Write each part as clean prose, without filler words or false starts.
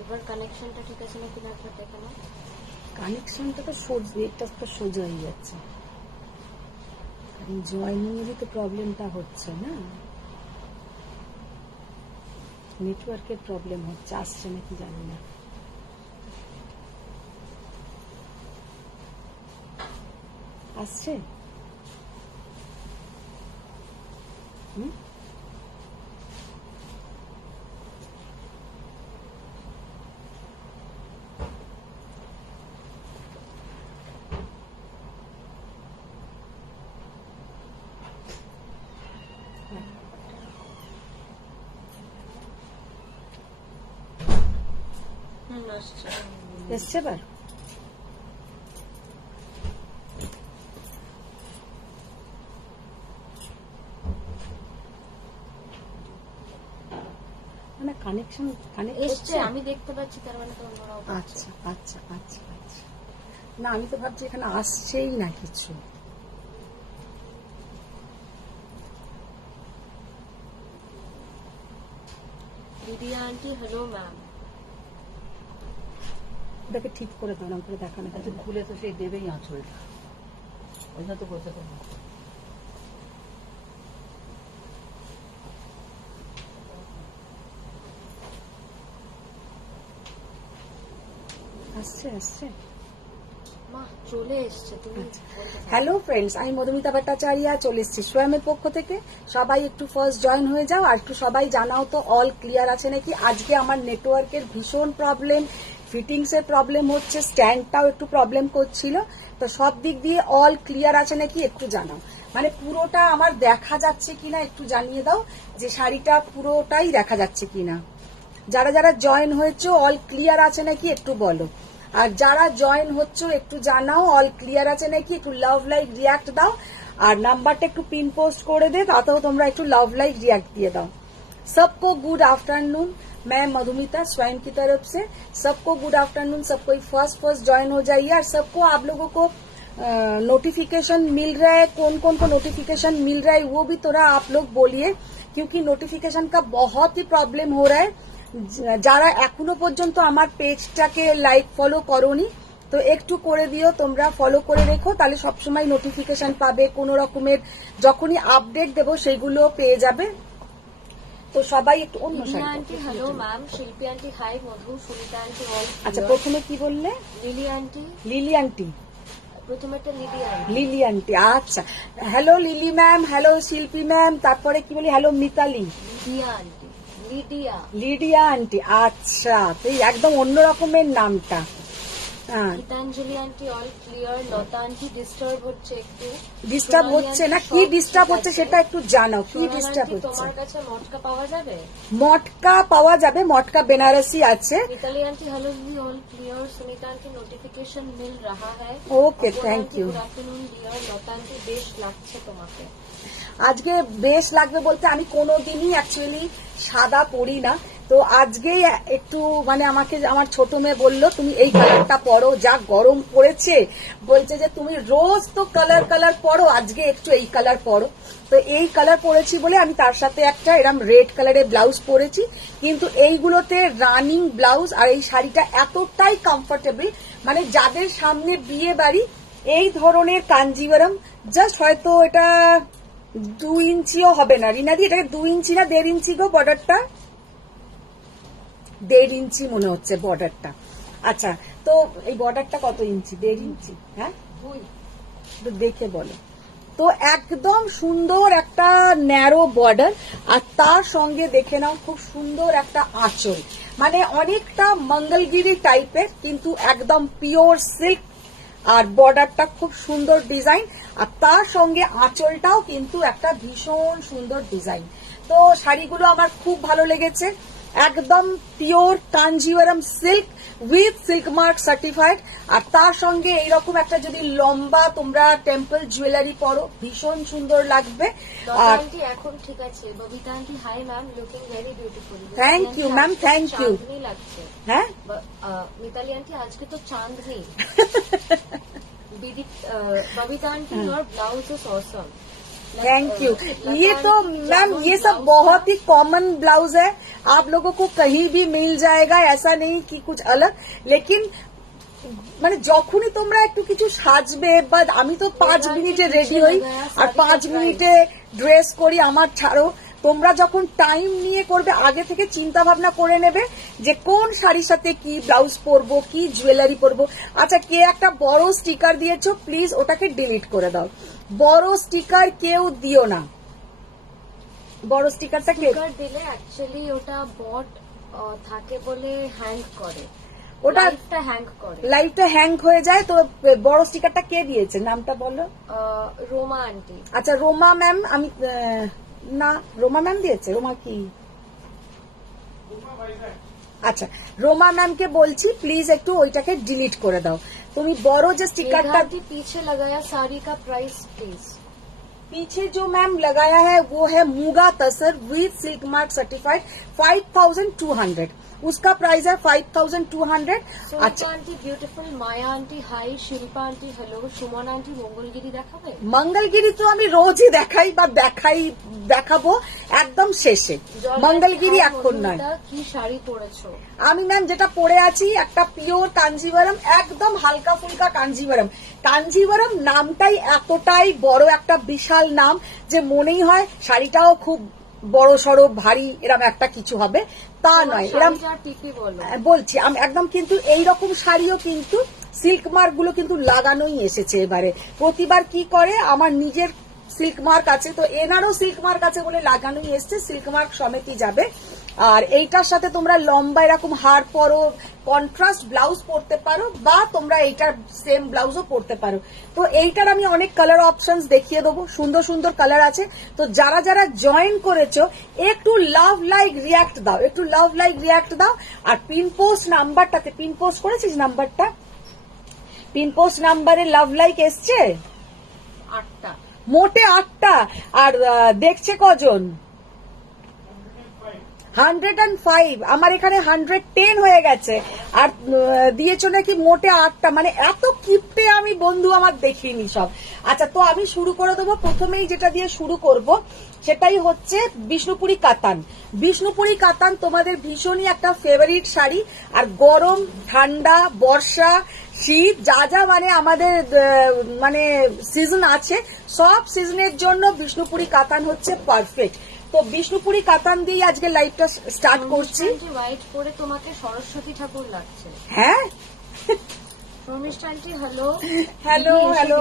এবার কানেকশনটা ঠিক আছে নাকি না একবার দেখো না। কানেকশনটা তো সোজা, এটা তো সোজা হয়ে যাচ্ছে, জয়নিং এরই তো প্রবলেমটা হচ্ছে না, নেটওয়ার্কের প্রবলেম হচ্ছে, আসছে নাকি জানি না। আসছে? হুম, এসছে এবার? মানে কানেকশন কানেক্ট এসছে, আমি দেখতে পাচ্ছি, তার মানে তো অন্যরাও পাচ্ছে। আচ্ছা আচ্ছা আচ্ছা আচ্ছা, না আমি তো ভাবছি এখানে আসছেই না কিছু। Lydia aunty, hello ma'am. ওটাকে ঠিক করে দাও, না করে দেখানো যাবে। খুলে তো সেই দেবেই আঁচলটা, ওই জন্য তো বলতে পারবো। আসছে আসছে। মা চলে এসছে, তুমি হ্যালো ফ্রেন্ডস, আমি মধুমিতা ভট্টাচার্য চলে এসেছি সোয়ামের পক্ষ থেকে। সবাই একটু ফার্স্ট জয়েন হয়ে যাও, আর একটু সবাই জানাও তো অল ক্লিয়ার আছে নাকি। আজকে আমার নেটওয়ার্কের ভীষণ প্রবলেম, ফিটিংসের প্রবলেম হচ্ছে, স্ট্যান্ডটাও একটু প্রবলেম করছিল, তো সব দিক দিয়ে অল ক্লিয়ার আছে নাকি একটু জানাও। মানে পুরোটা আমার দেখা যাচ্ছে কিনা একটু জানিয়ে দাও, যে শাড়িটা পুরোটাই দেখা যাচ্ছে কিনা। যারা যারা জয়েন হয়েছে অল ক্লিয়ার আছে নাকি একটু বলো, আর যারা জয়েন হচ্ছে একটু জানাও অল ক্লিয়ার আছে নাকি, একটু লাভ লাইক রিয়াক্ট দাও, আর নাম্বারটা একটু পিন পোস্ট করে দে, তাতেও তোমরা একটু লাভ लाइक रिएक्ट दिए दाओ। सबको गुड आफ्टरनून, मैं मधुमिता स्वयं की तरफ से सबको गुड आफ्टरनून। सबको फर्स्ट ज्वाइन हो जाइए, और सबको आप लोगों को नोटिफिकेशन मिल रहा है, कौन कौन को नोटिफिकेशन मिल रहा है वो भी थोड़ा आप लोग बोलिए, क्योंकि नोटिफिकेशन का बहुत ही प्रॉब्लम हो रहा है। যারা এখনো পর্যন্ত আমার পেজটাকে লাইক ফলো করোনি, তো একটু করে দিও, তোমরা ফলো করে রেখো, তাহলে সবসময় নোটিফিকেশন পাবে, কোনো রকমের যখনই আপডেট দেবো সেগুলো পেয়ে যাবে। তো সবাই একটু অন্য Lydia aunty, hello ma'am. Shilpi aunty, hi. Madhu, Sunita aunty, all. আচ্ছা, প্রথমে কি বললে? Lily aunty. লিলি আন্টি, প্রথমেটা লিডিয়া আন্টি। লিলি আন্টি, আচ্ছা। Hello Lily ma'am, hello Shilpi ma'am, তারপরে কি বলি, hello Mitali. Lydia aunty, Lydia. Lydia aunty, আচ্ছা, তো এই একদম অন্য রকমের নামটা। হ্যাঁ, Gitanjali aunty, all clear. Lata aunty, disturb হচ্ছে একটু। ডিস্টার্ব হচ্ছে না, কি ডিস্টার্ব হচ্ছে সেটা একটু জানাও, কি ডিস্টার্ব হচ্ছে। তোমার কাছে মটকা পাওয়া যাবে? মটকা পাওয়া যাবে, মটকা বেনারসি আছে। Mitali aunty, hello ji, all clear. Sunita aunty, notification मिल रहा है। Okay, thank you. Good afternoon dear. Lata aunty, বেশ লাগছে তোমাকে। আজকে বেশ লাগবে বলতে, আমি কোনোদিনই অ্যাকচুয়ালি সাদা পরি না, তো আজকেই একটু মানে আমাকে আমার ছোট মেয়ে বললো তুমি এই কালারটা পরো, যা গরম পড়েছে, বলছে যে তুমি রোজ তো কালার কালার পরো, আজকে একটু এই কালার পরো। তো এই কালার পরেছি বলে আমি তার সাথে একটা এরকম রেড কালারের ব্লাউজ পরেছি, কিন্তু এইগুলোতে রানিং ব্লাউজ, আর এই শাড়িটা এতটাই কমফোর্টেবল, মানে যাদের সামনে বিয়ে বাড়ি এই ধরনের কাঞ্জিভারম, জাস্ট হয়তো এটা 2 ইঞ্চিও হবে না রিনাদি, এটাকে 2 ইঞ্চি না 1.5 ইঞ্চি গো বর্ডারটা, 1.5 ইঞ্চি মনে হচ্ছে বর্ডারটা। আচ্ছা, তো এই বর্ডারটা কত ইঞ্চি? 1.5 ইঞ্চি, হ্যাঁ তো দেখে বলো। তো একদম সুন্দর একটা ন্যারো বর্ডার, আর তার সঙ্গে দেখে নাও খুব সুন্দর একটা আঁচল, মানে অনেকটা মঙ্গলগিরি টাইপের, কিন্তু একদম পিওর সিল্ক, আর বর্ডারটা খুব সুন্দর ডিজাইন, আর তার সঙ্গে আঁচলটাও কিন্তু একটা ভীষণ সুন্দর ডিজাইন। তো শাড়িগুলো আমার খুব ভালো লেগেছে, একদম pure Kanjivaram silk with silk mark certified, আর তার সঙ্গে এইরকম একটা যদি লম্বা তোমরা টেম্পল জুয়েলারি পরো ভীষণ সুন্দর লাগবে। আর এখন ঠিক আছে। Babita aunty, hi ma'am, looking very beautiful. Thank you ma'am, thank you. লাগছে। হ্যাঁ, মিতালি আন্টি, আজকে তো চাঁদ নেই। Babita aunty, your blouse is awesome. Thank you. ये तो मैम ये सब बहुत ही कॉमन ब्लाउज है, आप लोगों को कहीं भी मिल जाएगा, ऐसा नहीं कि कुछ अलग। लेकिन মানে যখনই তোমরা একটু কিছু সাজবে বা আমি তো 5 মিনিটে রেডি হই আর 5 মিনিটে ড্রেস করি, আমার ছাড়ো। তোমরা যখন টাইম নিয়ে করবে আগে থেকে চিন্তা ভাবনা করে নেবে যে কোন শাড়ির সাথে কি ব্লাউজ পরবো, কি জুয়েলারি পরবো। আচ্ছা, কে একটা বড় স্টিকার দিয়েছো, প্লিজ ওটাকে ডিলিট করে দাও। বড় স্টিকার কেউ দিও না, বড় স্টিকারটা কে দিলে অ্যাকচুয়ালি ওটা বট থাকে বলে হ্যাং করে, ওটা লাইটটা হ্যাং করে, লাইটটা হ্যাং হয়ে যায়। তো বড় স্টিকারটা কে দিয়েছে, নামটা বলো। রোমা আন্টি। আচ্ছা, রোমা ম্যাম, আমি না, রোমা ম্যাম দিয়েছে। রোমা কি? আচ্ছা, রোমা ম্যামকে বলছি প্লিজ একটু ওইটাকে ডিলিট করে দাও। তুমি বড় যে স্টিকারটা पीछे लगाया साड़ी का प्राइस प्लीज। पीछे जो मैम लगाया है वो है muga tussar with silk mark certified 5200, उसका प्राइस है 5200। अच्छा aunty beautiful, Maya aunty hi, Shilpa aunty hello, Suman aunty Mangalagiri দেখাবে? মঙ্গলগিরি তো আমি রোজই দেখাই বা দেখাবো একদম শেষে, মঙ্গলগিরি এখন নয়। কি শাড়ি পরেছো? আমি ম্যাম যেটা পরে আছি একটা পিওর কাঞ্জিভারম, একদম হালকা ফুলকা কাঞ্জিভারম। কাঞ্জিভারম নামটাই এতটাই বড় একটা বিশাল নাম যে মনেই হয় শাড়িটাও খুব বড় সড়ো ভারী এরকম একটা কিছু হবে, তা নয়। এরকম বলছি আমি একদম, কিন্তু এইরকম শাড়িও কিন্তু সিল্ক মার্ক গুলো কিন্তু লাগানোই এসেছে এবারে। প্রতিবার কি করে, আমার নিজের সিল্ক মার্ক আছে তো এনারও সিল্ক মার্ক আছে বলে লাগানোই এসছে, সিল্ক মার্ক সমেতই যাবে। আর এইটার সাথে তোমরা লম্বা এরকম হার পরো, কন্ট্রাস্ট ব্লাউজ পরতে পারো, বা তোমরা এইটার সেম ব্লাউজও পরতে পারো। তো এইটার আমি অনেক কালার অপশনস দেখিয়ে দেবো, সুন্দর সুন্দর কালার আছে। তো যারা যারা জয়েন করেছো একটু লাভ লাইক রিয়াক্ট দাও, একটু লাভ লাইক রিয়াক্ট দাও। আর পিন পোস্ট নাম্বারটাতে, পিন পোস্ট করেছিস নাম্বারটা, পিন পোস্ট নাম্বারে লাভ লাইক এসছে 8টা, মোটে 8টা। আর দেখছে কজন? 105। আমার এখানে 110 হয়ে গেছে। আর দিয়েছো নাকি মোটে 8টা, মানে এত কিপটে আমি বন্ধু আমার দেখিনি সব। আচ্ছা, তো আমি শুরু করে দেবো। প্রথমেই যেটা দিয়ে শুরু করব সেটাই হচ্ছে বিষ্ণুপুরি কাতান। বিষ্ণুপুরি কাতান তোমাদের ভীষণই একটা ফেভারিট শাড়ি। আর গরম, ঠান্ডা, বর্ষা, শীত, যা যা মানে আমাদের মানে সিজন আছে, সব সিজনের জন্য বিষ্ণুপুরি কাতান হচ্ছে পারফেক্ট। তো বিষ্ণুপুরি কাতান দিয়ে আজকে লাইভটা স্টার্ট করছি। হোয়াইট পরে তোমাকে সরস্বতী ঠাকুর লাগছে। হ্যাঁ, Sharmishtha aunty hello. Hello hello.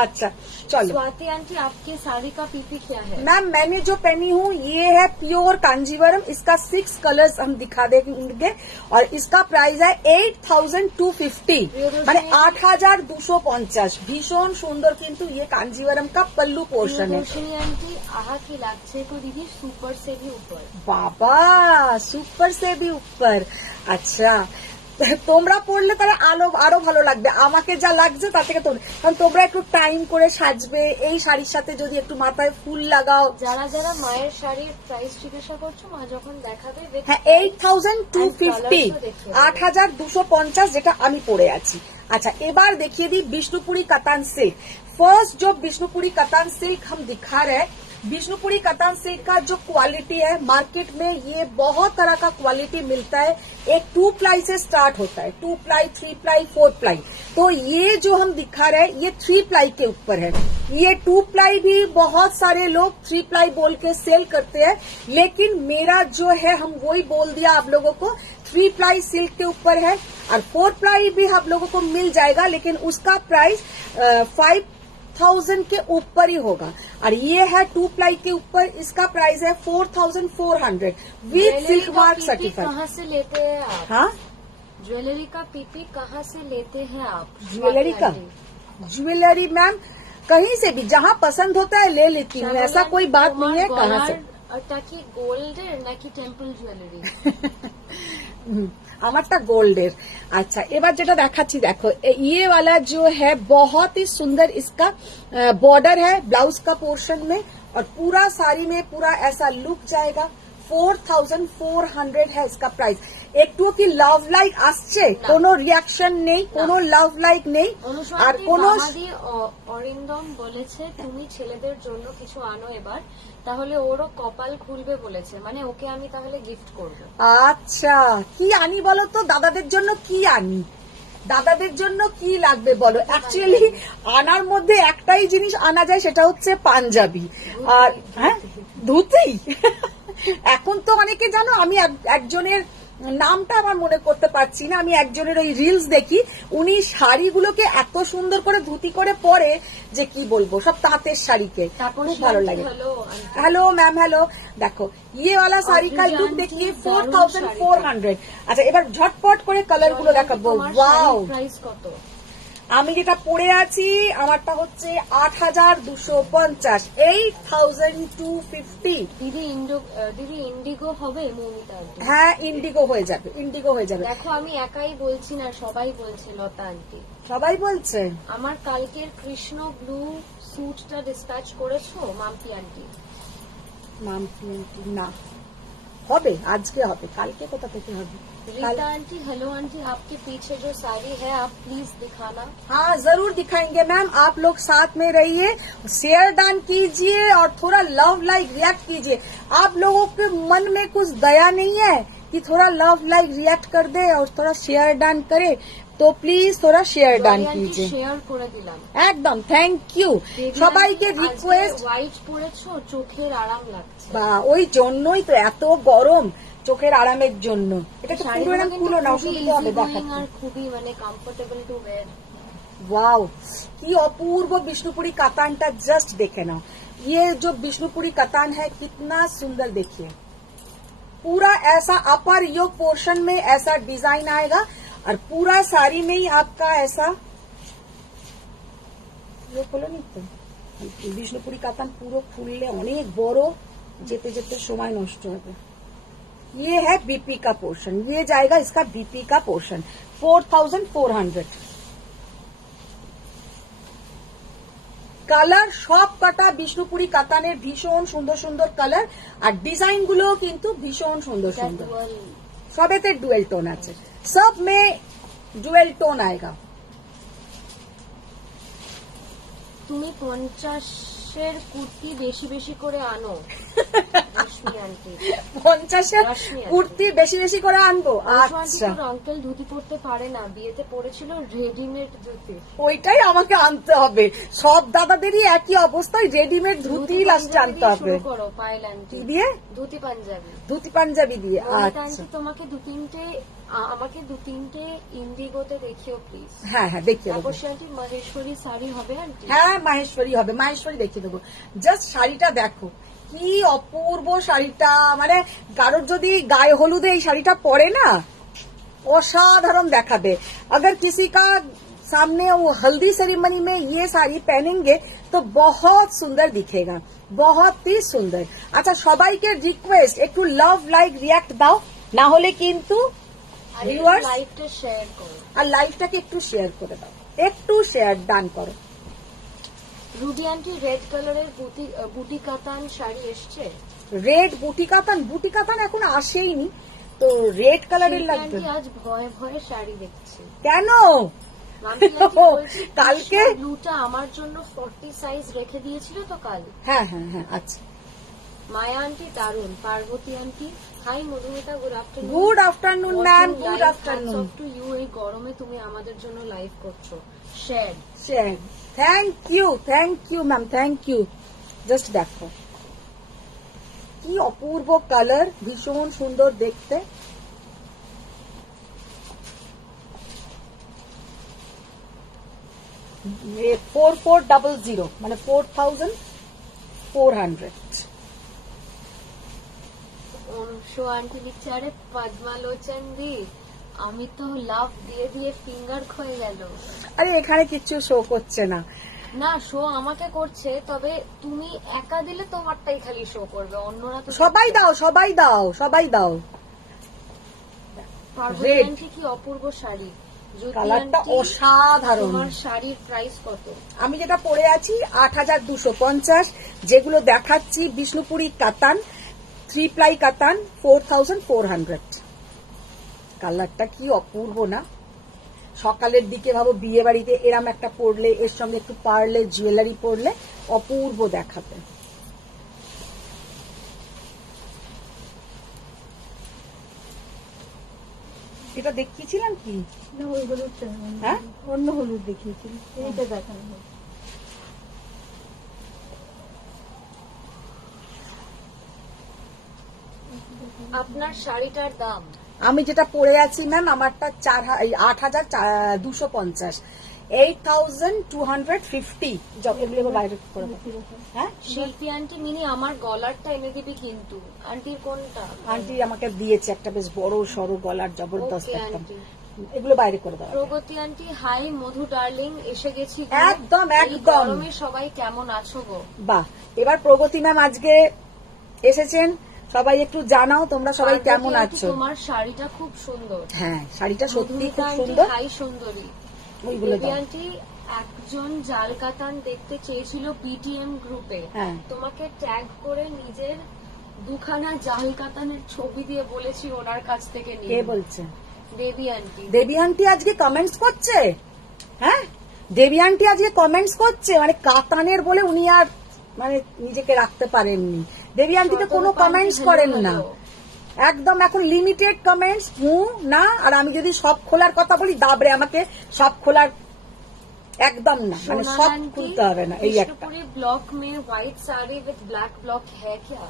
अच्छा चलो। स्वाति आंटी आपके साड़ी का पीपी क्या है? मैम मैंने जो पहनी हूँ ये है प्योर कांजीवरम, इसका 6 कलर्स हम दिखा देंगे और इसका प्राइस है 8250, মানে 8250। ভীষণ সুন্দর কিন্তু ये कांजीवरम का पल्लू पोर्शन है। आंटी आहा की लागছে तो दीदी सुपर से भी ऊपर। बाबा सुपर से भी ऊपर। अच्छा, তোমরা পড়লে তারা আরো ভালো লাগবে, আমাকে যা লাগছে তার থেকে কারণ তোমরা একটু টাইম করে সাজবে, এই শাড়ির সাথে যদি একটু মাথায় ফুল লাগাও। যারা যারা মায়ের শাড়ির প্রাইস জিজ্ঞাসা করছো, মা যখন দেখাবে, হ্যাঁ 8250, 8250 যেটা আমি পরে আছি। अच्छा, এবার দেখিয়ে দিই বিষ্ণুপুরি কাতান सिल्क। फर्स्ट जो बिष्णुपुरी कतान सिल्क हम दिखा रहे हैं, बिष्णुपुरी कतान सिल्क का जो क्वालिटी है मार्केट में ये बहुत तरह का क्वालिटी मिलता है। एक 2 प्लाई से स्टार्ट होता है, 2 प्लाई, 3 प्लाई, 4 प्लाई। तो ये जो हम दिखा रहे हैं ये 3 प्लाई के ऊपर है। ये 2 प्लाई भी बहुत सारे लोग 3 प्लाई बोल के सेल करते हैं, लेकिन मेरा जो है हम वही बोल दिया आप लोगों को, 3 प्लाई सिल्क के ऊपर है। और 4 प्लाई भी आप लोगों को मिल जाएगा, लेकिन उसका प्राइस 5000 के ऊपर ही होगा। और ये है 2 प्लाई के ऊपर, इसका प्राइस है 4400 विद सिल्क मार्क सर्टिफाइड। कहाँ से लेते हैं आप? हाँ, ज्वेलरी का पीपी कहाँ से लेते हैं आप? ज्वेलरी का, ज्वेलरी मैम कहीं से भी जहाँ पसंद होता है ले लेती हूँ, ऐसा कोई बात नहीं है कहाँ से। কি গোল্ডের নাকি টেম্পল জুয়েলারি? আমারটা গোল্ডের। अच्छा, এবার যেটা দেখাচ্ছি দেখো, ये वाला जो है बहुत ही सुंदर, इसका बॉर्डर है ब्लाउज का पोर्शन में और पूरा साड़ी में पूरा ऐसा लुक जाएगा। 4400 है इसका प्राइस। একটুও কি লাভ লাইক আসছে? কোনো রিয়াকশন নেই, কোনো লাভ লাইক নেই। আর অনুসন্ধানী কোনো বাঙালি অরিন্দম বলেছে তুমি ছেলেদের জন্য কিছু আনো এবার, তাহলে ওরও কপাল খুলবে বলেছে, মানে ওকে আমি তাহলে গিফট করব। আচ্ছা, কি আনি বলো তো? দাদাদের জন্য কি আনি? দাদাদের জন্য কি লাগবে বলো? অ্যাকচুয়ালি আনার মধ্যে একটাই জিনিস আনা যায়, সেটা হচ্ছে পাঞ্জাবি। আর হ্যাঁ, ধুতি। এখন তো অনেকে জানো, আমি একজনের নামটা আমার মনে করতে পারছি না, আমি একজনের ওই রিলস দেখি, উনি শাড়িগুলোকে এত সুন্দর করে ধুতি করে পরে যে কি বলবো, সব তাঁতের শাড়িকে খুব ভালো লাগে। Hello ma'am, hello. देखो ये वाला साड़ी का लुक देखिए 4400। আচ্ছা, এবার ঝটপট করে কালার গুলো দেখাবো। ওয়াও, প্রাইস কত? আমি যেটা পরে আছি আমারটা হচ্ছে 8250, 8250। দিদি ইন্ডিগো হবে মৌমিতা আন্টি? হ্যাঁ, ইন্ডিগো হয়ে যাবে, ইন্ডিগো হয়ে যাবে। দেখো আমি একাই বলছি না, সবাই বলছে, লতা আন্টি সবাই বলছে। আমার কালকের কৃষ্ণ ব্লু স্যুটটা ডিসপ্যাচ করেছো মাম্পি আন্টি? মাম্পি না, হবে আজকে, হবে কালকে কোথা থেকে হবে? रीता आंटी, हेलो आंटी, आपके पीछे जो साड़ी है आप प्लीज दिखाना। हाँ, जरूर दिखाएंगे मैम। आप लोग साथ में रहिए, शेयर दान कीजिए और थोड़ा लव लाइक रिएक्ट कीजिए। आप लोगों के मन में कुछ दया नहीं है कि थोड़ा लव लाइक रिएक्ट कर दे और थोड़ा शेयर दान करे? तो প্লিজ थोड़ा শেয়ার ডান कीजिए। শেয়ার করে দিলাম একদম, থ্যাংক ইউ সবাইকে। রিকোয়েস্ট, হোয়াইট পরেছো, চোখের আরাম লাগছে। বা ওই জন্যই তো এত গরম, চোখের আরামের জন্য। এটা তো পুরো না, খুলো না, অসুবিধা হবে দেখাতে। আর খুবই মানে কমফোর্টেবল টু ওয়্যার। वाओ, কি অপূর্ব বিষ্ণুপুরি কাতানটা, जस्ट देखे ना, ये जो बिष्णुपुरी कतान है कितना सुंदर। देखिए पूरा ऐसा अपर योक पोर्शन में ऐसा डिजाइन आएगा और पूरा साड़ी में ही आपका ऐसा ये खोलो नहीं तो বিষ্ণুপুরি কাতান পুরো খুললে অনেক বড়, যেতে যেতে সময় নষ্ট হবে। ये है बीपी का पोर्शन, ये जाएगा इसका बीपी का पोर्शन 4400। কালার সব কটা বিষ্ণুপুরি কাতানের ভীষণ সুন্দর সুন্দর কালার, আর ডিজাইন গুলো কিন্তু ভীষণ সুন্দর সুন্দর। সবেতে ডুয়েল টোন আছে, সব মে ডুয়েল টোন আएगा। তুমি 50-এর কুর্তি বেশি বেশি করে আনো রশ্মি আন্টি। 50-এর কুর্তি বেশি বেশি করে আনবো। আচ্ছা, আঙ্কেল ধুতি পরতে পারে না, বিয়েতে পরেছিল রেডিমেড ধুতি। ওইটাই আমাকে আনতে হবে। সব দাদাদেরই একই অবস্থায়, রেডিমেড ধুতি লাস্টে আনতে হবে। শুরু করো পায়েল আন্টি কি দিয়ে? ধুতি পাঞ্জাবি। ধুতি পাঞ্জাবি দিয়ে। মৌমিতা আচ্ছা, আন্টি তোমাকে আমাকে দু তিনটে ইন্ডিগোতে দেখিও প্লিজ। হ্যাঁ হ্যাঁ, দেখিয়ে দেবো। তাপসী আন্টি মহেশ্বরী শাড়ি হবে আন্টি? হ্যাঁ, মাহেশ্বরী হবে, মাহেশ্বরী দেখিয়ে দেবো। জাস্ট শাড়িটা দেখো, কি অপূর্ব শাড়িটা। মানে কারোর যদি গায়ে হলুদে এই শাড়িটা পরে না, অসাধারণ দেখাবে। अगर किसी का सामने वो हल्दी सेरेमनी में ये साड़ी पहनेंगे तो बहुत सुंदर दिखेगा, बहुत ही सुंदर। अच्छा, সবাইকে রিকোয়েস্ট, একটু লাভ লাইক রিয়াক্ট দাও, না হলে কিন্তু ভিউয়ার্স, লাইভটা শেয়ার করো আর লাইভটাকে একটু শেয়ার করে দাও, একটু শেয়ার ডান করো। রুবি আন্টি রেড কালারের বুটি কাতান শাড়ি এসছে? রেড বুটি কাতান, বুটি কাতান এখন আসেইনি তো, রেড কালারের শিল্পা লাগবে। আন্টি আজ ভয়ে ভয়ে শাড়ি দেখছি। কেন? মাম্পি আন্টি বলছে, কালকে ব্লুটা আমার জন্য 40 সাইজ রেখে দিয়েছিল তো কাল। হ্যাঁ হ্যাঁ হ্যাঁ, আচ্ছা। মায়া আন্টি দারুন। Parvati aunty hi Madhumita, good afternoon. Good afternoon ma'am, good afternoon to you. এই গরমে তুমি আমাদের জন্য লাইভ করছো। Share share, thank you ma'am, thank you. Just দেখো কি অপূর্ব কালার, ভীষণ সুন্দর দেখতে। ये 4400 মানে 4400। অংশু আন্টি লিখছে, আরে পদ্মালোচন দি আমি তো লাভ দিয়ে দিয়ে ফিঙ্গার ক্ষয়ে গেল। আরে এখানে কিচ্ছু শো করছে না। না, শো আমাকে করছে, তবে তুমি একা দিলে তোমারটাই খালি শো করবে, অন্যরা তো। সবাই দাও, সবাই দাও, সবাই দাও। পার্বতী red। আন্টি কি অপূর্ব শাড়ি। জ্যোতি কালারটা আন্টি, অসাধারণ। তোমার শাড়ির প্রাইস কত? আমি যেটা পরে আছি 8250, যেগুলো দেখাচ্ছি বিষ্ণুপুরি কাতান 3 ply কাতান 4400। কালারটা কি অপূর্ব না? সকালের দিকে ভাবো বিয়ে বাড়িতে এরম একটা পরলে, এর সঙ্গে একটু পারলে জুয়েলারি পরলে অপূর্ব দেখাবে। এটা দেখিয়েছিলাম কি? না, ওই হলুদটা হ্যাঁ? অন্য হলুদ দেখিয়েছিল, এইটা দেখানো হবে। আপনার শাড়িটার দাম? আমি যেটা পরে আছি ম্যাম, আমারটা 8,250, 8,250। এগুলো বাইরে করে দাও। হ্যাঁ, শিল্পী আন্টি মিনি আমার গলারটা এনে দিবি কিন্তু। আন্টির কোনটা? আন্টি আমাকে দিয়েছে একটা বেশ বড় সরু গলার, জবরদস্ত ওকে একটা। আন্টি। এগুলো বাইরে করে দাও। প্রগতি আন্টি হাই, মধু ডার্লিং এসে গেছি গো। একদম, এই একদম। গরমে সবাই কেমন আছো গো? বাহ, এবার প্রগতি ম্যাম আজকে এসেছেন, সবাই একটু জানাও তোমরা সবাই পার্বতী কেমন আন্টি, আছো। তোমার শাড়িটা খুব সুন্দর। হ্যাঁ, শাড়িটা সত্যি মধুমিতা খুব আন্টি, সুন্দর। হাই সুন্দরী। ওইগুলো দেবী দাও। আন্টি, একজন জাল কাতান দেখতে চেয়েছিল বিটিএম গ্রুপে, হ্যাঁ। তোমাকে ট্যাগ করে নিজের দুখানা জাল কাতানের ছবি দিয়ে বলেছি ওনার কাছ থেকে কে নিয়ে। বলছে? দেবী আন্টি। দেবী আন্টি আজকে কমেন্টস করছে। হ্যাঁ, দেবী আন্টি আজকে কমেন্টস করছে, মানে কাতানের বলে উনি আর মানে নিজেকে রাখতে পারেননি। দেবী আন্টি তো কোনো শতরূপা আন্টি, কমেন্টস hello, করেন না, hello। একদম এখন লিমিটেড কমেন্টস, না। আর আমি যদি সব খোলার কথা বলি দাবরে আমাকে সব খোলার একদম না, মানে सोनल সব आंटी, খুলতে হবে না। এই একটা विष्णुपुरी ब्लॉक में white sari with black block है क्या?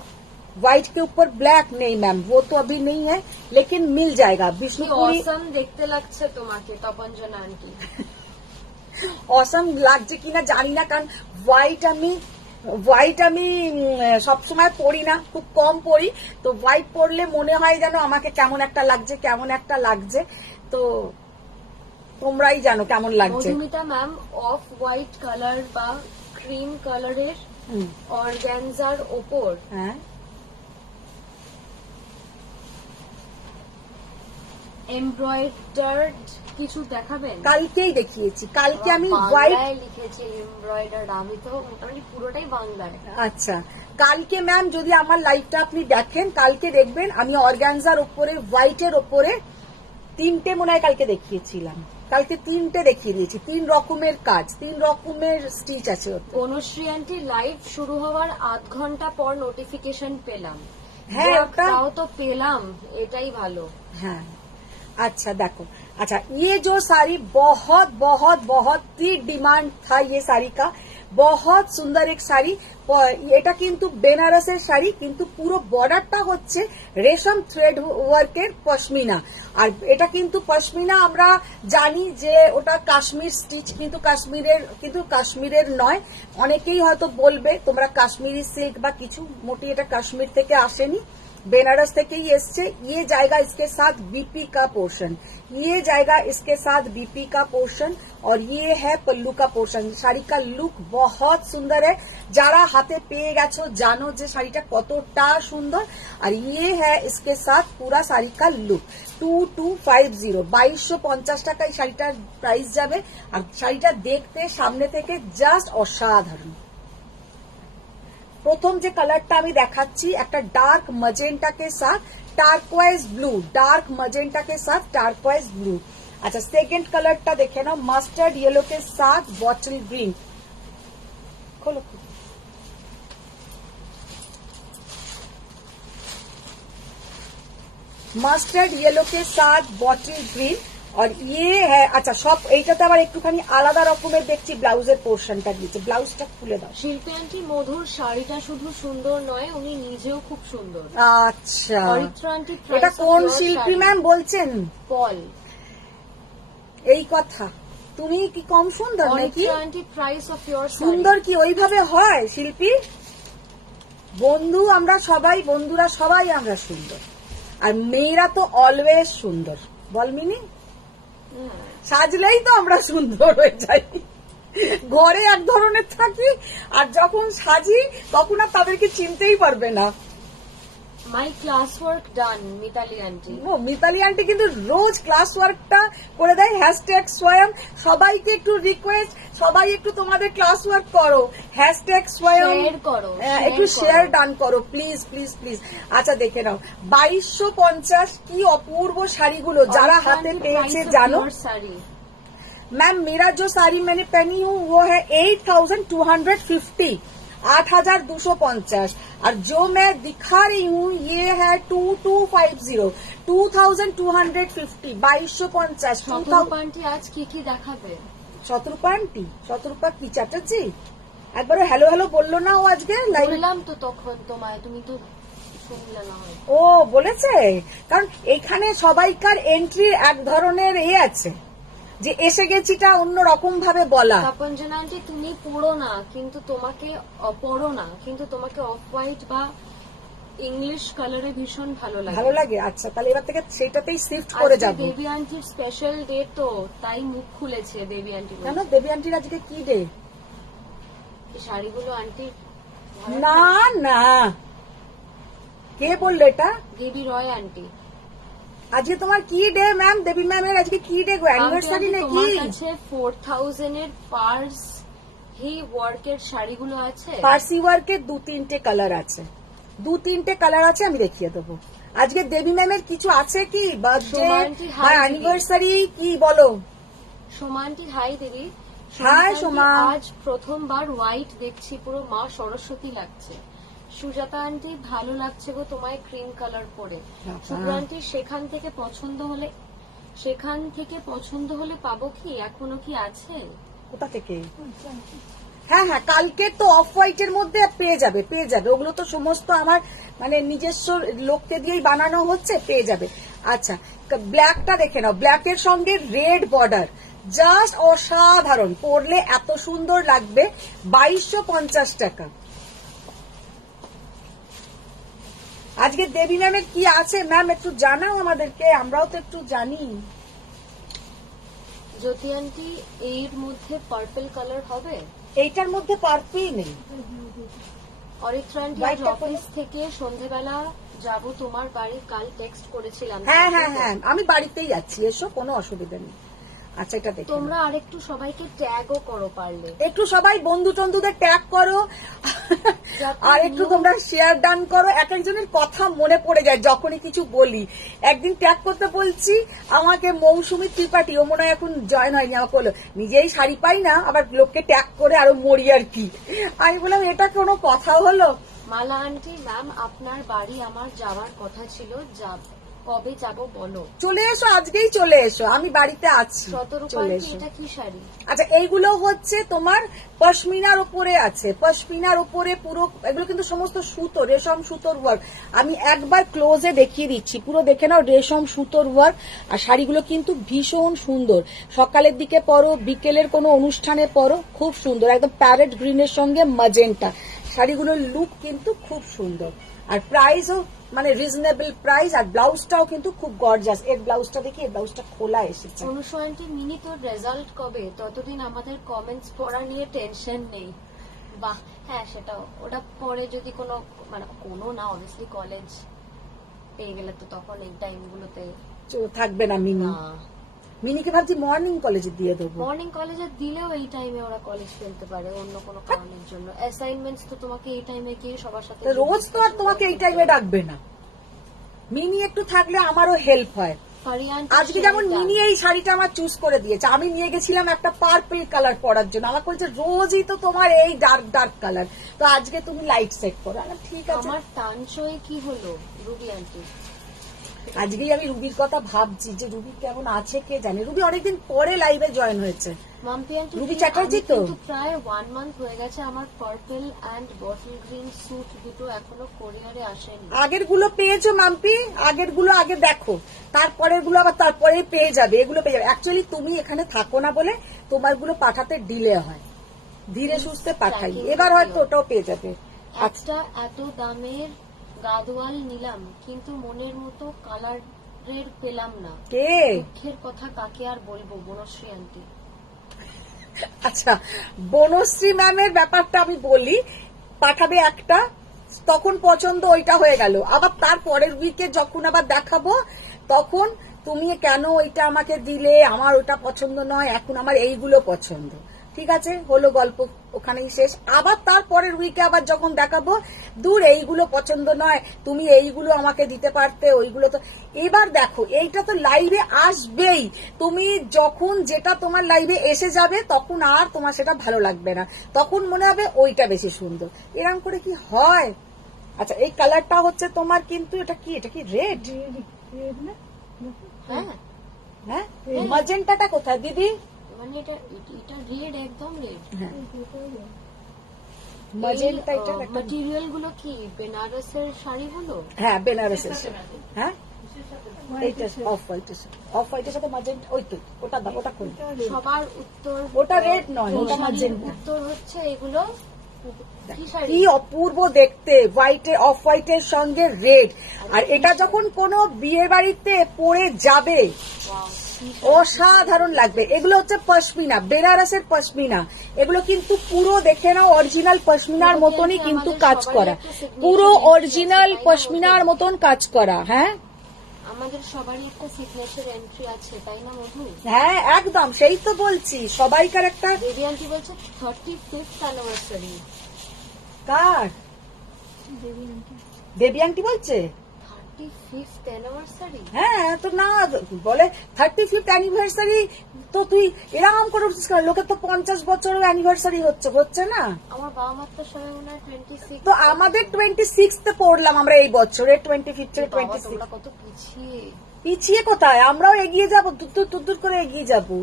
व्हाइट के ऊपर ब्लैक नहीं मैम, वो तो अभी नहीं है, लेकिन मिल जाएगा। কি বিষ্ণুপুরি অসম দেখতে লাগছে তোমাকে তপঞ্জনা আন্টি। অসম লাগছে কিনা জানি না, কারণ হোয়াইট আমি সবসময় পরি না, খুব কম পরি। তো হোয়াইট পরলে মনে হয় যেন আমাকে কেমন একটা লাগছে, তো তোমরাই জানো কেমন লাগছে। Madhumita ma'am, off white colour বা ক্রিম কালারের হুম, অর্গানজার ওপর হ্যাঁ, এমব্রয়ডার্ড কিছু দেখাবেন? কালকেই দেখিয়েছি, কালকে আমি হোয়াইট। বাংলায় লিখেছি এমব্রয়ডার্ড, আমি তো মোটামুটি পুরোটাই বাংলায়। আচ্ছা, কালকে ম্যাম যদি আমার লাইভটা আপনি দেখেন, কালকে দেখবেন আমি অর্গানজার ওপরে হোয়াইটের ওপরে 3টে মনে হয় কালকে দেখিয়েছিলাম। কালকে 3টে দেখিয়ে দিয়েছি, 3 রকমের কাজ, 3 রকমের স্টিচ আছে ওতে। বনশ্রী আন্টি, লাইভ শুরু হওয়ার আধ ঘন্টা পর নোটিফিকেশন পেলাম। হ্যাঁ, যাক, ওটা- তাও তো পেলাম, এটাই ভালো। हाँ, अच्छा देखो, अच्छा ये जो साड़ी बहुत बहुत बहुत ही डिमांड था, ये साड़ी का बहुत সুন্দর এক শাড়ি। এটা কিন্তু বেনারসের শাড়ি, কিন্তু পুরো বর্ডারটা হচ্ছে রেশম থ্রেড ওয়ার্কের পশমিনা। আর এটা কিন্তু পশমিনা আমরা জানি যে ওটা কাশ্মীর স্টিচ, কিন্তু কাশ্মীরের নয়। অনেকেই হয়তো বলবে তোমরা কাশ্মীরি সিল্ক বা কিছু, মোটি এটা কাশ্মীর থেকে আসেনি, बेनारस থেকে ही এসছে। ये जाएगा इसके साथ बीपी का पोर्शन, ये जाएगा इसके साथ बीपी का पोर्शन, और ये है पल्लू का पोर्शन। শাড়ি का लुक बहुत सुंदर है, যারা হাতে পেয়ে গেছো জানো যে শাড়িটা কতটা সুন্দর। আর ये है इसके साथ पूरा শাড়ি का लुक। 2250, 2250 টাকায় শাড়িটার প্রাইস যাবে। আর শাড়িটা দেখতে সামনে থেকে জাস্ট অসাধারণ। প্রথম যে কালারটা আমি দেখাচ্ছি একটা ডার্ক মজেন্টা के साथ টার্কোয়াইজ ব্লু, ডার্ক मजेंटा के साथ টার্কোয়াইজ ব্লু। अच्छा, सेकंड कलरটা দেখে নাও, মাস্টার্ড येलो के साथ बॉटल ग्रीन। खोलो, মাস্টার্ড येलो के साथ बॉटल ग्रीन। और ये है, अच्छा সব এইটাতে আবার একটুখানি আলাদা রকমের দেখছি ব্লাউজের পোর্শনটা দিয়েছে। ব্লাউজটা খুলে দাও। শিল্পী আন্টি, মধুর শাড়িটা শুধু সুন্দর নয়, উনি নিজেও খুব সুন্দর। আচ্ছা, অরিত্রা আন্টি, এটা কোন শিল্পী ম্যাম বলছেন? পল। এই কথা, তুমি কি কম সুন্দর নাকি? Aritra aunty, price of your সুন্দর কি ওইভাবে হয় শিল্পী? বন্ধুরা সবাই আমরা সুন্দর, আর মেয়েরা তো অলওয়েজ সুন্দর। বল মিনি, সাজলেই তো আমরা সুন্দর হয়ে যাই। ঘরে এক ধরনের থাকি, আর যখন সাজি তখন আর তাদেরকে চিনতেই পারবে না। My class work done Mitali aunty. ও মিতালি আন্টি কিন্তু রোজ ক্লাস ওয়ার্কটা করে দেয়, হ্যাশট্যাগ স্বয়ং। সবাইকে একটু রিকোয়েস্ট, সবাই একটু তোমাদের ক্লাস ওয়ার্ক করো, হ্যাশট্যাগ স্বয়ং শেয়ার করো, একটু শেয়ার ডান করো প্লিজ প্লিজ প্লিজ। আচ্ছা দেখে নাও 2250 কি অপূর্ব শাড়িগুলো, যারা হাতে পেয়েছে জানো। শাড়ি मैम मेरा जो साड़ी मैंने पहनी हूँ वो है 8250, 8250, और जो मैं दिखा रही हूँ ये है 2250, 2250, 2250। শতরূপা আন্টি আজ কি কি দেখাবে? শতরূপা আন্টি, শতরূপা কি চ্যাটার্জি একবারও হ্যালো হ্যালো বললো না ও আজকে লাইভ? বললাম তো তখন তোমায়, তুমি তো শুনলে না হয়তো। ও বলেছে, কারণ এখানে সবাইকার এন্ট্রি এক ধরনের আছে যে এসে গেছিটা অন্য রকম ভাবে বলা। তপঞ্জনা আন্টি তুমি পড়ো না, কিন্তু তোমাকে পড়ো না, কিন্তু তোমাকে অফ হোয়াইট বা ইংলিশ কালারে ভীষণ ভালো লাগে। ভালো লাগে, আচ্ছা তাহলে এবার থেকে সেটাতেই শিফট করে আজকে যাব। দেবী আন্টির স্পেশাল ডে তো, তাই মুখ খুলেছে দেবী আন্টি। কেন দেবী আন্টির আজকে কি ডে? শাড়িগুলো আন্টি না না, কে বললো এটা? দেবী রয় আন্টি। আজকে তোমার কি ডে ম্যাম? দেবী ম্যামের আজকে কি ডে গো? অ্যানিভার্সারি নাকি? তোমার কাছে 4000 এর পার্স হি ওয়ার্কের শাড়িগুলো আছে? ফার্সি ওয়ার্কের 2-3টে কালার আছে, 2-3টে কালার আছে, আমি দেখিয়ে দেবো। আজকে দেবী ম্যামের কিছু আছে কি? বার্থডে সোমা আন্টি, বা হাই অ্যানিভার্সারি কি বলো? সোমা আন্টি হাই দিদি। Hi aunty, Soma. আজ প্রথমবার হোয়াইট দেখছি, পুরো মা সরস্বতী লাগছে। সুজাতা আন্টি ভালো লাগছে গো তোমায় ক্রিম কালার পরে। শুভ্র আন্টি সেখান থেকে পছন্দ হলে পাবো কি? এখনো কি আছে? কোথা থেকে? হ্যাঁ হ্যাঁ, কালকে তো অফ হোয়াইটের মধ্যে পেয়ে যাবে, পেয়ে যাবে। ওগুলো তো সমস্ত আমার মানে নিজস্ব লোককে দিয়েই বানানো হচ্ছে, পেয়ে যাবে। আচ্ছা ব্ল্যাকটা দেখে নাও, ব্ল্যাকের সঙ্গে রেড বর্ডার, জাস্ট অসাধারণ, পরলে এত সুন্দর লাগবে। 2250 টাকা। আজকে দেবী ম্যামের কি আছে ম্যাম একটু জানাও আমাদেরকে, আমরাও তো একটু জানি। জ্যোতি আন্টি এর মধ্যে পার্পল কালার হবে? এইটার মধ্যে পার্পল নেই। অরিত্রা আন্টি আজ White টা অফিস থেকে সন্ধ্যেবেলা যাব তোমার বাড়ি, কাল টেক্সট করেছিলাম। হ্যাঁ হ্যাঁ হ্যাঁ, আমি বাড়িতেই যাচ্ছি, এসো, কোনো অসুবিধা নেই। আচ্ছা এটা দেখো, তোমরা আরেকটু সবাইকে ট্যাগও করো পারলে। একটু সবাই বন্ধু টন্ধুদের ট্যাগ করো, আর একটু তোমরা শেয়ার ডান করো। এক একজনের কথা মনে পড়ে যায় যখনই কিছু বলি। একদিন ট্যাগ করতে বলছি, আমাকে মৌসুমী ত্রিপাঠী, ও মনে হয় এখন জয়েন হয়নি, আমাকে বললো নিজেই শাড়ি পাই না আবার লোককে ট্যাগ করে আরো মরি আর কি। আমি বললাম এটা কোনো কথা হলো? মালা আন্টি ম্যাম আপনার বাড়ি আমার যাওয়ার কথা ছিল, কবে যাব বলো? চলে এসো, আজকেই চলে এসো, আমি বাড়িতে আছি, শতরূপা চলে আন্টি এসো। এটা কি শাড়ি? আচ্ছা এইগুলো হচ্ছে তোমার পশমিনার উপরে আছে, পশমিনার উপরে পুরো, এগুলো কিন্তু সমস্ত সুতো, রেশম সুতোর ওয়ার্ক। আমি একবার ক্লোজে দেখিয়ে দিচ্ছি, পুরো দেখে নাও, রেশম সুতোর ওয়ার্ক। আর শাড়িগুলো কিন্তু ভীষণ সুন্দর, সকালের দিকে পরো, বিকেলের কোনো অনুষ্ঠানে পরো, খুব সুন্দর, একদম প্যারেট গ্রিনের সঙ্গে ম্যাজেন্টা। শাড়িগুলোর লুক কিন্তু খুব সুন্দর, আর প্রাইসও মানে রিজনেবল প্রাইস। আর ব্লাউজটাও কিন্তু খুব গর্জাস। এর ব্লাউজটা দেখি, এর ব্লাউজটা খোলা এসেছে। অনুসূয়া আন্টি মিনি তোর রেজাল্ট কবে? ততদিন আমাদের কমেন্টস পড়া নিয়ে টেনশন নেই। বাহ, হ্যাঁ সেটাও, ওটা পরে যদি কোনো মানে কোনো না অবভিয়াসলি কলেজ পেয়ে গেলে তো তখন এই টাইমগুলোতে থাকবে না মিনি। না, মিনিকে ভাবছি মর্নিং কলেজে দিয়ে দেবো। মর্নিং কলেজে দিলেও এই টাইমে ওরা কলেজ ফেলতে পারে অন্য কোনো কারণের জন্য। অ্যাসাইনমেন্টস তো তোমাকে এই টাইমে গিয়ে সবার সাথে রোজ তো আর তোমাকে এই টাইমে ডাকবে না। মিনি একটু থাকলে আমারও হেল্প হয়। আজকে যেমন মিনি এই শাড়িটা আমার চুজ করে দিয়েছে, আমি নিয়ে গেছিলাম একটা পার্পল কালার পরার জন্য, আমাকে বলছে রোজই তো তোমার এই ডার্ক ডার্ক কালার, তো আজকে তুমি লাইট সেট করো। ঠিক আছে। আমার টানচয়ে কি হলো রুবি আন্টি? আজকেই আমি রুবির কথা ভাবছি যে রুবি কেমন আছে কে জানে। রুবি অনেকদিন পরে লাইভে জয়েন হয়েছে। মাম্পি আন্টি রুবি চ্যাটার্জি তো প্রায় 1 মান্থ হয়ে গেছে, আমার purple and bottle green suit দুটো এখনো কোরিয়ারে আসেনি। আগের গুলো পেয়েছো মাম্পি? আগের গুলো আগে দেখো, তারপরের গুলো আবার তারপরে পেয়ে যাবে, এগুলো পেয়ে যাবে। অ্যাকচুয়ালি তুমি এখানে থাকো না বলে তোমার গুলো পাঠাতে ডিলে হয়, ধীরে সুস্থে পাঠাই, এবার হয়তো ওটাও পেয়ে যাবে। একটা এত দামের গাদোয়াল নিলাম কিন্তু মনের মতো কালারের পেলাম না। কে? দুঃখের কথা কাকে আর বলবো, বনশ্রী আন্টি। আচ্ছা বনশ্রী ম্যামের ব্যাপারটা আমি বলি, পাঠাবে একটা তখন পছন্দ ওইটা হয়ে গেল, আবার তার পরের উইকে যখন আবার দেখাবো তখন তুমি কেন ওইটা আমাকে দিলে, আমার ওটা পছন্দ নয়, এখন আমার এইগুলো পছন্দ। ঠিক আছে, হলো গল্প ওখানেই শেষ। আবার তার পরের উইকে আবার যখন দেখাবো, দূর এইগুলো পছন্দ নয়, তুমি এইগুলো আমাকে দিতে পারতে, ওইগুলো তো। এবার দেখো এইটা তো লাইভে আসবেই, তুমি যখন যেটা তোমার লাইভে এসে যাবে তখন আর তোমার সেটা ভালো লাগবে না, তখন মনে হবে ওইটা বেশি সুন্দর। এরকম করে কি হয়? আচ্ছা, এই কালারটা হচ্ছে তোমার, কিন্তু এটা কি রেড? হ্যাঁ হ্যাঁ, ম্যাজেন্টাটা কোথায় দিদি? মানে এটা রেড, একদম রেড। ম্যাজেন্টা এটা ম্যাটেরিয়াল গুলো কি বেনারসের শাড়ি হলো? হ্যাঁ, বেনারসের। হ্যাঁ, এইটা অফ হোয়াইটের সাথে ম্যাজেন্টা, ওই তো ওটা দাও, ওটা খুলি। সবার উত্তর ওটা রেড নয়, ওটা ম্যাজেন্টা। উত্তর হচ্ছে এগুলো কি শাড়ি? কি অপূর্ব দেখতে, অফ হোয়াইটের সঙ্গে রেড। আর এটা যখন কোনো বিয়ে বাড়িতে পরে যাবে Wow, কি শাড়ি? অসাধারণ লাগবে। এগুলো হচ্ছে পশমিনা, বেনারসের পশমিনা। এগুলো কিন্তু পুরো দেখে নাও অরিজিনাল পশমিনার মতনই কিন্তু কাজ করা, পুরো অরিজিনাল পশমিনার মতন কাজ করা। হ্যাঁ, আমাদের সবারই একটা সিগনেচার এন্ট্রি আছে, তাই না মধু? হ্যাঁ, একদম, সেই তো বলছি, সবাইকার একটা। দেবী আন্টি বলছে 35th অ্যানিভার্সারি। কার? দেবী আন্টি বলছে 35th অ্যানিভার্সারি? হ্যাঁ, তো না বলে 35th অ্যানিভার্সারি, তো তুই এরকম করে উঠছিস কেন? লোকের তো 50 বছরের অ্যানিভার্সারি হচ্ছে না? আমার বাবা মার তো সবাই মনে হয় 26। তো আমাদের 26th পড়লাম আমরা এই বছরে, 25th এর বাবা, 26। তোমরা কত পিছিয়ে। পিছিয়ে কোথায়, আমরাও এগিয়ে যাবো, তুর করে এগিয়ে যাবো,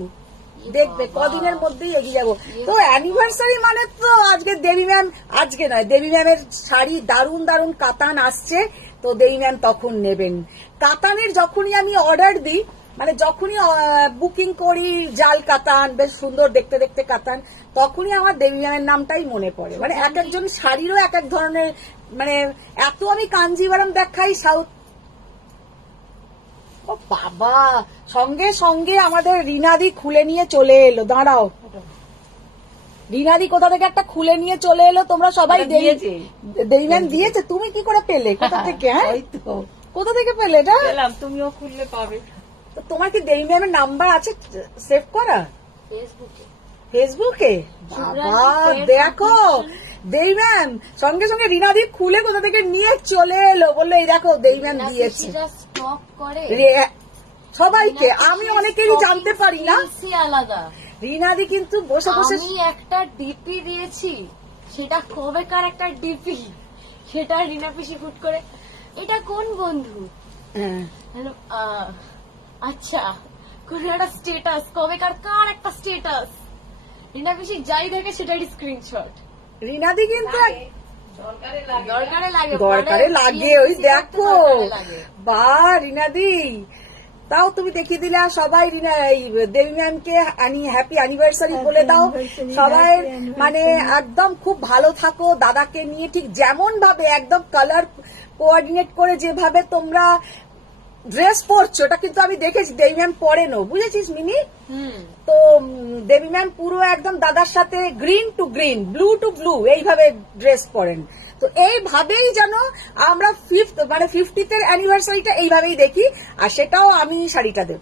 দেখবে বাবা। কদিনের মধ্যেই এগিয়ে যাবো। তো অ্যানিভার্সারি মানে তো আজকে দেবী ম্যাম, আজকে নয়, দেবী ম্যামের শাড়ি দারুণ দারুণ কাতান আসছে, তো দেবী ম্যাম তখন নেবেন। কাতানের যখনই আমি অর্ডার দিই, মানে যখনই বুকিং করি জাল কাতান, বেশ সুন্দর দেখতে দেখতে কাতান, তখনই আমার দেবী ম্যামের নামটাই মনে পড়ে। মানে এক একজন শাড়িরও এক এক ধরনের, মানে এত আমি কাঞ্জিভারম দেখাই, সাউথ। ও বাবা, সঙ্গে সঙ্গে আমাদের রিনাদি খুলে নিয়ে চলে এলো, দাঁড়াও। রিনাদি কোথা থেকে একটা খুলে নিয়ে চলে এলো, তোমরা সবাই দিয়েছে। দেবী ম্যাম দিয়েছে, তুমি কি করে পেলে, কোথা থেকে? হ্যাঁ, ওই তো কোথা থেকে পেলে এটা? পেলাম, তুমিও খুললে পাবে। তো তোমার কি দেবী ম্যামের নাম্বার আছে সেভ করা ফেসবুকে ফেসবুকে? বাবা, দেখো দেবী ম্যাম সঙ্গে সঙ্গে রিনাদি খুলে কোথা থেকে নিয়ে চলে এলো, বললো এই দেখো দেবী ম্যাম দিয়েছে। স্টক করে সবাইকে, আমি অনেকেরই জানতে পারি না। আলাদা। রিনাদি কিন্তু বসে বসে, আমি একটা ডিপি দিয়েছি, সেটা কবেকার একটা ডিপি, সেটা রিনা পিসি ফুট করে এটা কোন বন্ধু, হ্যাঁ, হ্যালো, আচ্ছা, কোন একটা স্টেটাস, কবেকার কার একটা স্টেটাস, রিনা পিসি যাই দেখে সেটারই স্ক্রিনশট। রিনাদি কিন্তু দরকারে লাগে, দরকারে লাগে, ওই দেখো দরকারে লাগে। বা রিনাদি, তাও তুমি দেখিয়ে দিলে, আর সবাই দেবী ম্যামকে হ্যাপি অ্যানিভার্সারি বলে দাও সবাই। মানে একদম খুব ভালো থাকো, দাদাকে নিয়ে ঠিক যেমন ভাবে একদম কালার কোঅর্ডিনেট করে যেভাবে তোমরা ড্রেস পরছো, ওটা কিন্তু আমি দেখেছি দেবী ম্যাম পরেনো, বুঝেছিস মিনি? তো দেবী ম্যাম পুরো একদম দাদার সাথে green to green, blue to blue এইভাবে ড্রেস পরেন। তো এইভাবেই যেন আমরা 50th অ্যানিভার্সারিটা এইভাবেই দেখি, আর সেটাও আমি শাড়িটা দেব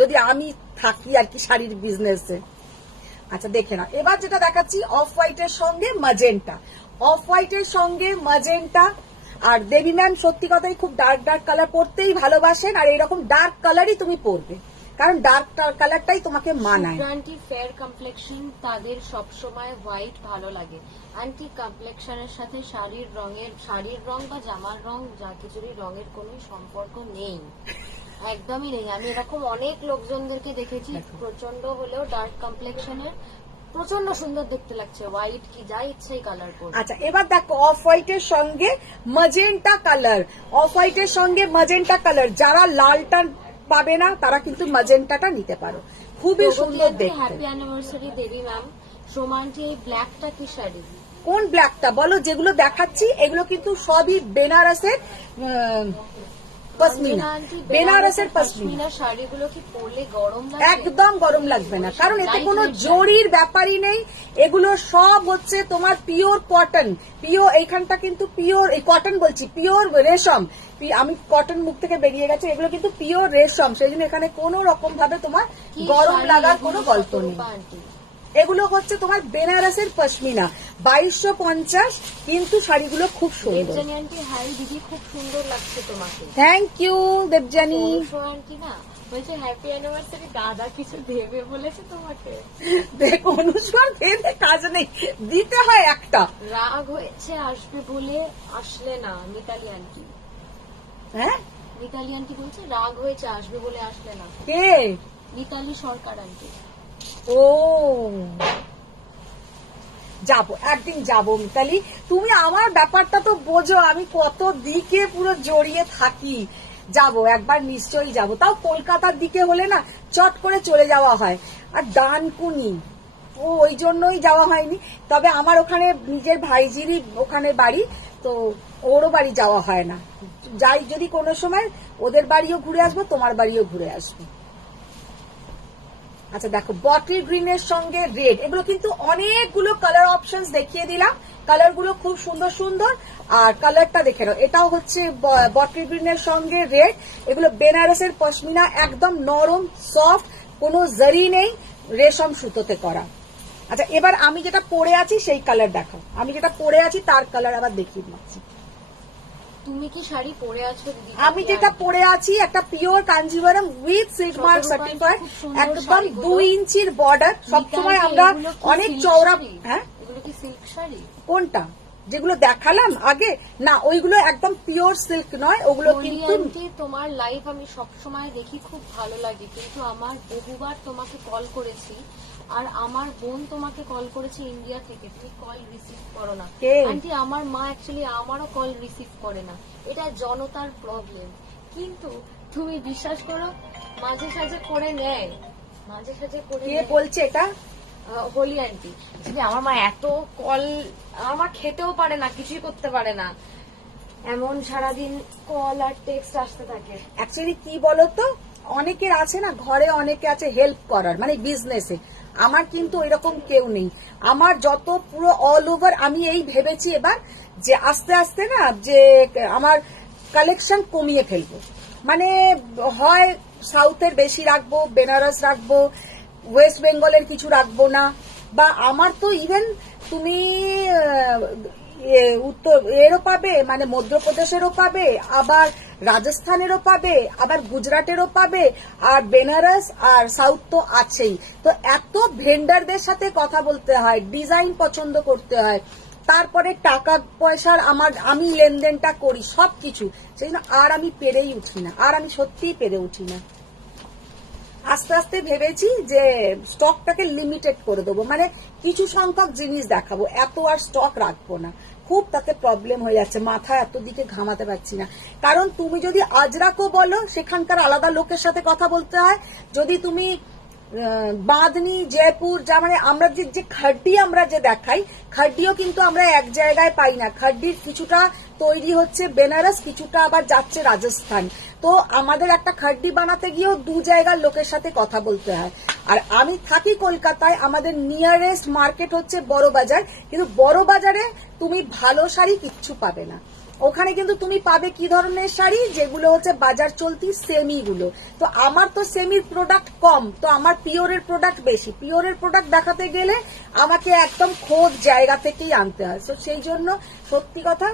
যদি আমি থাকি আর কি শাড়ির বিজনেসে। আচ্ছা, দেখে না এবার যেটা দেখাচ্ছি, অফ হোয়াইটের সঙ্গে ম্যাজেন্টা, অফ হোয়াইটের সঙ্গে ম্যাজেন্টা। আর দেবী ম্যাম সত্যি কথাই খুব ডার্ক ডার্ক কালার পরতেই ভালোবাসেন, আর এরকম ডার্ক কালারই তুমি পরবে, কারণ ডার্ক কালারটাই তোমাকে মানায়। আন্টি ফেয়ার কমপ্লেকশন, তাদের সবসময় হোয়াইট ভালো লাগে। আন্টি কমপ্লেকশনের সাথে শাড়ির রং বা জামার রং যা কিছুরই রঙের কোনো সম্পর্ক নেই, একদমই নেই। আমি এরকম অনেক লোকজনদেরকে দেখেছি, প্রচন্ড হলেও ডার্ক কমপ্লেকশনের, প্রচন্ড সুন্দর দেখতে লাগছে, হোয়াইট কি যা ইচ্ছাই কালার করবে। আচ্ছা, এবার দেখো অফ হোয়াইটের সঙ্গে ম্যাজেন্টা কালার, অফ হোয়াইটের সঙ্গে ম্যাজেন্টা কালার, যারা লালটা পাবে না তারা কিন্তু ম্যাজেন্টাটা নিতে পারো, খুবই সুন্দর দেখতে। হ্যাপি অ্যানিভার্সারি দেবী ম্যাম। সোমান্টি, এই ব্ল্যাকটা কি শাড়ি? কোন ব্ল্যাকটা বলো? যেগুলো দেখাচ্ছি এগুলো কিন্তু সবই বেনারসের পশমিনা, বেনারসের পশমিনা। শাড়িগুলো কি পরলে গরম লাগে? একদম গরম লাগবে না, কারণ এতে কোনো জরির ব্যাপারই নেই। এগুলো সব হচ্ছে তোমার পিওর কটন, পিওর, এইখানটা কিন্তু পিওর, এই কটন বলছি, পিওর রেশম। আমি কটন মুখ থেকে বেরিয়ে গেছে, এগুলো কিন্তু পিওর রেশম, সেই জন্য এখানে কোনো রকম ভাবে তোমার গরম লাগার কোনো গল্প নেই। এগুলো হচ্ছে তোমার বেনারসের পশমিনা, 2250, কিন্তু শাড়িগুলো খুব সুন্দর। দেবজানি আন্টি, হাই দিদি, খুব সুন্দর লাগছে তোমাকে। Thank you Debjani. আন্টি না বলছে হ্যাপি অ্যানিভার্সারি, দাদা কিছু দেবে বলেছে তোমাকে। দেখ অনুস্বার দেবে, কাজ নেই, দিতে হয় একটা। রাগ হয়েছে আসবে বলে আসলে না, মিতালি আন্টি। হ্যাঁ, মিতালি আন্টি বলছে রাগ হয়েছে আসবে বলে আসলে না। কে? মিতালি সরকার আন্টি। ও, যাবো একদিন, যাবো মিতালি। তুমি আমার ব্যাপারটা তো বোঝো, আমি কত দিকে পুরো জড়িয়ে থাকি। যাবো একবার, নিশ্চয়ই যাবো। তাও কলকাতার দিকে হলে না চট করে চলে যাওয়া হয়, আর ডানকুনি ও ওই জন্যই যাওয়া হয়নি। তবে আমার ওখানে নিজের ভাইজিরই ওখানে বাড়ি, তো ওরও বাড়ি যাওয়া হয় না। যাই যদি কোনো সময়, ওদের বাড়িও ঘুরে আসবো, তোমার বাড়িও ঘুরে আসবো। আচ্ছা দেখো, বটল গ্রিনের সঙ্গে রেড, এগুলো কিন্তু অনেকগুলো কালার অপশনস দেখিয়ে দিলাম। কালার গুলো খুব সুন্দর সুন্দর, আর কালারটা দেখে নাও, এটাও হচ্ছে বটল গ্রিনের সঙ্গে রেড। এগুলো বেনারসের পশমিনা, একদম নরম সফট, কোনো জারি নেই, রেশম সুতোতে করা। আচ্ছা এবার আমি যেটা পরে আছি সেই কালার দেখো, আমি যেটা পরে আছি তার কালার আবার দেখিয়ে দিচ্ছি। তুমি কি শাড়ি পরে আছো দিদি? আমি যেটা পরে আছি একটা pure Kanjivaram with silk mark certified, একদম 2 ইঞ্চির বর্ডার। সবসময় আমরা অনেক চওড়া, হ্যাঁ এগুলো কি সিল্ক শাড়ি? কোনটা? যেগুলো দেখালাম আগে না, ওইগুলো একদম পিওর সিল্ক নয়, ওগুলো কিন্তু। তোমার লাইভ আমি সবসময় দেখি, খুব ভালো লাগে, কিন্তু আমার বহুবার তোমাকে কল করেছি, আর আমার বোন তোমাকে কল করেছে ইন্ডিয়া থেকে, তুমি কল রিসিভ করো না। আন্টি আমার মা অ্যাকচুয়ালি আমারও কল রিসিভ করে না, এটা জনতার প্রবলেম। কিন্তু তুমি বিশ্বাস করো, মাঝে সাঝে করে নেয়, মাঝে সাঝে করে। কে বলছে এটা? হোলি আন্টি। আমার মা এত কল, আমার মা খেতেও পারে না, কিছুই করতে পারে না, এমন সারাদিন কল আর টেক্সট আসতে থাকে। অ্যাকচুয়ালি কি বলতো, অনেকের আছে না ঘরে, অনেকে আছে হেল্প করার, মানে বিজনেসে। আমার কিন্তু ওইরকম কেউ নেই। আমার যত পুরো অল ওভার, আমি এই ভেবেছি এবার যে আস্তে আস্তে না, যে আমার কালেকশন কমিয়ে ফেলবো। মানে হয় সাউথের বেশি রাখবো, বেনারস রাখবো, ওয়েস্ট বেঙ্গলের কিছু রাখবো না, বা আমার তো ইভেন তুমি উত্তর এরও পাবে, মানে মধ্যপ্রদেশেরও পাবে, আবার রাজস্থানেরও পাবে, আবার গুজরাটেরও পাবে, আর বেনারস আর সাউথ তো আছেই। তো এত ভেন্ডারদের সাথে কথা বলতে হয়, ডিজাইন পছন্দ করতে হয়, তারপরে টাকা পয়সার আমি লেনদেনটা করি সবকিছু, সেই জন্য আর আমি পেরেই উঠি না, আর আমি সত্যিই পেরে উঠি না। আস্তে আস্তে ভেবেছি যে স্টকটাকে লিমিটেড করে দেবো, মানে কিছু সংখ্যক জিনিস দেখাবো, এত আর স্টক রাখবো না। খুব তাতে প্রবলেম হয়ে যাচ্ছে, মাথা এত দিকে ঘামাতে পারছি না। কারণ তুমি যদি আজরাকও বলো, সেখানকার আলাদা লোকের সাথে কথা বলতে হয়। যদি তুমি বাঁধনি, জয়পুর, যা মানে আমরা যে খাড্ডি আমরা যে দেখাই, খাড্ডিও কিন্তু আমরা এক জায়গায় পাই না। খাড্ডির কিছুটা তৈরি হচ্ছে বেনারস, কিছুটা আবার যাচ্ছে রাজস্থান। তো আমাদের একটা খাড্ডি বানাতে গিয়েও 2 জায়গার লোকের সাথে কথা বলতে হয়। আর আমি থাকি কলকাতায়, আমাদের নিয়ারেস্ট মার্কেট হচ্ছে বড় বাজার, কিন্তু বড় বাজারে তুমি ভালো শাড়ি কিচ্ছু পাবে না। ওখানে কিন্তু তুমি পাবে কি ধরনের শাড়ি, যেগুলো হচ্ছে বাজার চলতি সেমি গুলো। তো আমার তো সেমির প্রোডাক্ট কম, তো আমার পিওরের প্রোডাক্ট বেশি। পিওরের প্রোডাক্ট দেখাতে গেলে আমাকে একদম খোঁজ জায়গা থেকেই আনতে হয়। তো সেই জন্য সত্যি কথা,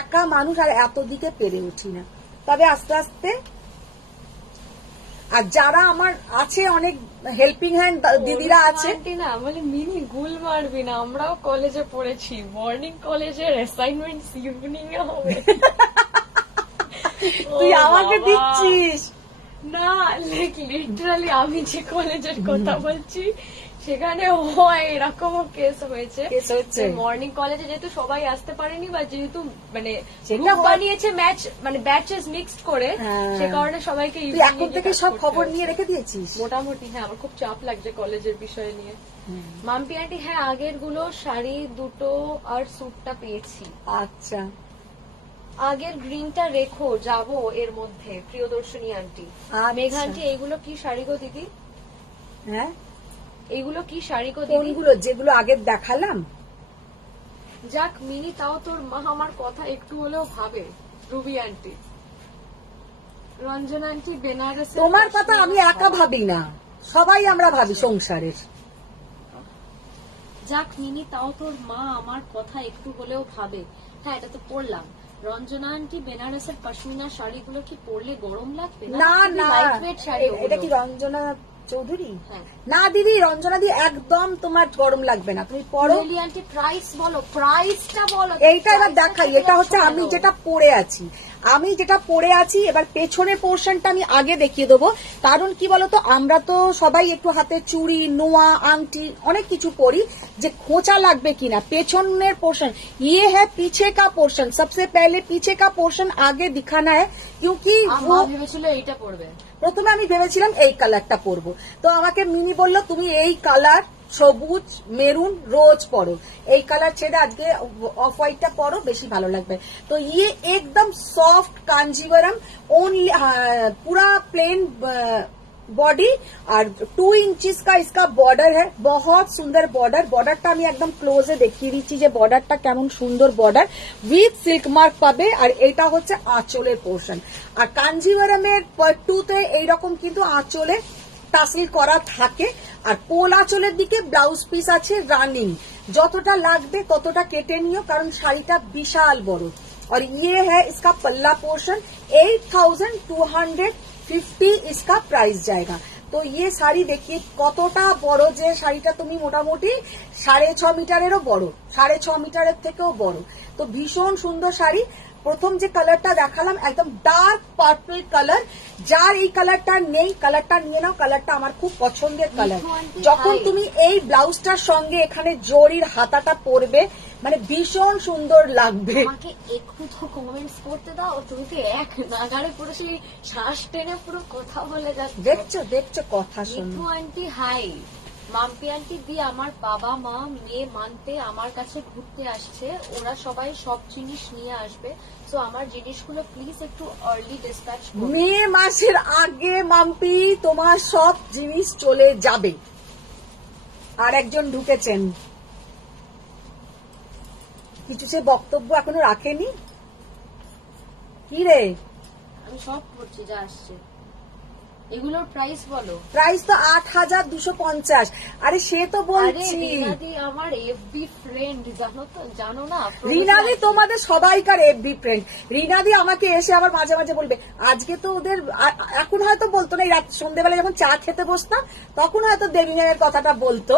একা মানুষ আর এত দিকে পেরে উঠি না। তবে আস্তে আস্তে, আর যারা আমার আছে অনেক হেল্পিং হ্যান্ড দিদিরা আছে না, বলে মিনি গুল মারবি না, আমরাও কলেজে পড়েছি, মর্নিং কলেজের অ্যাসাইনমেন্ট ইভিনিং এ হবে। তুই আমাকে দিচ্ছিস না, লিটারালি আমি যে কলেজের কথা বলছি সেখানে হয় এরকমও কেস হয়েছে। মর্নিং কলেজে যেহেতু সবাই আসতে পারেনি, বা যেহেতু মানে গ্রুপ বানিয়েছে ম্যাচ, মানে ব্যাচেস মিক্সড করে, সে কারণে সবাইকে এখন থেকে সব খবর নিয়ে রেখে দিয়েছিস মোটামুটি। হ্যাঁ, আমার খুব চাপ লাগছে কলেজের বিষয় নিয়ে। মাম্পি আন্টি, হ্যাঁ আগের গুলো শাড়ি দুটো আর স্যুটটা পেয়েছি। আচ্ছা আগের গ্রিনটা রেখো, যাবো এর মধ্যে প্রিয়দর্শনী আন্টি। আচ্ছা। মেঘা আন্টি এইগুলো কি শাড়ি গো দিদি? হ্যাঁ, এইগুলো কি শাড়ি গো দিদি? কোনগুলো যেগুলো আগে দেখালাম? যাক মিনি, তাও তোর মা আমার কথা একটু হলেও ভাবে। Ruby aunty, Ranjana aunty Benaras. তোমার কথা আমি একা ভাবি না, সবাই আমরা ভাবি সংসারের। যাক মিনি, তাও তোর মা আমার কথা একটু হলেও ভাবে। হ্যাঁ, এটা তো পড়লাম। রঞ্জনা আন্টি বেনারসের পশমিনা শাড়িগুলো কি পরলে গরম লাগবে? না না, লাইটওয়েট শাড়ি এটা কি ওগুলো। রঞ্জনা চৌধুরী? হ্যাঁ। না দিদি, রঞ্জনা দি একদম তোমার গরম লাগবে না, তুমি পরো। রুবেলি আন্টি প্রাইস বলো, প্রাইসটা বলো। এইটা এবার দেখাই, এটা হচ্ছে আমি যেটা পরে আছি। এবার পেছনের পোর্শনটা আমি আগে দেখিয়ে দেবো। কারণ কি বলতো, আমরা তো সবাই একটু হাতে চুড়ি, নোয়া, আংটি অনেক কিছু পরি, যে খোঁচা লাগবে কিনা। পেছনের পোর্শন ইয়ে হ্যাঁ, পিছে কা পোর্শন सबसे पहले पीछे का पोर्शन आगे दिखाना है, क्योंकि মা ভেবেছিল এইটা পড়বে। প্রথমে আমি ভেবেছিলাম এই কালারটা পরবো, তো আমাকে মিনি বললো তুমি এই কালার সবুজ মেরুন রোজ পরো, এই কালার ছেড়ে আজকে অফ হোয়াইটটা পরো, বেশি ভালো লাগবে। তো ये एकदम सॉफ्ट कांजीवरम ओनली, पूरा प्लेन बॉडी और 2 इंचेस का इसका बॉर्डर है, बहुत सुंदर बॉर्डरটা আমি একদম ক্লোজে দেখিয়ে দিচ্ছি যে বর্ডারটা কেমন সুন্দর বর্ডার, উইথ সিল্ক মার্ক পাবে। আর এটা হচ্ছে আঁচলের পোর্শন। আর কাঞ্জিভারামের পট্টুতে এইরকম কিন্তু আঁচলে টাসেল করা থাকে। আর পোল আঁচলের দিকে ব্লাউজ পিস আছে রানিং, যতটা লাগবে ততটা কেটে নিও, কারণ শাড়িটা বিশাল বড়। और ये है इसका पल्ला पोर्शन, 8250 इसका प्राइस जाएगा। तो ये শাড়ি দেখিয়ে কতটা বড়, যে শাড়িটা তুমি মোটামুটি 6.5 মিটারেরও বড়, 6.5 মিটারের থেকেও বড়। তো ভীষণ সুন্দর শাড়ি। প্রথম যে কালারটা দেখালাম একদম ডার্ক পার্পল কালার, যার এই কালারটা নেই কালারটা নিয়ে নাও, কালারটা আমার খুব পছন্দের কালার। যখন তুমি এই ব্লাউজটার সঙ্গে এখানে জরির হাতাটা পরবে, মানে ভীষণ সুন্দর লাগবে। আমাকে একটু তো কমেন্টস করতে দাও, তুমি তো এক নাগাড়ে পুরো সেই শ্বাস টেনে পুরো কথা বলে যাচ্ছে। দেখছো কথা শোনো। Mithu aunty hi, Mampi aunty দি আমার বাবা মা মেয়ে মানতে আমার কাছে ঘুরতে আসছে, ওরা সবাই সব জিনিস নিয়ে আসবে, তো আমার জিনিসগুলো প্লিজ একটু আর্লি ডিসপ্যাচ করো। মে মাসের আগে মাম্পি তোমার সব জিনিস চলে যাবে। আর একজন ঢুকেছেন, কিছু সে বক্তব্য এখনো রাখেনি। কি রে? আমি সব করছি যা আসছে। এগুলোর প্রাইস বলো। প্রাইস তো 8250। আরে সে তো আরে বলছি, রিনাদি আমার এফবি ফ্রেন্ড, জানো না? রিনাদি তোমাদের সবাইকার এফবি ফ্রেন্ড। রিনাদি আমাকে এসে আবার মাঝে মাঝে বলবে, আজকে তো ওদের, এখন হয়তো বলতো না, এই রাত সন্ধ্যেবেলা যখন চা খেতে বসতাম তখন হয়তো দেবীনের কথাটা বলতো,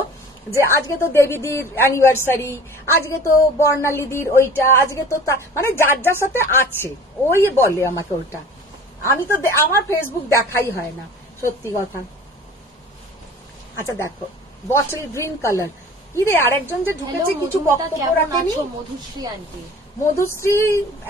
যে আজকে তো দেবীদির অ্যানিভার্সারি, আজকে তো বর্ণালীদির ওইটা, আজকে তো মানে যার যার সাথে আছে ওই বলে আমাকে ওটা। আমি তো আমার ফেসবুক দেখাই হয় না, সত্যি কথা। আচ্ছা দেখো, বটল গ্রিন কালার। কি রে, আরেকজন যে ঢুকেছে কিছু বক্তব্য রাখেনি। মধুশ্রী আন্টি। মধুশ্রী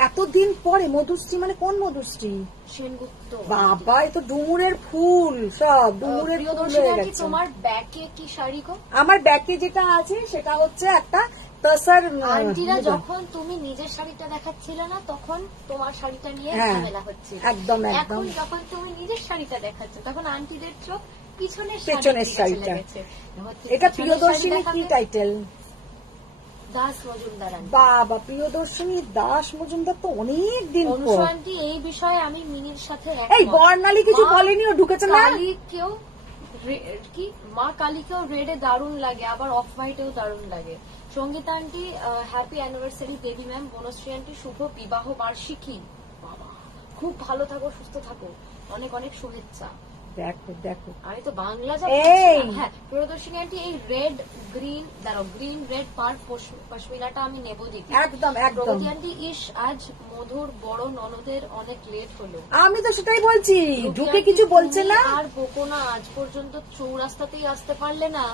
এতদিন পরে, মধুশ্রী মানে কোন মধুশ্রী? সেনগুপ্ত। বাবা, এ তো ডুমুরের ফুল, সব ডুমুরের ফুল হয়ে গেছে। তোমার ব্যাকে কি শাড়ি গো? আমার ব্যাকে যেটা আছে সেটা হচ্ছে একটা তসর। আন্টিরা যখন তুমি নিজের শাড়িটা দেখাচ্ছিলে না, তখন তোমার শাড়িটা নিয়ে ঝামেলা হচ্ছে। একদম এখন যখন তুমি নিজের শাড়িটা দেখাচ্ছ, তখন আন্টিদের চোখ পিছনের শাড়িটা। এটা প্রিয়দর্শিনী কি টাইটেল? দাস মজুমদার। বাবা, প্রিয়দর্শিনী দাস মজুমদার তো অনেক দিন পর। আন্টি এই বিষয়ে আমি মিনির সাথে এই বর্ণালী কিছু বলেনি, ও ঢুকেছে না? কালীকেও কি মা কালীকেও রেডে দারুণ লাগে, আবার অফ হোয়াইটেও দারুণ লাগে। সঙ্গীতা আন্টি হ্যাপি অ্যানিভার্সারি দেবী ম্যাম। বনশ্রী আন্টি শুভ বিবাহ বার্ষিকী। বাবা, খুব ভালো থাকো, সুস্থ থাকো, অনেক অনেক শুভেচ্ছা। দেখো দেখো, আমি তো বাংলা হ্যাঁ। প্রিয়দর্শিনী আন্টি এই রেড গ্রিন, দাঁড়াও, গ্রিন রেড পার পশমিনাটা আমি নেবো দিদি। একদম একদম। প্রগতি আন্টি ইস, আজ মধুর বড় ননদের অনেক লেট হলো। আমি তো সেটাই বলছি, ঢুকে কিছু বলছে না। আর বকো না, আজ পর্যন্ত চৌরাস্তাতেই আসতে পারলে না,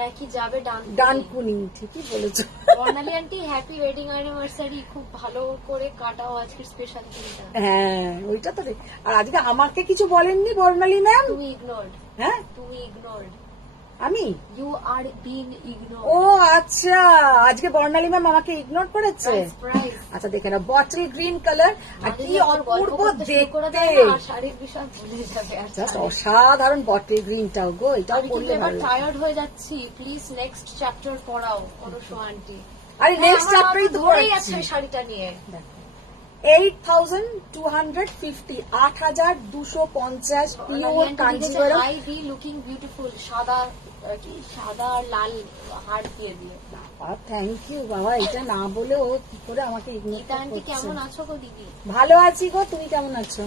নাকি যাবে ডানকুনি? ঠিকই বলেছো। বর্ণালী আন্টি হ্যাপি ওয়েডিং অ্যানিভার্সারি, খুব ভালো করে কাটাও আজকের স্পেশাল দিনটা। হ্যাঁ, ওইটা তো। আর আজকে আমাকে কিছু বলেননি বর্ণালী ম্যাম। তুমি ইগনোরড। হ্যাঁ, তুমি ইগনোরড। আমি ইউ আর বিন ইগনোর। ও আচ্ছা, আজকে বর্ণালী ম্যাম আমাকে ইগনোর করেছে। আচ্ছা দেখে না, বটল গ্রিন কালার, আর কি অপূর্ব দেখতে, শাড়ির বিষয় ভুলে যাবে। Just অসাধারণ বটল গ্রিনটাও গো, এটাও আমি পড়লে কিন্তু এবার ভালো লাগবে। টায়ার্ড হয়ে যাচ্ছি, প্লিজ নেক্সট চ্যাপ্টার পড়াও অনুষু আন্টি। আরে নেক্সট চ্যাপ্টারই তো ধরেই পড়াচ্ছি। আছে শাড়িটা নিয়ে। 8,250, 8,250 pure Kanjivaram. Hi be looking beautiful, সাদা কি সাদা আর লাল হার দিয়ে দিয়ে। থ্যাংক ইউ বাবা, এটা না বলেও কি করে আমাকে ইগনোর গীতা আন্টি করছে। কেমন আছো গো দিদি? ভালো আছি গো, তুমি কেমন আছো?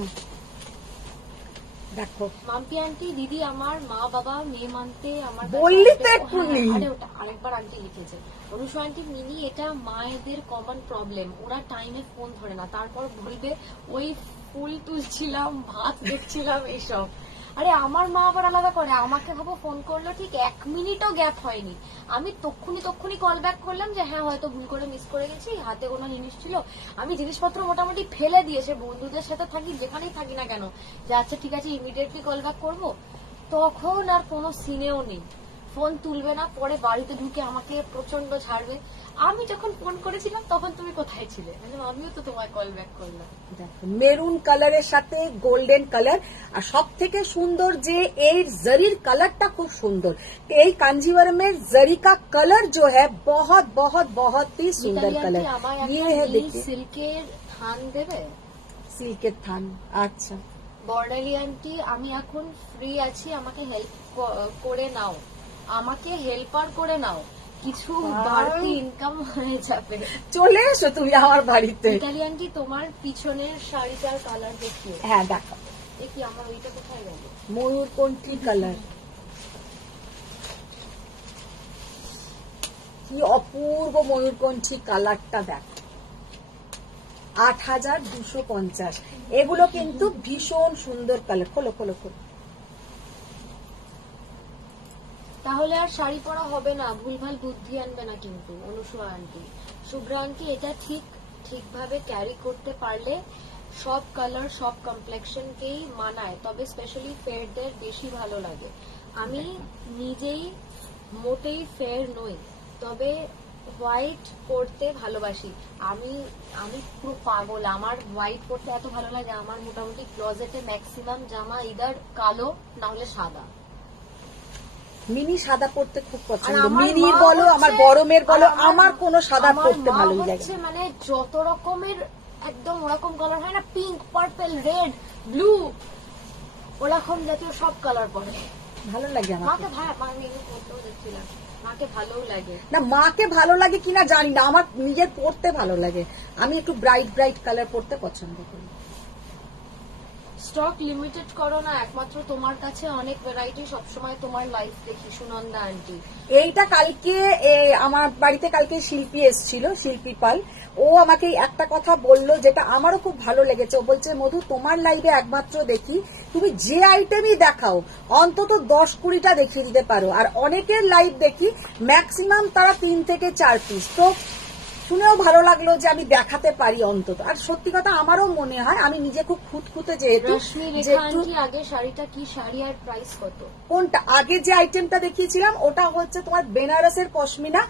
দেখো মাম্পি আন্টি দিদি আমার মা বাবা মেয়ে মানতে আমার কাছে বললি তো আসবে। এক্ষুনি। আরে ওটা আরেকবার আন্টি লিখেছে অনুষু আন্টি মিনি, এটা মায়েদের কমন প্রবলেম, ওরা টাইমে ফোন ধরে না, তারপর বলবে ওই ফুল তুলছিলাম ভাত দেখছিলাম এইসব। আরে আমার মা আবার আলাদা করে, আমাকে ভাবো ফোন করলো ঠিক 1 মিনিটও গ্যাপ হয়নি, আমি তক্ষুনি কল ব্যাক করলাম যে হ্যাঁ হয়তো ভুল করে মিস করে গেছি, হাতে কোনো জিনিস ছিল, আমি জিনিসপত্র মোটামুটি ফেলে দিয়েছে, বন্ধুদের সাথে থাকি যেখানেই থাকি না কেন, যে আচ্ছা ঠিক আছে ইমিডিয়েটলি কল ব্যাক করবো, তখন আর কোনো সিনেও নেই, ফোন তুলবে না, পরে বাড়িতে ঢুকে আমাকে প্রচন্ড ছাড়বে। আমি যখন ফোন করেছিলাম তখন তুমি কোথায় ছিলে? আমিও তো তোমায় কল ব্যাক করলাম। দেখো মেরুন কালারের সাথে গোল্ডেন কালার, আর সব থেকে সুন্দর যে এই জরির কালারটা খুব সুন্দর। এই कांजीवरम जरी का कलर जो है बहुत बहुत बहुत ही सुंदर कलर। ये है देखिए সিল্কের থান দেবে, সিল্কের থান। আচ্ছা বর্ডালি আন্টি আমি এখন ফ্রি আছি, আমাকে হেল্প করে নাও, আমাকে হেল্পার করে নাও, কিছু বাড়তি ইনকাম হয়ে যাবে। চলে এসো তুমি আমার বাড়িতে। ইতালি আন্টি তোমার পিছনের শাড়িটার কালার দেখিও। হ্যাঁ দেখো, এ কি আমার ওইটা কোথায় গেল? ময়ূরকণ্ঠী কালার, কি অপূর্ব ময়ূরকণ্ঠী কালারটা দেখো। 8,250, এগুলো কিন্তু ভীষণ সুন্দর কালার। খোলো খোলো খোলো। তাহলে আর শাড়ি পরা হবে না, ভুলভাল বুদ্ধি আনবে না কিন্তু অনুষু আন্টি। শুভ্রা আন্টি এটা ঠিকভাবে ক্যারি করতে পারলে সব কালার সব কমপ্লেক্সনকেই মানায়, তবে স্পেশালি ফেয়ারদের বেশি ভালো লাগে। আমি নিজেই মোটেই ফেয়ার নই, তবে হোয়াইট পরতে ভালোবাসি। আমি পুরো পাগল, আমার হোয়াইট পরতে এত ভালো লাগে, আমার মোটামুটি ক্লোজেটে ম্যাক্সিমাম জামা ইদার কালো না হলে সাদা। মিনি সাদা পরতে খুব পছন্দ, আমার মিনি মা বলো হচ্ছে- আমার বড় মেয়ের বলো, আর আমার কোনো সাদা আমার পরতে মা ভালোই লাগে হচ্ছে না। মানে যত রকমের একদম ওরকম কালার হয় না, পিঙ্ক পার্পল রেড ব্লু ওরকম জাতীয় সব কালার পরে ভালো লাগে আমার। মাকে আমি এগুলো পরতেও দেখছিলাম, মাকে ভালোও লাগে। না মাকে ভালো লাগে কিনা জানি না, আমার নিজের পরতে ভালো লাগে। আমি একটু ব্রাইট কালার পরতে পছন্দ করি। স্টক লিমিটেড করো না, একমাত্র তোমার কাছে অনেক ভ্যারাইটি, সবসময় তোমার লাইফ দেখি সুনন্দা আন্টি। এইটা কালকে আমার বাড়িতে কালকে শিল্পী এসেছিল, শিল্পী পাল, ও আমাকে একটা কথা বললো যেটা আমারও খুব ভালো লেগেছে। ও বলছে মধু তোমার লাইভে একমাত্র দেখি তুমি যে আইটেমই দেখাও অন্তত 10-20টা দেখিয়ে দিতে পারো, আর অনেকের লাইভ দেখি ম্যাক্সিমাম তারা 3 থেকে 4 পিস। তো শুনেও ভালো লাগলো যে আমি দেখাতে পারি অন্তত। আর সত্যি কথা আমারও মনে হয় আমি নিজে খুব খুঁতখুঁতে, যেহেতু রশ্মি রেখা আন্টি আগে শাড়িটা কি শাড়ি আর প্রাইস কত? কোনটা আগে যে আইটেমটা দেখিয়েছিলাম ওটা হচ্ছে তোমার বেনারসের পশমিনা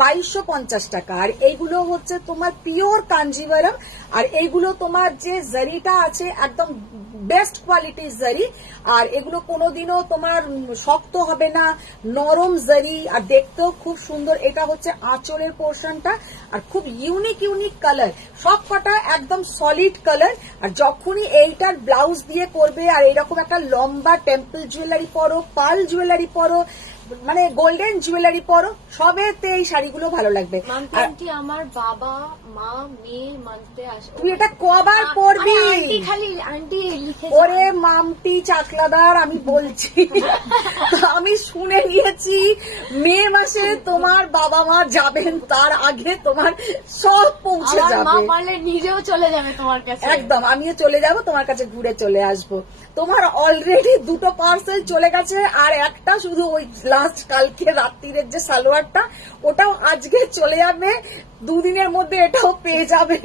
2250 টাকা, আর এইগুলো হচ্ছে তোমার পিওর কাঞ্জিভারম, আর এইগুলো তোমার যে জারিটা আছে একদম বেস্ট কোয়ালিটির জারি, আর এগুলো কোনোদিনও তোমার শক্ত হবে না, নরম জারি, আর দেখতেও খুব সুন্দর। এটা হচ্ছে আঁচলের পোর্শনটা, আর খুব ইউনিক কালার, সব কটা একদম সলিড কালার। আর যখনই এইটার ব্লাউজ দিয়ে করবে আর এইরকম একটা লম্বা টেম্পল জুয়েলারি পরো, পার্ল জুয়েলারি পরো, মানে গোল্ডেন জুয়েলারি পরো, সবেতে এই শাড়িগুলো ভালো লাগবে। মাম্পি আন্টি আমার বাবা মা মেয়ে মানতে আসে। তুই এটা কবার পরবি? আন্টি খালি আন্টি লিখে ওরে মামটি চাকলাদার, আমি বলছি আমি শুনে নিয়েছি মে মাসে তোমার বাবা মা যাবেন, তার আগে তোমার সব পৌঁছে আমার মা যাবে। পারলে নিজেও চলে যাবে তোমার কাছে। একদম আমিও চলে যাব তোমার কাছে, ঘুরে চলে আসব। তোমার অলরেডি 2টো পার্সেল চলে গেছে, আর একটা শুধু ওই লাস্ট কালকে রাত্রিরের যে সালোয়ারটা ওটাও আজকে চলে যাবে, 2 দিনের মধ্যে এটাও পেয়ে যাবে।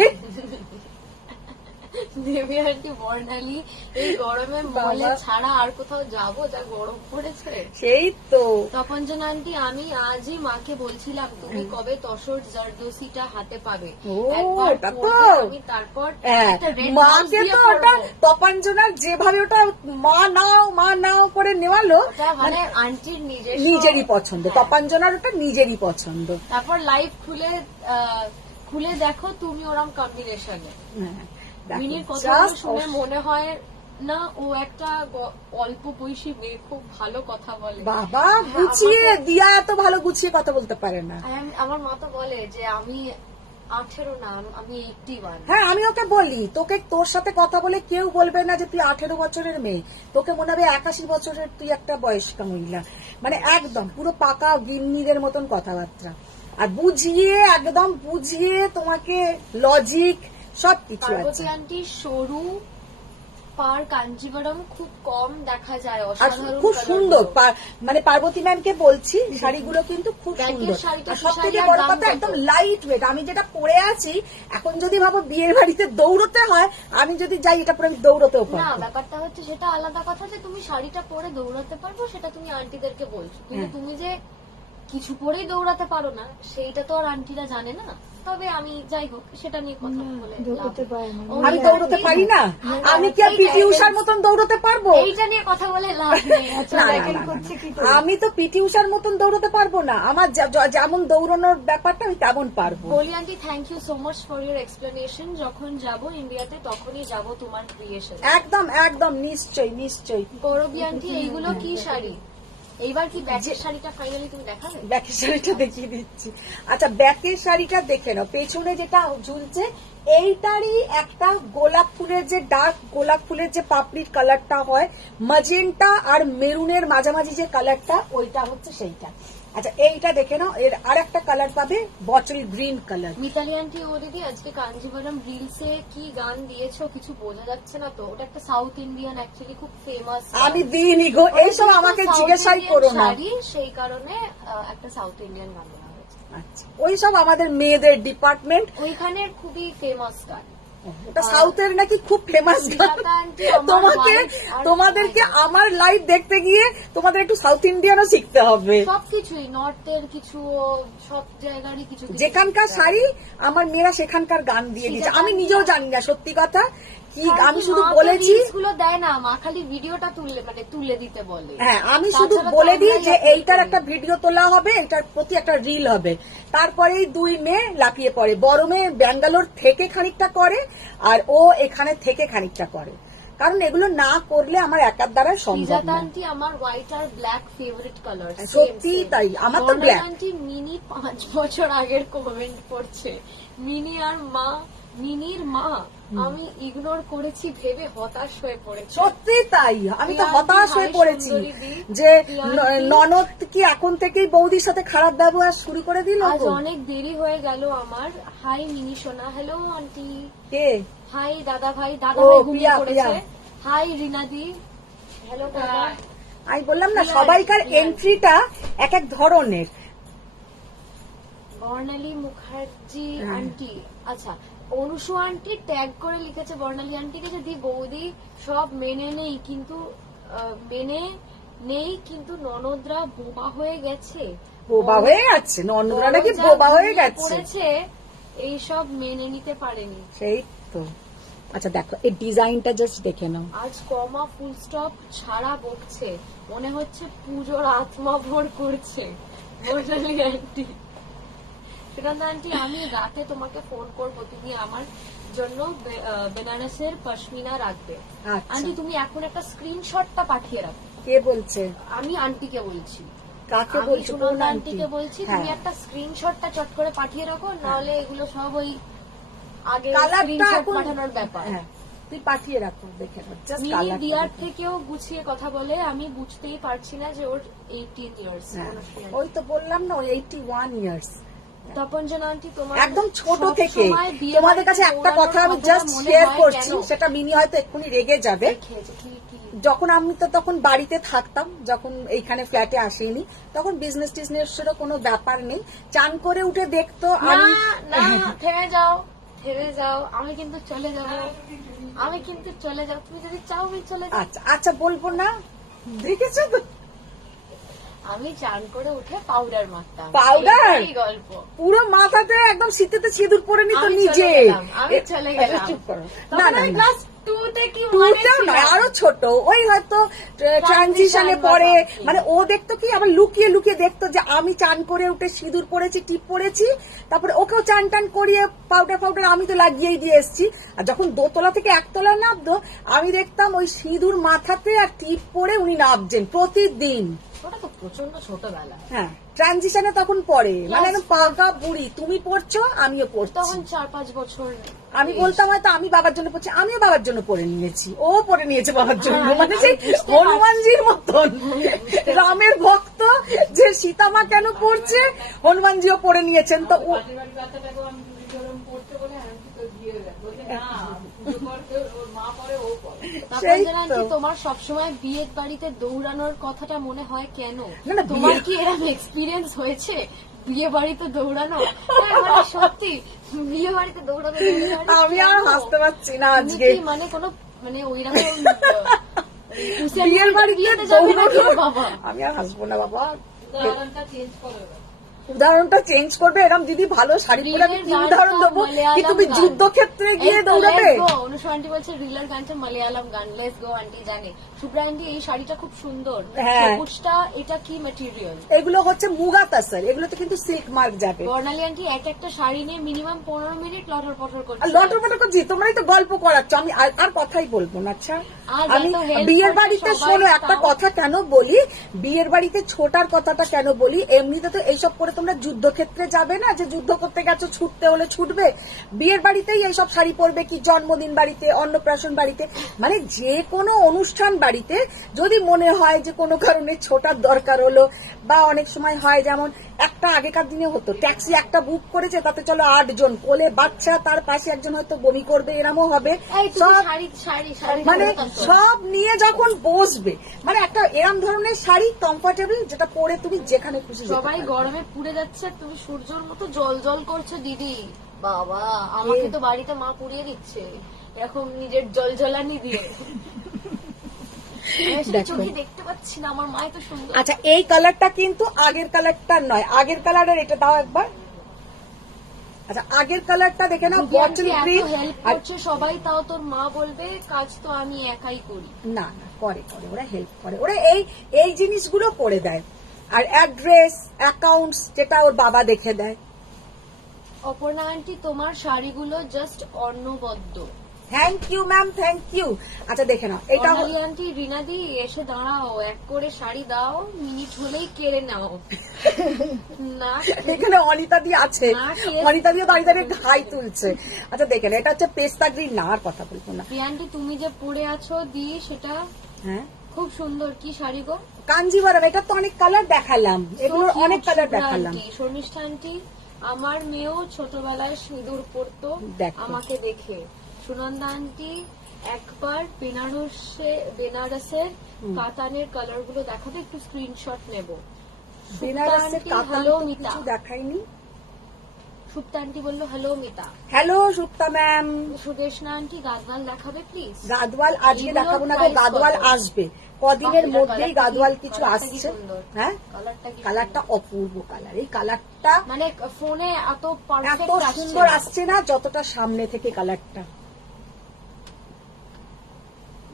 দেবী আন্টি বর্ণালী এই গরমে মলে ছাড়া আর কোথাও যাবো, যা গরম পড়েছে। সেই তো তপঞ্জন আন্টি, আমি আজই মাকে বলছিলাম তুমি কবে তসর জারদোসিটা হাতে পাবে, ও, একবার তা তো। পরবে, আমি তারপর হ্যাঁ, একটা red blouse মাকে দিয়ে তো ওটা পরবো। তপাঞ্জনার যেভাবে ওটা মা নাও করে নেওয়ালো, ওটা মানে আন্টির নিজেরই পছন্দ। হ্যাঁ। তপাঞ্জনার ওটা নিজেরই পছন্দ। তারপর লাইভ খুলে দেখো তুমি ওরম কম্বিনেশনে। হ্যাঁ, দেখো, মিনির কথা just শুনে মনে হয় না ও একটা অল্প বয়সী মেয়ে, খুব ভালো কথা বলে। বাবা হ্যাঁ, গুছিয়ে দিয়া এত ভালো গুছিয়ে কথা বলতে পারে না। আমার মা তো বলে যে আমি 18 না, আমি 81। হ্যাঁ, আমি ওকে বলি তোকে তোর সাথে কথা বলে কেউ বলবে না যে তুই 18 বছরের মেয়ে, তোকে মনে হবে 81 বছরের তুই একটা বয়স্কা মহিলা। মানে একদম পুরো পাকা গিন্নিদের মতন কথাবার্তা, আর একদম বুঝিয়ে তোমাকে লজিক সবকিছু আছে। পার্বতী আন্টির সরু পার কাঞ্জিভারম খুব কম দেখা যায়, আর অসাধারণ খুব colour সুন্দর গুলো। মানে পার্বতী ম্যামকে বলছি শাড়িগুলো কিন্তু খুব ব্যাগের সুন্দর। শাড়িটা আর কি সব থেকে শাড়ি আর বড় দাম কথা কত? একদম লাইট ওয়েট। আমি যেটা পরে আছি এখন, যদি ভাবো বিয়ের বাড়িতে দৌড়তে হয়, আমি যদি যাই এটা পরে আমি দৌড়তেও না, পারবো। ব্যাপারটা হচ্ছে সেটা আলাদা কথা যে তুমি শাড়িটা পরে দৌড়াতে পারবো, সেটা তুমি আন্টিদেরকে বলছো, কিন্তু হ্যাঁ। তুমি যে কিছু পরেই দৌড়াতে পারো না সেইটা তো আর আন্টিরা জানে না। তবে আমি যাই হোক সেটা নিয়ে কথা বলে দৌড়াতে পারে না। আমি দৌড়তে পারি না? আমি কি আর পিটি উষার মতন দৌড়তে পারবো? এইটা নিয়ে কথা বলে লাভ নেই। না, না, না, না। আমি তো পিটি উষার মতন দৌড়তে পারবো না। আমার যেমন দৌড়ানোর ব্যাপারটা আমি তেমন পারবো। বলি aunty, thank you so much for your explanation. যখন যাব ইন্ডিয়াতে তখনই যাব তোমার ক্রিয়েশন। একদম একদম নিশ্চয়ই। গৌরবী আন্টি, এইগুলো কি শাড়ি? এইবার কি ব্যাচের শাড়িটা ফাইনালি তুমি দেখাবে? ব্যাকের শাড়িটা দেখিয়ে দিচ্ছি। আচ্ছা, ব্যাকের শাড়িটা দেখে নাও। পেছনে যেটা ঝুলছে এইটারই একটা গোলাপ ফুলের যে ডার্ক গোলাপ ফুলের যে পাপড়ির কালারটা হয়, ম্যাজেন্টা আর মেরুনের মাঝামাঝি যে কালারটা, ওইটা হচ্ছে সেইটা। আচ্ছা, এইটা দেখে নাও, এর আর একটা কালার পাবে bottle green colour. Mitali aunty, ও দিদি আজকে কাঞ্জিভারম রিলসে কি গান দিয়েছো কিছু বোঝা যাচ্ছে না তো, ওটা একটা সাউথ ইন্ডিয়ান অ্যাকচুয়ালি খুব ফেমাস। আমি দিইনি গো, এইসব আমাকে জিজ্ঞাসাই করো না। সেই কারণে একটা সাউথ ইন্ডিয়ান গান বলা হয়েছে। আচ্ছা, ওইসব আমাদের মেয়েদের ডিপার্টমেন্ট। ওইখানে খুবই ফেমাস গান। ওটা সাউথের নাকি খুব ফেমাস গান। সুজাতা আন্টি, আমার wife আর তোমাদেরকে আমার লাইভ দেখতে গিয়ে তোমাদের একটু সাউথ ইন্ডিয়ানও শিখতে হবে। সবকিছুই নর্থের কিছু, সব জায়গারই কিছু কিছু যেখানকার শিখতে শাড়ি আমার মেয়েরা সেখানকার গান দিয়ে দিচ্ছে। আমি নিজেও জানি না সত্যি কথা কি, হবে। আমি শুধু মা তো বলেছি। reels গুলো দেয় না, মা খালি ভিডিওটা তুলে দিতে বলে। হ্যাঁ, আমি শুধু তাছাড়া তো বলে দিই আমরাই যে upload এইটার করি। একটা ভিডিও তোলা হবে, এটার প্রতি একটা রিল হবে। তারপরেই দুই মেয়ে লাফিয়ে পড়ে। বড় মেয়ে ব্যাঙ্গালোর থেকে খানিকটা করে, আর ও এখানে থেকে খানিকটা করে, কারণ এগুলো না করলে আমার একার দ্বারা সম্ভব সুজাতা না। আন্টি, আমার হোয়াইট আর ব্ল্যাক ফেভারিট কালার। সত্যি তাই, আমার তো black। আন্টি মিনি 5 বছর আগের কমেন্ট করছে, মিনির মা আমি ইগনোর করেছি ভেবে হতাশ হয়ে পড়েছি। সত্যি তাই, আমি তো প্রিয়া হতাশ আন্টি, হয়ে হাই পড়েছি সুন্দরী দি। যে প্রিয়া আন্টি, ননদ কি এখন থেকেই বৌদির সাথে খারাপ ব্যবহার শুরু করে দিল আজ গো? অনেক দেরি হয়ে গেল আমার। হাই মিনি সোনা, হ্যালো আন্টি। কে? হাই দাদা ভাই ও, ঘুমিয়ে প্রিয়া, পড়েছে। প্রিয়া। হাই রিনাদি, হ্যালো দাদা। আমি বললাম না, প্রিয়া, সবাইকার প্রিয়া। এন্ট্রিটা এক এক ধরনের। বর্ণালী মুখার্জি হ্যাঁ। আন্টি, আচ্ছা অনুসু আন্টি ট্যাগ করে লিখেছে বর্ণালী আন্টিকে, যদি বৌদি সব মেনে নেই কিন্তু ননদরা বোবা হয়ে গেছে। বোবা হয়ে যাচ্ছে, ননদরা নাকি বড় যা বোবা হয়ে ঘুমিয়ে গেছে। পড়েছে, এইসব মেনে নিতে পারেনি। সেই তো। আচ্ছা দেখো, এই ডিজাইনটা জাস্ট দেখে নাও। আজ কমা ফুল স্টপ ছাড়া বকছে, মনে হচ্ছে পুজোর আত্মা ভর করছে বর্ণালী আন্টি। সুনন্দা আন্টি, আমি রাতে তোমাকে ফোন করবো, তুমি আমার জন্য বেনারসের পশমিনা রাখবে। আচ্ছা, আন্টি তুমি এখন একটা স্ক্রিনশটটা পাঠিয়ে রাখো। কে বলছে? আমি আন্টিকে বলছি, কাকে আমি বলছো? কোন সুনন্দা আন্টি? আন্টিকে বলছি, তুমি হ্যাঁ। একটা স্ক্রিনশটটা চট করে পাঠিয়ে রাখো, নাহলে এগুলো সব ওই আগে কালারটা স্ক্রিনশট এখন পাঠানোর ব্যাপার। হ্যাঁ, তুই পাঠিয়ে রাখো, দেখে নাও জাস্ট মিনি কালারটা। দিয়ার থেকেও গুছিয়ে কথা বলে, আমি বুঝতেই পারছি না যে ওর 18 ইয়ার্স। ওই তো বললাম না, ওই 81 ইয়ার্স। তপঞ্জন আন্টি, তোমার একদম ছোট সব থেকে সময় বিয়ে তোমাদের কাছে বাড়িতে একটা দৌড়ানোর কথা আমি কথাটা জাস্ট মনে শেয়ার হয় করছি, কেন? সেটা মিনি হয়তো এক্ষুনি রেগে যাবে। খেয়েছে, কি? যখন আমি তো তখন বাড়িতে থাকতাম, যখন এইখানে ফ্ল্যাটে আসিনি, তখন বিজনেস টিজনেসেরও কোনো ব্যাপার নেই। চান করে উঠে দেখতো না আমি না থেমে যাও, থেমে যাও, আমি কিন্তু চলে যাব, তুমি যদি চাও আমি চলে যাও। আচ্ছা আচ্ছা, বলবো না, দেখেছো তো আমি চান করে উঠে পাউডার মাখতাম। Powder? এই গল্প। পুরো মাথাতে একদম শীতেতে সিঁদুর পরে নিত আমি নিজে। চলে গেলাম, আমি চলে আচ্ছা, গেলাম। চুপ করো। তখন না না আমি না। ক্লাস 2 তে কি টুতেও নয়, আরো ছোট, ওই হয়তো ট্রানজিশনে বা পরে, something। মানে ও দেখতো কি আবার লুকিয়ে লুকিয়ে দেখতো যে আমি চান করে উঠে সিঁদুর পরেছি, টিপ পরেছি, তারপরে ওকেও চান টান করিয়ে পাউডার আমি তো লাগিয়েই দিয়ে এসেছি। আর যখন দোতলা থেকে একতলা নামতো, আমি দেখতাম ওই সিঁদুর মাথাতে আর টিপ পরে উনি নামছেন প্রতিদিন। ওটা তো প্রচন্ড ছোটবেলা, হ্যাঁ, ট্রানজিশনে তখন পরে, মানে একদম পাকা বুড়ি, তুমি পড়ছো আমিও পড়ছি। তখন 4-5 বছর। আমি বলতাম হয়তো আমি বাবার জন্য পড়ছি, আমিও বাবার জন্য পড়ে নিয়েছি, ও পড়ে নিয়েছে বাবার জন্য, হ্যাঁ, মানে আমি সেই বুঝতে হনুমানজির মতন, রামের ভক্ত যে সীতামা কেন পড়ছে, হনুমানজিও পড়ে নিয়েছেন। তো সেই তো। তোমার সবসময় বিয়ের বাড়িতে দৌড়ানোর কথাটা মনে হয় কেন? না, না, তোমার বিয়ে- কি এরকম এক্সপিরিয়েন্স হয়েছে বিয়ে বাড়িতে দৌড়ানো? হ্যাঁ, মানে সত্যি বিয়ে বাড়িতে দৌড়ানো আমি আর হাসতে পারছি না আজকে। মানে কোনো মানে ওইরকম বিয়ের বাড়িতে বিয়েতে যাবে নাকি দৌড়ানো, বাবা? আমি আর হাসবো না বাবা, উদাহরণটা চেঞ্জ করবে। এরকম দিদি ভালো শাড়ি পরে আমি কি উদাহরণ দেবো, কি তুমি যুদ্ধক্ষেত্রে গিয়ে দৌড়াবে? অনুষ্কা আন্টি বলছে রিলার গানটা মালায়ালাম গান, লেটস গো আন্টি। জানে শুভ্রা আন্টি এই শাড়িটা খুব সুন্দর, হ্যাঁ। সবুজটা এটা কি ম্যাটেরিয়াল? এগুলো হচ্ছে মুগা তাসার, এগুলোতে কিন্তু সিল্ক মার্ক যাবে। বর্ণালী আন্টি একটা শাড়ি নিয়ে মিনিমাম 15 মিনিট লটর পটর করছে। আর লটর পটর করছি, তোমরাই তো গল্প করাচ্ছ, আমি আর কথাই বলবো না। আচ্ছা, আর আমি যত help বিয়ের করছে বাড়িতে সবাই, শোনো একটা তাও- কথা কেন বলি, বিয়ের বাড়িতে ছোটার কথাটা কেন বলি, এমনিতে তো এইসব করে তোমরা যুদ্ধক্ষেত্রে যাবে না, যে যুদ্ধ করতে গেছো ছুটতে হলে ছুটবে, বিয়ের বাড়িতেই এইসব শাড়ি পরবে, কি জন্মদিন বাড়িতে, অন্নপ্রাশন বাড়িতে, মানে যে কোনো অনুষ্ঠান বাড়িতে যদি মনে হয় যে কোনো কারণে ছোটার দরকার হলো, বা অনেক সময় হয় যেমন একটা আগেকার দিনে হতো, ট্যাক্সি একটা বুক করেছে, তাতে চলো 8 জন, কোলে বাচ্চা, তার পাশে একজন হয়তো বমি করবে, এরমও হবে, এই তুমি সব শাড়ি মানে পরে থাকো। সব নিয়ে যখন বসবে, মানে একটা এরম ধরনের শাড়ি কমফোর্টেবল, যেটা পরে তুমি যেখানে খুশি যেতে সবাই পারবে। গরমে পুড়ে যাচ্ছে, তুমি সূর্যের মতো জল জল করছো দিদি। বাবা, আমাকে তো বাড়িতে মা পুড়িয়ে দিচ্ছে এরকম নিজের জল জ্বলানি দিয়ে। আমি আসলে দেখো। চোখে দেখতে পাচ্ছি না, আমার মাই তো সুন্দর। আচ্ছা, এই কালারটা কিন্তু আগের কালারটা নয়, আগের কালারের এটা দাও একবার। আচ্ছা, আগের কালারটা দেখে নাও, বটল গ্রিন। হেল্প করছে সবাই, তাও তোর মা বলবে কাজ তো আমি একাই করি। না না, করে ওরা হেল্প করে, ওরা এই জিনিসগুলো করে দেয়। আর অ্যাড্রেস, অ্যাকাউন্টস, যেটা ওর বাবা দেখে দেয়। অপর্ণা আন্টি তোমার শাড়িগুলো জাস্ট অর্ণবদ্য। Thank you ma'am, thank you. আচ্ছা দেখে নাও, এটা বর্ণালী আন্টি, রিনাদি এসে দাঁড়াও, এক করে শাড়ি দাও, মিনিট হলেই কেড়ে নাও। না এখানে অনিতা দি আছে, না, কে? অনিতা দিও দাঁড়িয়ে দাঁড়িয়ে ঘাই তুলছে। আচ্ছা দেখেন, এটা হচ্ছে পেস্তা গ্রিন, না আর কথা বলবো না। প্রিয়ান্টি তুমি যে পরে আছো দি, সেটা হ্যাঁ, খুব সুন্দর। কি শাড়ি গো? কাঞ্জিভারাম, এটা তো অনেক কালার দেখালাম, এগুলোর So cute, অনেক কালার শুভ্রা দেখালাম। আন্টি, শর্মিষ্ঠা আন্টি, আমার মেয়েও ছোটবেলায় সিঁদুর পরতো দেখো। আমাকে দেখে। সুনন্দা আন্টি, একবার বেনারসের কাতানের কালার গুলো দেখাবে, একটু স্ক্রিনশট নেব। বেনারসের আন্টি, কাতান হ্যালো তো মিতা। কিছু দেখাইনি। সুপ্তা আন্টি বললো hello Mita. Hello Supta ma'am. Sudeshna aunty, Gadwal দেখাবে প্লিজ। গাদওয়াল আজকে এগুলোর দেখাবো না, price গাদওয়াল কত? আসবে কদিনের বাহ, মধ্যেই, কালারটা কি- গাদওয়াল কিছু কালারটা কি আসছে। সুন্দর। হ্যাঁ, কালারটা কি কালারটা সুন্দর। অপূর্ব কালার, এই কালারটা মানে ফোনে এত এত পারফেক্ট সুন্দর আসছে না যতটা সামনে থেকে কালারটা।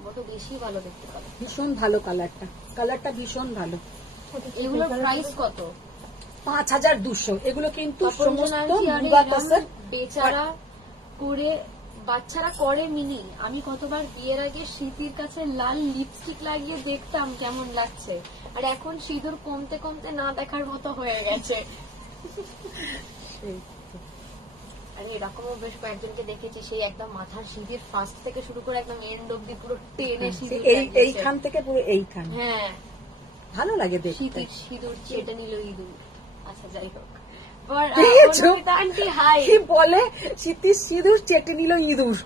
বড় বেশি ভালো দেখতে পাবে। ভীষণ ভালো কালারটা ভীষণ ভালো। এগুলোর প্রাইস কত? 5200। এগুলো কিন্তু তপন সমস্ত আন্টি, আরে মুগা এরম তাসার। বেচারা করে বাচ্চারা করে মিনি। আমি কতবার বিয়ের আগে স্মৃতির কাছে লাল লিপস্টিক লাগিয়ে দেখতাম কেমন লাগছে, আর এখন সিঁদুর কমতে কমতে না দেখার মতো হয়ে গেছে। আর এরকমও বেশ কয়েকজনকে দেখেছি, সেই একদম মাথার সিঁদুর ফার্স্ট থেকে শুরু করে একদম এন্ড অব্দি পুরো টেনে সিঁদুর লাগিয়েছে। এইখান থেকে পুরো এইখান, হ্যাঁ, ভালো লাগে দেখতে। সিঁদুর চেটে নিল ইঁদুর। আচ্ছা যাই হোক, দেখেছো? Aunty hi. কি বলে, শীতির সিঁদুর চেটে নিল ইঁদুর।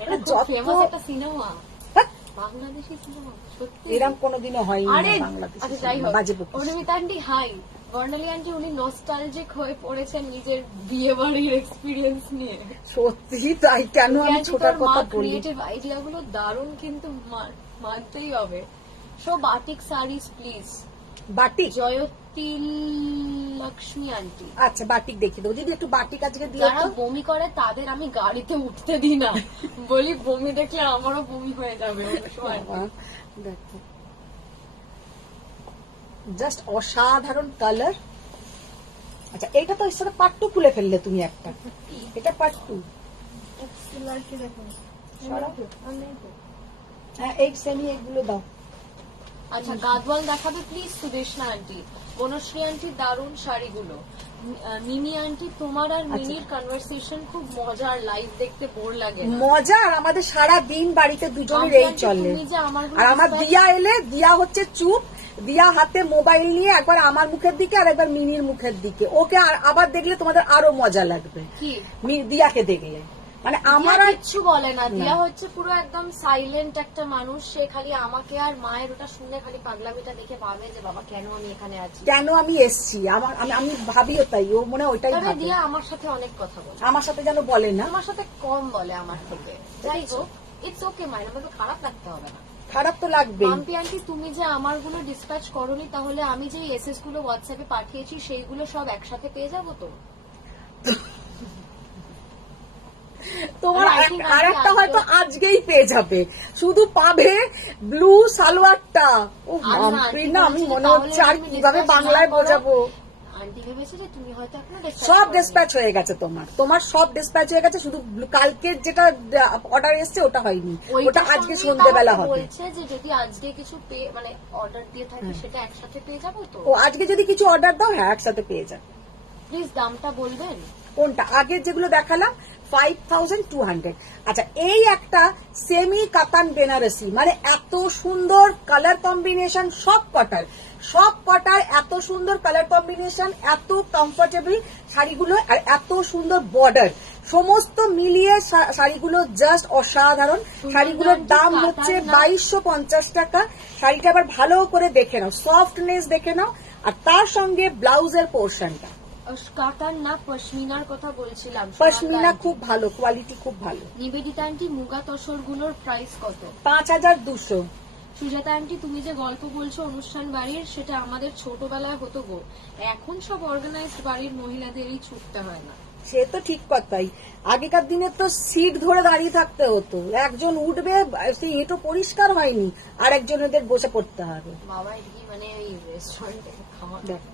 এটা খুব যত- ফেমাস একটা সিনেমা, হ্যাঁ, বাংলাদেশি সিনেমা। সত্যি এরম কোনোদিনও হয়নি আরে বাংলাদেশে, আচ্ছা যাই হোক, বাজে বকিস। Anumita aunty hi. Barnali aunty উনি নস্টালজিক হয়ে পড়েছেন নিজের বিয়ে বাড়ির এক্সপিরিয়েন্স নিয়ে। সত্যি তাই, কেন আমি ছোটার কথা বলি। ক্রিয়েটিভ আইডিয়া গুলো দারুণ, কিন্তু মানতেই হবে। So batik saris please. Batik, Jayati Lakshmi aunty. আচ্ছা বাটিক দেখিয়ে দেবো। যদি একটু বাটিক আজকে দিয়ে যারা বমি করে তাদের আমি গাড়িতে উঠতে দিই না, বলি বমি দেখলে আমারও বমি হয়ে যাবে। দেখো জাস্ট অসাধারণ কালার। আচ্ছা এটা তো এর সাথে পাট্টু খুলে ফেললে তুমি একটা, এটা পাট্টু। হ্যাঁ এই সেমি এগুলো দাও। আচ্ছা গাদওয়াল দেখাবে please Sudeshna aunty. Banashree aunty দারুণ শাড়িগুলো। মিমি আন্টি তোমার আর মিনির কনভারসেশন খুব মজার, লাইভ দেখতে বোর লাগে না। মজা, আর আমাদের সারা দিন বাড়িতে দুজনের এই চলে। তুমি যে আমারগুলো আর আমার দিয়া এলে, দিয়া হচ্ছে চুপ, দিয়া হাতে মোবাইল নিয়ে একবার আমার মুখের দিকে আর একবার মিনির মুখের দিকে। ওকে আবার দেখলে তোমাদের আরো মজা লাগবে কি দিয়াকে দেখলে। মানে আমার আর কিচ্ছু বলে না, দিয়া হচ্ছে পুরো একদম সাইলেন্ট একটা মানুষ। সে খালি আমাকে আর মায়ের ওটা শুনে খালি পাগলামিটা দেখে ভাবে যে বাবা কেন আমি এখানে আছি, কেন আমি এসছি। আমি ভাবিও তাই, ও মনে হয় ওইটাই তবে ভাবে। দিয়া আমার সাথে অনেক কথা বলে, আমার সাথে যেন বলে না, আমার সাথে কম বলে আমার থেকে। যাই হোক, ইটস ওকে মায়ের, আমার তো খারাপ লাগতে হবে না। খারাপ তো লাগবেই। মাম্পি আন্টি তুমি যে আমারগুলো ডিসপ্যাচ করোনি, তাহলে আমি যে এসএস গুলো হোয়াটসঅ্যাপে পাঠিয়েছি সেইগুলো সব একসাথে পেয়ে যাবো তো? তোমার I think আর একটা হয়তো আজকেই পেয়ে যাবে, শুধু পাবে ব্লু সালোয়ারটা। ও মাম্পি না, আমি মনে হচ্ছে আর কিভাবে বাংলায় বোঝাবো। আন্টি ভেবেছে যে তুমি হয়তো এখনো সব ডিসপ্যাচ হয়ে গেছে, তোমার সব ডিসপ্যাচ হয়ে গেছে, শুধু কালকে যেটা অর্ডার এসছে ওটা হয়নি, ওটা আজকে সন্ধ্যেবেলা হবে। বলছে যে যদি আজকে কিছু মানে অর্ডার দিয়ে থাকি সেটা একসাথে পেয়ে যাবো তো? ও আজকে যদি কিছু অর্ডার দাও, হ্যাঁ একসাথে পেয়ে যাবে। প্লিজ দামটা বলবেন। কোনটা? আগের যেগুলো দেখালাম 5200। আচ্ছা এই একটা সেমি কাতান বেনারসি, মানে এত সুন্দর কালার কম্বিনেশন, সব কটার এত সুন্দর কালার কম্বিনেশন, এত কমফোর্টেবল শাড়িগুলো, আর এত সুন্দর বর্ডার, সমস্ত মিলিয়ে শাড়িগুলো জাস্ট অসাধারণ। শাড়িগুলোর দাম হচ্ছে 2250 টাকা। শাড়িটা আবার ভালো করে দেখে নাও, সফটনেস দেখে নাও, আর তার সঙ্গে ব্লাউজের পোর্শনটা। কাতান না পশমিনার কথা বলছিলাম। পশমিনা খুব ভালো, কোয়ালিটি খুব ভালো। নিবেদিতা আন্টি মুগা তসর গুলোর প্রাইস কত? 5200। সুজাতা আন্টি তুমি যে গল্প বলছো অনুষ্ঠান বাড়ির, সেটা আমাদের ছোটবেলায় হতো গো। এখন সব অর্গানাইজড বাড়ির মহিলাদেরই ছুটতে হয় না। সে তো ঠিক কথাই, আগেকার দিনে তো সিট ধরে দাঁড়িয়ে থাকতে হতো, একজন উঠবে, সেই এটো পরিষ্কার হয়নি, আর একজনের বসে পড়তে হবে। বাবা এটি মানে ওই রেস্টুরেন্টে খাওয়া। দেখো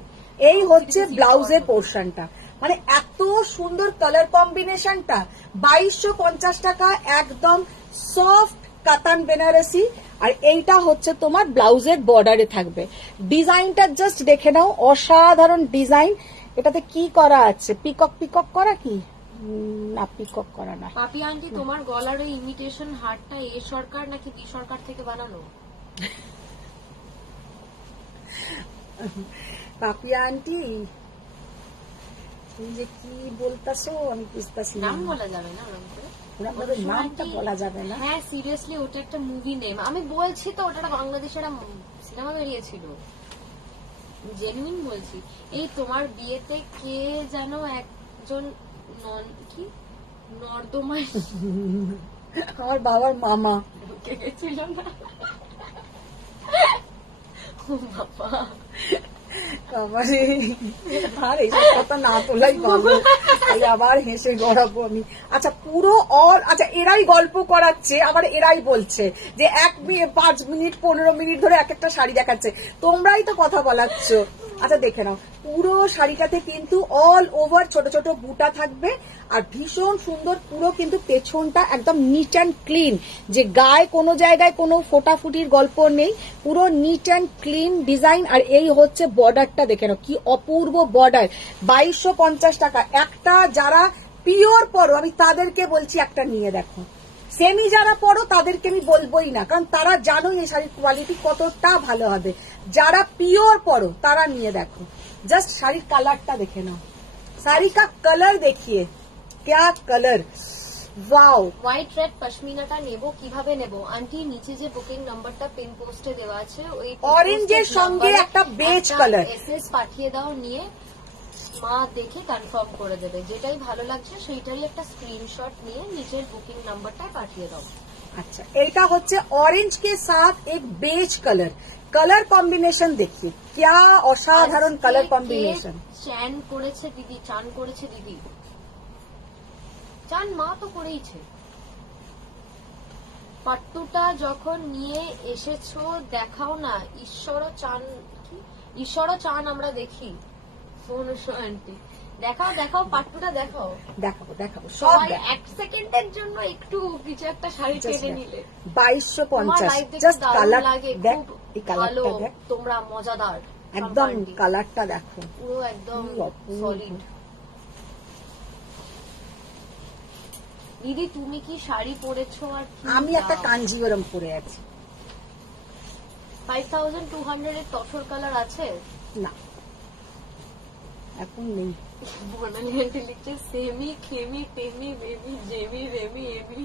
এই হচ্ছে ব্লাউজের পোর্শনটা, মানে এত সুন্দর কালার কম্বিনেশনটা। 2250 টাকা, একদম সফট কাতান বেনারসি। আর এইটা হচ্ছে তোমার ব্লাউজের বর্ডারে থাকবে। ডিজাইনটা জাস্ট দেখে নাও, অসাধারণ ডিজাইন। এটাতে কি করা আছে? পিকক করা কি না? পিকক করা না। পাপি আন্টি তোমার গলার ওই ইমিটেশন হারটা এ সরকার নাকি বি সরকার থেকে বানানো? পাপিয়া আন্টি তুমি যে কি বলতাছো আমি বুঝতেছি না। নাম বলা যাবে না ওরকম করে, ওনাদের নামটা বলা যাবে না। হ্যাঁ সিরিয়াসলি ওটা একটা মুভি নেম। আমি বলছি তো ওটা বাংলাদেশের সিনেমা বেরিয়েছিল, জেনুইন বলছি। এই তোমার বিয়েতে কে যেন একজন কি নর্দমায় আমার বাবার মামা ঢুকে গেছিল না? ও বাবা, আর এইসব কথা না তোলাই ভালো, আবার হেসে গড়াবো আমি। আচ্ছা পুরো আচ্ছা এরাই গল্প করাচ্ছে, আবার এরাই বলছে যে 5 মিনিট 15 মিনিট ধরে এক একটা শাড়ি দেখাচ্ছে, তোমরাই তো কথা বলাচ্ছ। আচ্ছা দেখে নাও, পুরো শাড়িটাতে কিন্তু অল ওভার ছোট ছোট বুটা থাকবে, আর ভীষণ সুন্দর। পুরো কিন্তু পেছনটা একদম নিট অ্যান্ড ক্লিন, যে গায়ে কোনো জায়গায় কোনো ফোটাফুটির গল্প নেই, পুরো নিট অ্যান্ড ক্লিন ডিজাইন। আর এই হচ্ছে বর্ডারটা দেখে নাও, কি অপূর্ব বর্ডার। 2250 টাকা একটা। যারা পিওর পরো আমি তাদেরকে বলছি একটা নিয়ে দেখো, সেমি যারা পরো তাদেরকে আমি বলবোই না, কারণ তারা জানোই এই শাড়ির কোয়ালিটি কতটা ভালো হবে। যারা পিওর পরো তারা নিয়ে দেখো, জাস্ট শাড়ির কালারটা দেখে নাও, শাড়ি কা কালার দেখিয়ে, क्या कलर, ওয়াও, হোয়াইট রেড পশমিনাটা নেব, কিভাবে নেব আন্টি? নিচে যে বুকিং নাম্বারটা পিন পোস্টে দেওয়া আছে, ওই অরেঞ্জের সঙ্গে একটা বেজ কালার এসএস পাঠিয়ে দাও, নিয়ে মা দেখে কনফার্ম করে দেবে। যেটাই ভালো লাগছে সেইটারই একটা স্ক্রিনশট নিয়ে নিচের বুকিং নাম্বারটায় পাঠিয়ে দাও। अच्छा, এটা হচ্ছে ऑरेंज के साथ एक बेज कलर। कलर कॉम्बिनेशन देखिए क्या असाधारण कलर कॉम्बिनेशन। চান করেছে দিদি, চান করেছে দিদি, চান মা তো করেইছে। পাট্টুটা যখন নিয়ে এসেছো দেখাও না, ঈশ্বরও চান, কি ঈশ্বরও চান আমরা দেখি। সোনু আন্টি দেখাও দেখাও, পাট্টুটা দেখাও। দেখাবো দেখাবো সব সবাই দেখাবো। এক সেকেন্ডের জন্য একটু কিছু একটা শাড়ি Just টেনে দেখ। নিলে। 2250 জাস্ট কালার দেখ, এই ভালো, কালারটা দেখ, তোমরা মজাদার একদম আন্টি। কালারটা দেখো, পুরো একদম কি অপূর্ব। সলিড। দিদি তুমি কি শাড়ি পরেছো? আর কি আমি একটা দাম? কাঞ্জিভরম পরে আছি। 5200 এর তসর কালার আছে? না এখন নেই। বর্ণালী আন্টি লিখছে semi Khemi Temi baby Jamie Remi এমি।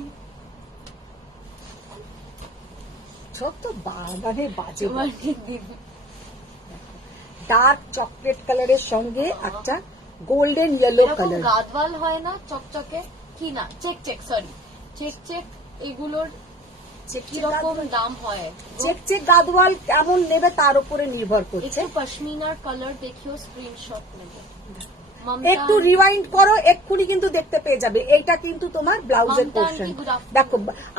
সব তো বাগানে বাজে। তোমার কি দিদি? ডার্ক চকলেট কালারের সঙ্গে একটা গোল্ডেন ইয়েলো এরকম কালার। গাদওয়াল হয় না চকচকে, কি না check check, sorry check check, এগুলোর কিরকম দাম হয়? চেক চেক গাদওয়াল কেমন নেবে তার উপরে নির্ভর করছে। একটু পশমিনার কালার দেখিও, স্ক্রিনশট নেবে। একটু রিওয়াইন্ড করো, এক্ষুনি কিন্তু দেখতে পেয়ে যাবে। এইটা কিন্তু তোমার ব্লাউজের Mamata portion. Aunty, good afternoon। দেখো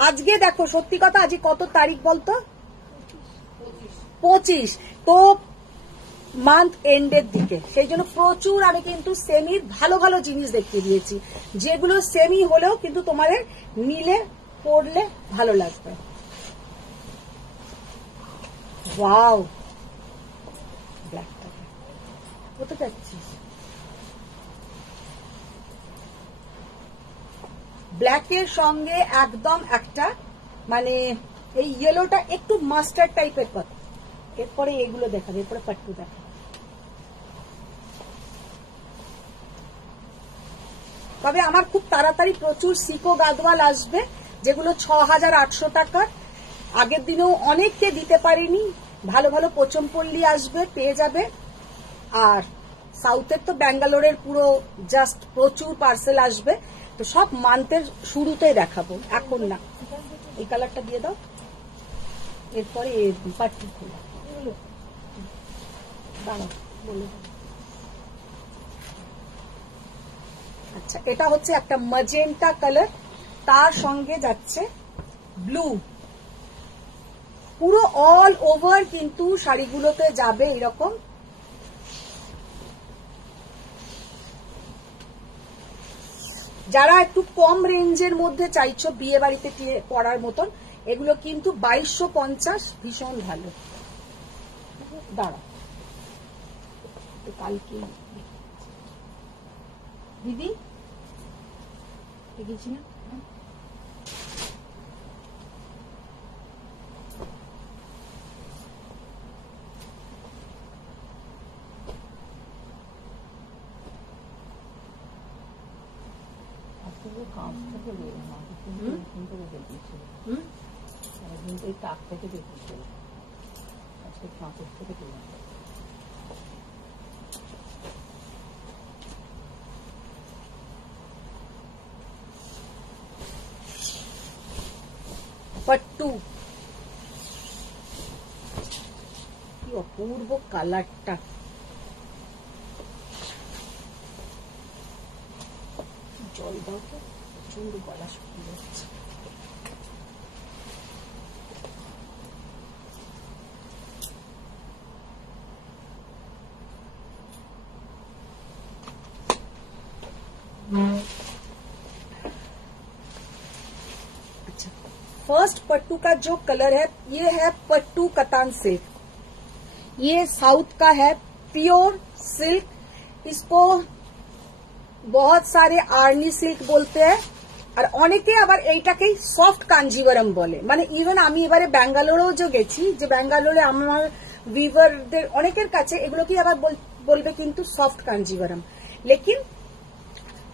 আজকে, দেখো সত্যি কথা, আজকে কত তারিখ বলতো? 25। তো মান্থ এন্ডের দিকে, সেই জন্য প্রচুর আমি কিন্তু সেমির ভালো ভালো জিনিস দেখিয়ে দিয়েছি, যেগুলো সেমি হলেও কিন্তু তোমাদের নিলে পরলে ভালো লাগবে। ওয়াও, ব্ল্যাকটা কোথায় যাচ্ছিস? ব্ল্যাকের সঙ্গে একদম একটা মানে এই ইয়েলোটা একটু মাস্টার্ড টাইপের কথা। এরপরে এগুলো দেখাবে, এরপরে পাট্টু দেখা। তবে আমার খুব তাড়াতাড়ি প্রচুর সিকো গাদওয়াল আসবে, যেগুলো 6800 টাকার। আগের দিনেও অনেককে দিতে পারিনি। ভালো ভালো পোচমপল্লী আসবে, পেয়ে যাবে। আর সাউথের তো ব্যাঙ্গালোরের পুরো জাস্ট প্রচুর পার্সেল আসবে। তো সব মান্থের শুরুতেই দেখাবো, এখন না। এই কালারটা দিয়ে দাও, এরপরে পাট্টি খোলা দাঁড়াও বলে দাও। আচ্ছা, এটা হচ্ছে একটা ম্যাজেন্টা কালার, তার সঙ্গে যাচ্ছে ব্লু। পুরো অল ওভার কিন্তু শাড়িগুলোতে যাবে এরকম। যারা একটু কম রেঞ্জের মধ্যে চাইছো বিয়ে বাড়িতে পরার মতন, এগুলো কিন্তু 2250, ভীষণ ভালো। দাঁড়া কালকে দিদি দেখেছি না, কাঁচ থেকে বের না, এখান থেকে দেখিয়েছিল, একদিন তো এই তাক থেকে দেখিয়েছিল, আজকে কাঁচের থেকে বের। পট্টু কি অপূর্ব কালারটা। জল দাও তো, প্রচন্ড গলা শুকিয়ে যাচ্ছে। अच्छा, फर्स्ट पट्टू का जो कलर है ये है पट्टू कतान सिल्क। ये साउथ का है, प्योर सिल्क। इसको बहुत सारे आर्नी सिल्क बोलते हैं, আর অনেকে আবার এইটাকেই সফট কাঞ্জিভারাম বলে। মানে ইভেন আমি এবারে ব্যাঙ্গালোরেও যে গেছি, যে ব্যাঙ্গালোরে আমার ভিভারদের অনেকের কাছে এগুলো কি আবার বলবে কিন্তু সফট কাঞ্জিভারাম। লেকিন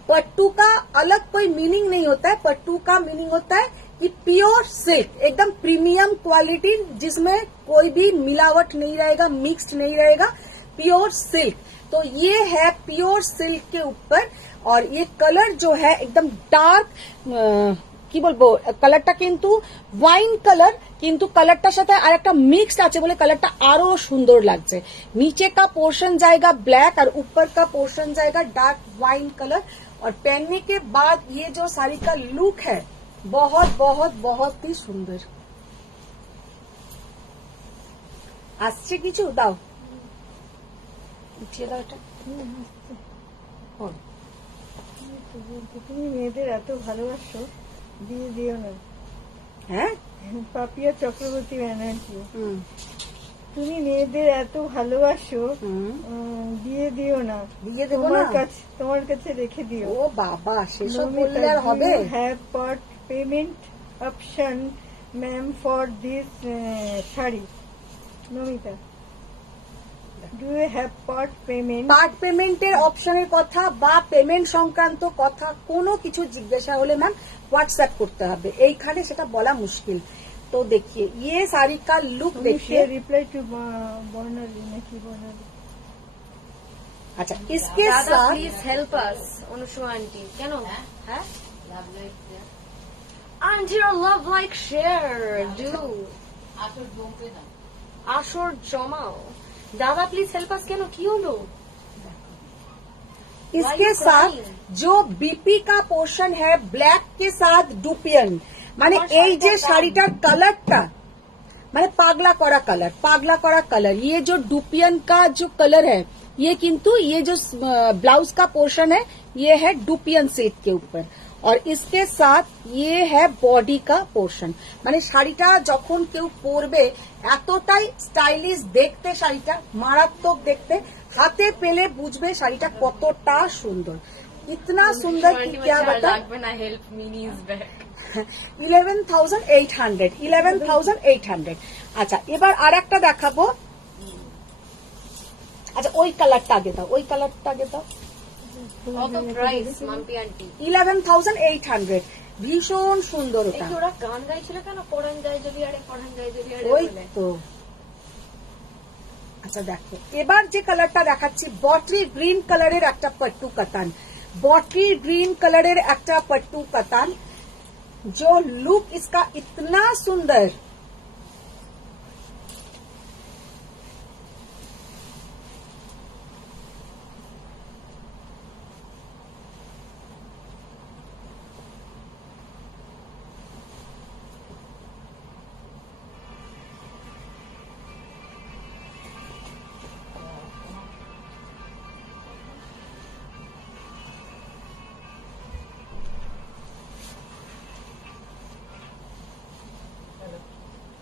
पट्टू का अलग कोई मीनिंग नहीं होता है, पट्टू का मीनिंग होता है कि प्योर सिल्क, एकदम प्रीमियम क्वालिटी जिसमें कोई भी मिलावट नहीं रहेगा, मिक्स्ड नहीं रहेगा, प्योर सिल्क। तो ये है प्योर सिल्क के ऊपर, और ये कलर जो है एकदम डार्क, কি বলবো, কালারটা কিন্তু ওয়াইন কালার, কিন্তু কালারটার সাথে আর একটা মিক্সড আছে বলে কালারটা আরো সুন্দর লাগছে। नीचे का पोर्शन जाएगा ब्लैक और ऊपर का पोर्शन जाएगा डार्क वाइन कलर, और पहनने के बाद ये जो साड़ी का लुक है बहुत बहुत बहुत ही সুন্দর। আসছে কিছু দাও, উঠিয়ে দাও এটা। তুমি মেয়েদের এত ভালোবাসো, দিয়ে দিও না। হ্যাঁ, পাপিয়া চক্রবর্তী ব্যানার্জি, হুম তুমি মেয়েদের এত ভালোবাসো, হুম, দিয়ে দিও না, দিয়ে দেবো না। তোমার কাছে রেখে দিও। ও বাবা, সেসব বললে আর হবে? Have part payment option ma'am for this sari. Namita, do you have part payment? Part পেমেন্টের অপশনের কথা বা পেমেন্ট সংক্রান্ত কথা কোনো কিছু জিজ্ঞাসা হলে ম্যাম হোয়াটসঅ্যাপ করতে হবে, এইখানে সেটা বলা মুশকিল। তো देखिए ये साड़ी का लुक देखिए। रिप्लाई टू বর্ণালী নাকি বর্ণালী? अच्छा, इसके দাদা साथ প্লিজ হেল্প আস। অনুষু আন্টি কেন? হ্যাঁ aunty love like share do আসর জমাও। দাদা প্লিজ হেল্প আস। কেন, কি হলো? इसके Why you साथ crying? जो बीपी का पोर्शन है ब्लैक के साथ डुपियन, মানে এই যে শাড়িটার কালারটা মানে পাগলা করা কালার, पागला करा कलर, ये जो डुपियन का जो कलर है ये किंतु ये जो ब्लाउज का पोर्शन है ये है डुपियन सिल्क के ऊपर, और इसके साथ ये है बॉडी का पोर्शन। মানে শাড়িটা যখন কেউ পরবে এতটাই স্টাইলিশ দেখতে, শাড়িটা মারাত্মক দেখতে, হাতে পেলে বুঝবে শাড়িটা কতটা সুন্দর। इतना सुंदर कि क्या बता। লাগবে না, হেল্প মিনি ইজ ব্যাক। 11,800। আচ্ছা, এবার আর একটা দেখাবো। আচ্ছা, ওই কালারটা আগে দাও, ওই কালারটা আগে দাও। কত প্রাইস মাম্পি আন্টি? 11,800, ভীষণ সুন্দর ওটা। এই ওরা গান গাইছিল কেন? পরান যায় যদি আরে, পরান যায় যদি আরে ওই বলে। তো। আচ্ছা দেখো, এবার যে কালারটা দেখাচ্ছি বটরি গ্রিন কালারের একটা পট্টু কাতান, बॉटल ग्रीन कलर একটা पट्टू कतान, जो लुक इसका इतना सुंदर।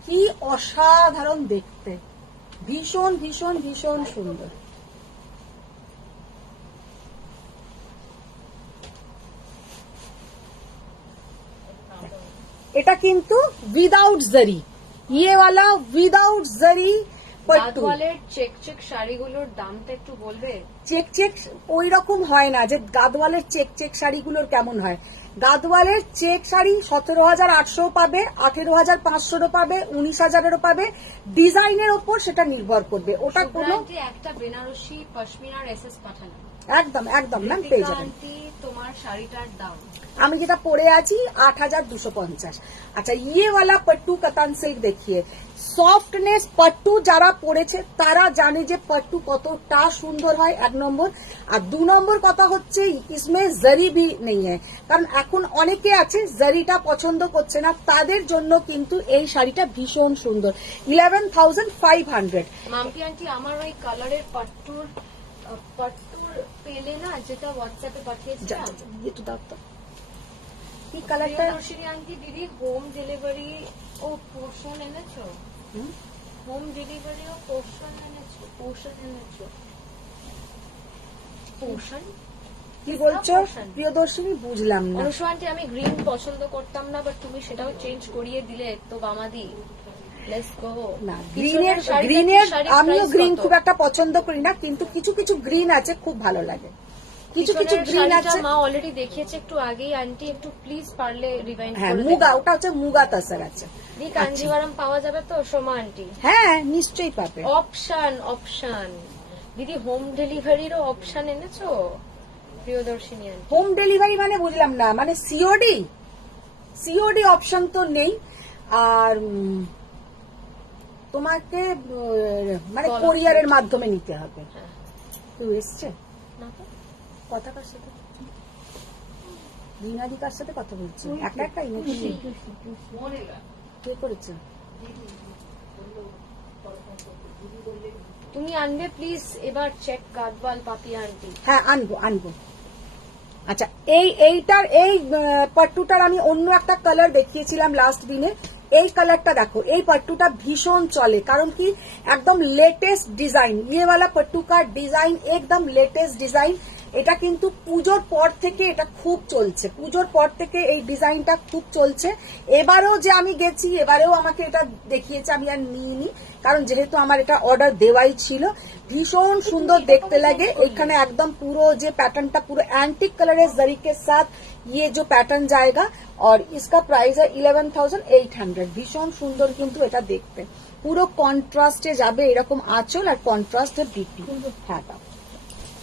কি অসাধারণ দেখতে, ভীষণ ভীষণ ভীষণ সুন্দর। এটা কিন্তু উইদাউট জারি, ইয়ে वाला উইদাউট জারি পট্টু। গাদওয়ালের চেক চেক শাড়িগুলোর দামটা একটু বলবে? চেক চেক ওই রকম হয় না যে গাদওয়ালের চেক চেক শাড়িগুলোর কেমন হয়। গাদওয়ালের চেক শাড়ি 17,800 পাবে, 18,500 পাবে, 19,000 পাবে, ডিজাইনের ওপর সেটা নির্ভর করবে। ওটা কোনো একটা বেনারসি পশমিনার এসএস পাঠানো। একদম একদম ম্যাম পেয়ে যাবেন। আন্টি তোমার শাড়িটার দাম? আমি যেটা পরে আছি 8,250। আচ্ছা, ইয়ে वाला पट्टू कतान सिल्क देखिए, সফটনেস पट्टू যারা পরেছে তারা জানে যে पट्टू কতটা সুন্দর হয়, এক নম্বর। আর দু নম্বর কথা হচ্ছে इसमें जरी भी नहीं है, কারণ এখন অনেকে আছে জরিটা পছন্দ করছে না, তাদের জন্য কিন্তু এই শাড়িটা ভীষণ সুন্দর। 11,500। মাম্পি আন্টি আমার ওই কালারের পট্টুর পেলে না, যেটা হোয়াটসঅ্যাপে পাঠিয়েছিলাম, একটু দাও তো কি কালারটা। প্রিয়দর্শিনী আন্টি দিদি হোম ডেলিভারি ও পোর্শন এনেছো? হোম ডেলিভারি ও পোর্শন এনেছো? পোর্শন কি বলছো প্রিয়দর্শিনী? বুঝলাম না। অনুষু আন্টি আমি গ্রিন পছন্দ করতাম না, বাট তুমি সেটাও চেঞ্জ করিয়ে দিলে তো বামাদি। Let's go. না, গ্রিনের আমিও গ্রিন খুব একটা পছন্দ করি না, কিন্তু কিছু কিছু গ্রিন আছে খুব ভালো লাগে। কিছু কিছু পিছনের গ্রিন শাড়িটা আছে। মা অলরেডি দেখিয়েছে একটু আগেই, আন্টি একটু প্লিজ পারলে রিভাইন্ড হ্যাঁ করে মুগা, ওটা হচ্ছে মুগা তাসার আছে। দি কাঞ্জিভারাম পাওয়া যাবে তো সোমা আন্টি? হ্যাঁ নিশ্চয়ই পাবে। অপশন দিদি, হোম ডেলিভারিরও অপশন এনেছো প্রিয়দর্শিনী আন্টি? হোম ডেলিভারি মানে বুঝলাম না, মানে সিওডি? সিওডি অপশন তো নেই। আর তোমাকে মানে বলা কোরিয়ারের মাধ্যমে নিতে হবে। হ্যাঁ। কেউ এসছে? না তো? কথা কার সাথে? রিনাদি কার সাথে কথা বলছে? একা একাই নাকি? কে করেছে? তুমি আনবে প্লিজ এবার চেক গাদওয়াল পাপিয়া আন্টি। হ্যাঁ আনবো আনবো। আচ্ছা এইটার এই পাট্টুটার আমি অন্য একটা কালার দেখিয়েছিলাম লাস্ট দিনে। এই কালারটা দেখো, এই পাট্টুটা ভীষণ চলে, কারণ কি একদম লেটেস্ট ডিজাইন, ইয়েওয়ালা পাট্টু কা ডিজাইন একদম লেটেস্ট ডিজাইন। এটা কিন্তু পুজোর পর থেকে এটা খুব চলছে, পুজোর পর থেকে এই ডিজাইনটা খুব চলছে। এবারেও যে আমি গেছি, এবারেও আমাকে এটা দেখিয়েছে, আমি আর নিইনি, কারণ যেহেতু আমার এটা অর্ডার দেওয়াই ছিল। ভীষণ সুন্দর দেখতে লাগে। এখানে একদম পুরো যে पैटर्नটা পুরো एंटिक कलर है, जरी के साथ ये जो पैटर्न जाएगा और इसका प्राइस है 11,800। ভীষণ সুন্দর কিন্তু এটা দেখতে, পুরো কন্ট্রাস্টে যাবে এরকম আঁচল আর কন্ট্রাস্টে বিপি। হ্যাঁ দাও,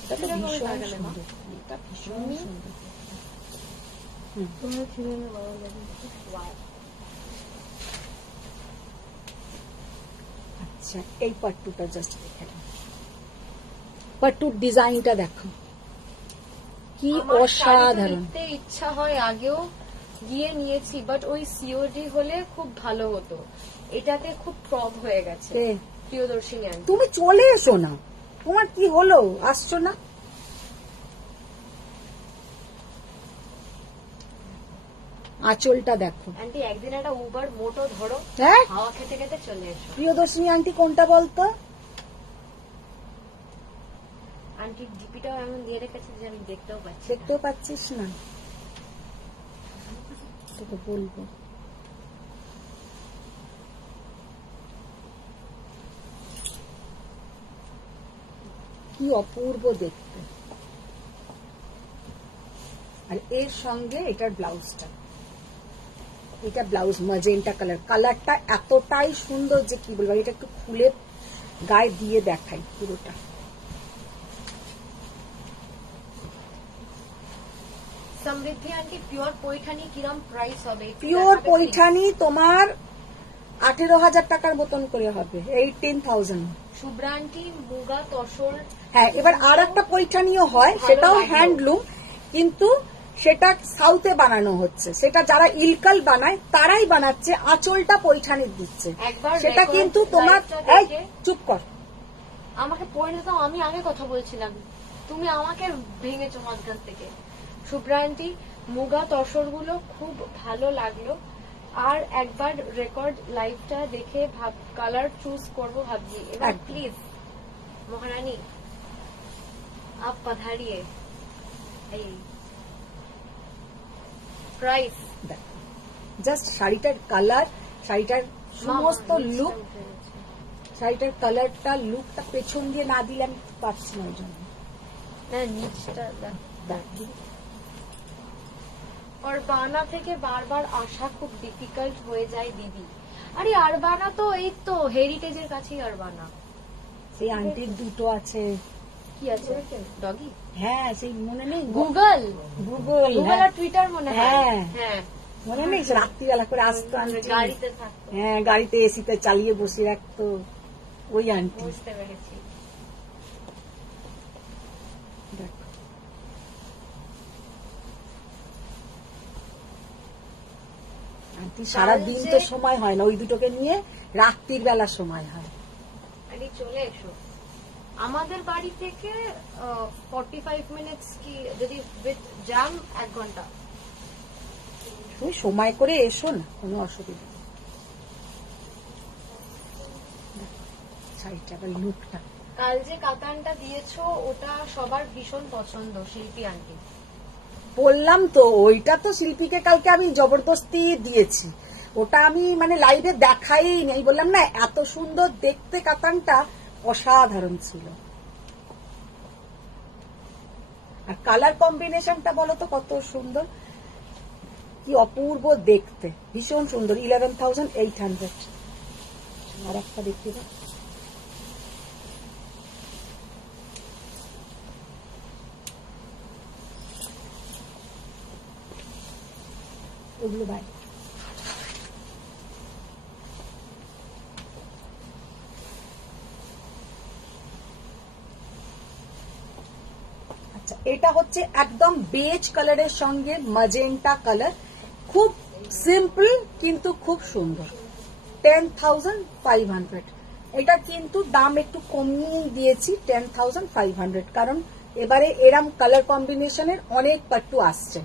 এটা তো ভীষণ সুন্দর, এটা ভীষণ সুন্দর। আচ্ছা এই পাট্টুটা জাস্ট দেখে নাও, পাট্টুর ডিজাইনটা দেখো কি আমার শাড়িটা অসাধারণ। নিতে ইচ্ছা হয়, আগেও গিয়ে নিয়েছি, বাট ওই সিওডি হলে খুব ভালো হতো। এটাতে খুব ট্রপ হয়ে গেছে এ, প্রিয়দর্শিনী আন্টি। তুমি চলে এসো না, তোমার কি হলো, আসছো না? আঁচলটা দেখো। আন্টি একদিন একটা উবার মোটো ধরো, হ্যাঁ হাওয়া খেতে খেতে চলে এসো। প্রিয়দর্শিনী আন্টি কোনটা বলতো? আন্টির ডিপিটাও এমন দিয়ে রেখেছে যে আমি দেখতেও পাচ্ছি না। দেখতেও পাচ্ছিস না, তোকে বলবো। কি অপূর্ব দেখতে। আর এর সঙ্গে এটার ব্লাউজটা, এটা ব্লাউজ ম্যাজেন্টা কালার, কালারটা এতটাই সুন্দর যে কি বলবো। এটা একটু খুলে গায়ে দিয়ে দেখাই পুরোটা। সমৃদ্ধি আন্টি পিওর পৈঠানি কিরম প্রাইস হবে? একটু পিওর দেখাবে পৈঠানি তোমার 18,000 টাকার মতন করে হবে, 18,000। please? শুভ্রা আন্টি মুগা তসর। হ্যাঁ এবার আর একটা পৈঠানিও হয়, ভালো সেটাও লাগলো। হ্যান্ডলুম, কিন্তু সেটা সাউথে বানানো হচ্ছে, সেটা যারা ইলকাল বানায় তারাই বানাচ্ছে, আঁচলটা পৈঠানির দিচ্ছে। একবার সেটা record কিন্তু তোমার live-টা এই দেখে- চুপ কর, আমাকে পড়ে দাও, আমি আগে কথা বলছিলাম, তুমি আমাকে ভেঙেছো মাঝখান থেকে। শুভ্রা আন্টি মুগা তসর গুলো খুব ভালো লাগলো। আর একবার রেকর্ড লাইভটা দেখে কালার চুজ করবো ভাবছি এবার। একদম। প্লিজ মহারানী আপ পধারিয়ে। এই প্রাইস জাস্ট শাড়িটার কালার, শাড়িটার সমস্ত লুক, শাড়িটার কালারটা লুকটা পেছন দিয়ে না দিলে আমি পারছি না, ওই জন্য না নিচটা দেখ। দেখ। আরবানা থেকে বারবার আসা খুব ডিফিকাল্ট হয়ে যায় দিদি। আরে আরবানা তো এই তো হেরিটেজের কাছেই আরবানা। সেই আন্টির দুটো আছে। কি আছে? ডগি? হ্যাঁ সেই মনে নেই, গুগল গুগল, গুগল আর টুইটার মনে হয়। হ্যাঁ। হ্যাঁ মনে নেই সে রাত্রিবেলা করে আসতো আন্টি, গাড়িতে থাকতো। হ্যাঁ গাড়িতে এসিতে চালিয়ে বসে রাখতো, ওই আন্টি। বুঝতে পেরেছি। দেখো আন্টি সারাদিন তো সময় হয় না, ওই দুটোকে নিয়ে রাত্রির বেলা সময় হয়। আরে চলে এসো আমাদের বাড়ি থেকে 45 মিনিটস কি, যদি উইথ জ্যাম 1 ঘন্টা। তুমি সময় করে এসো না, কোনো অসুবিধা নেই। শাড়িটা আবার লুকটা, কাল যে কাতানটা দিয়েছো ওটা সবার ভীষণ পছন্দ, শিল্পী আন্টি। বললাম তো ওইটা তো শিল্পীকে কালকে আমি জবরদস্তি দিয়েছি, ওটা আমি মানে লাইভে দেখাই নেই, বললাম না এত সুন্দর দেখতে, কাতানটা অসাধারণ ছিল। আর কালার কম্বিনেশনটা বলো তো কত সুন্দর, কি অপূর্ব দেখতে, ভীষণ সুন্দর। 11,800। আর একটা দেখতে দাও, ওগুলো বাই। আচ্ছা, এটা হচ্ছে একদম বেজ কালারের সঙ্গে ম্যাজেন্টা কালার, খুব সিম্পল কিন্তু খুব সুন্দর। 10,500। এটা কিন্তু দাম একটু কমিয়ে দিয়েছি 10,500, কারণ এবারে এরম কালার কম্বিনেশনের অনেক পাট্টু আসছে,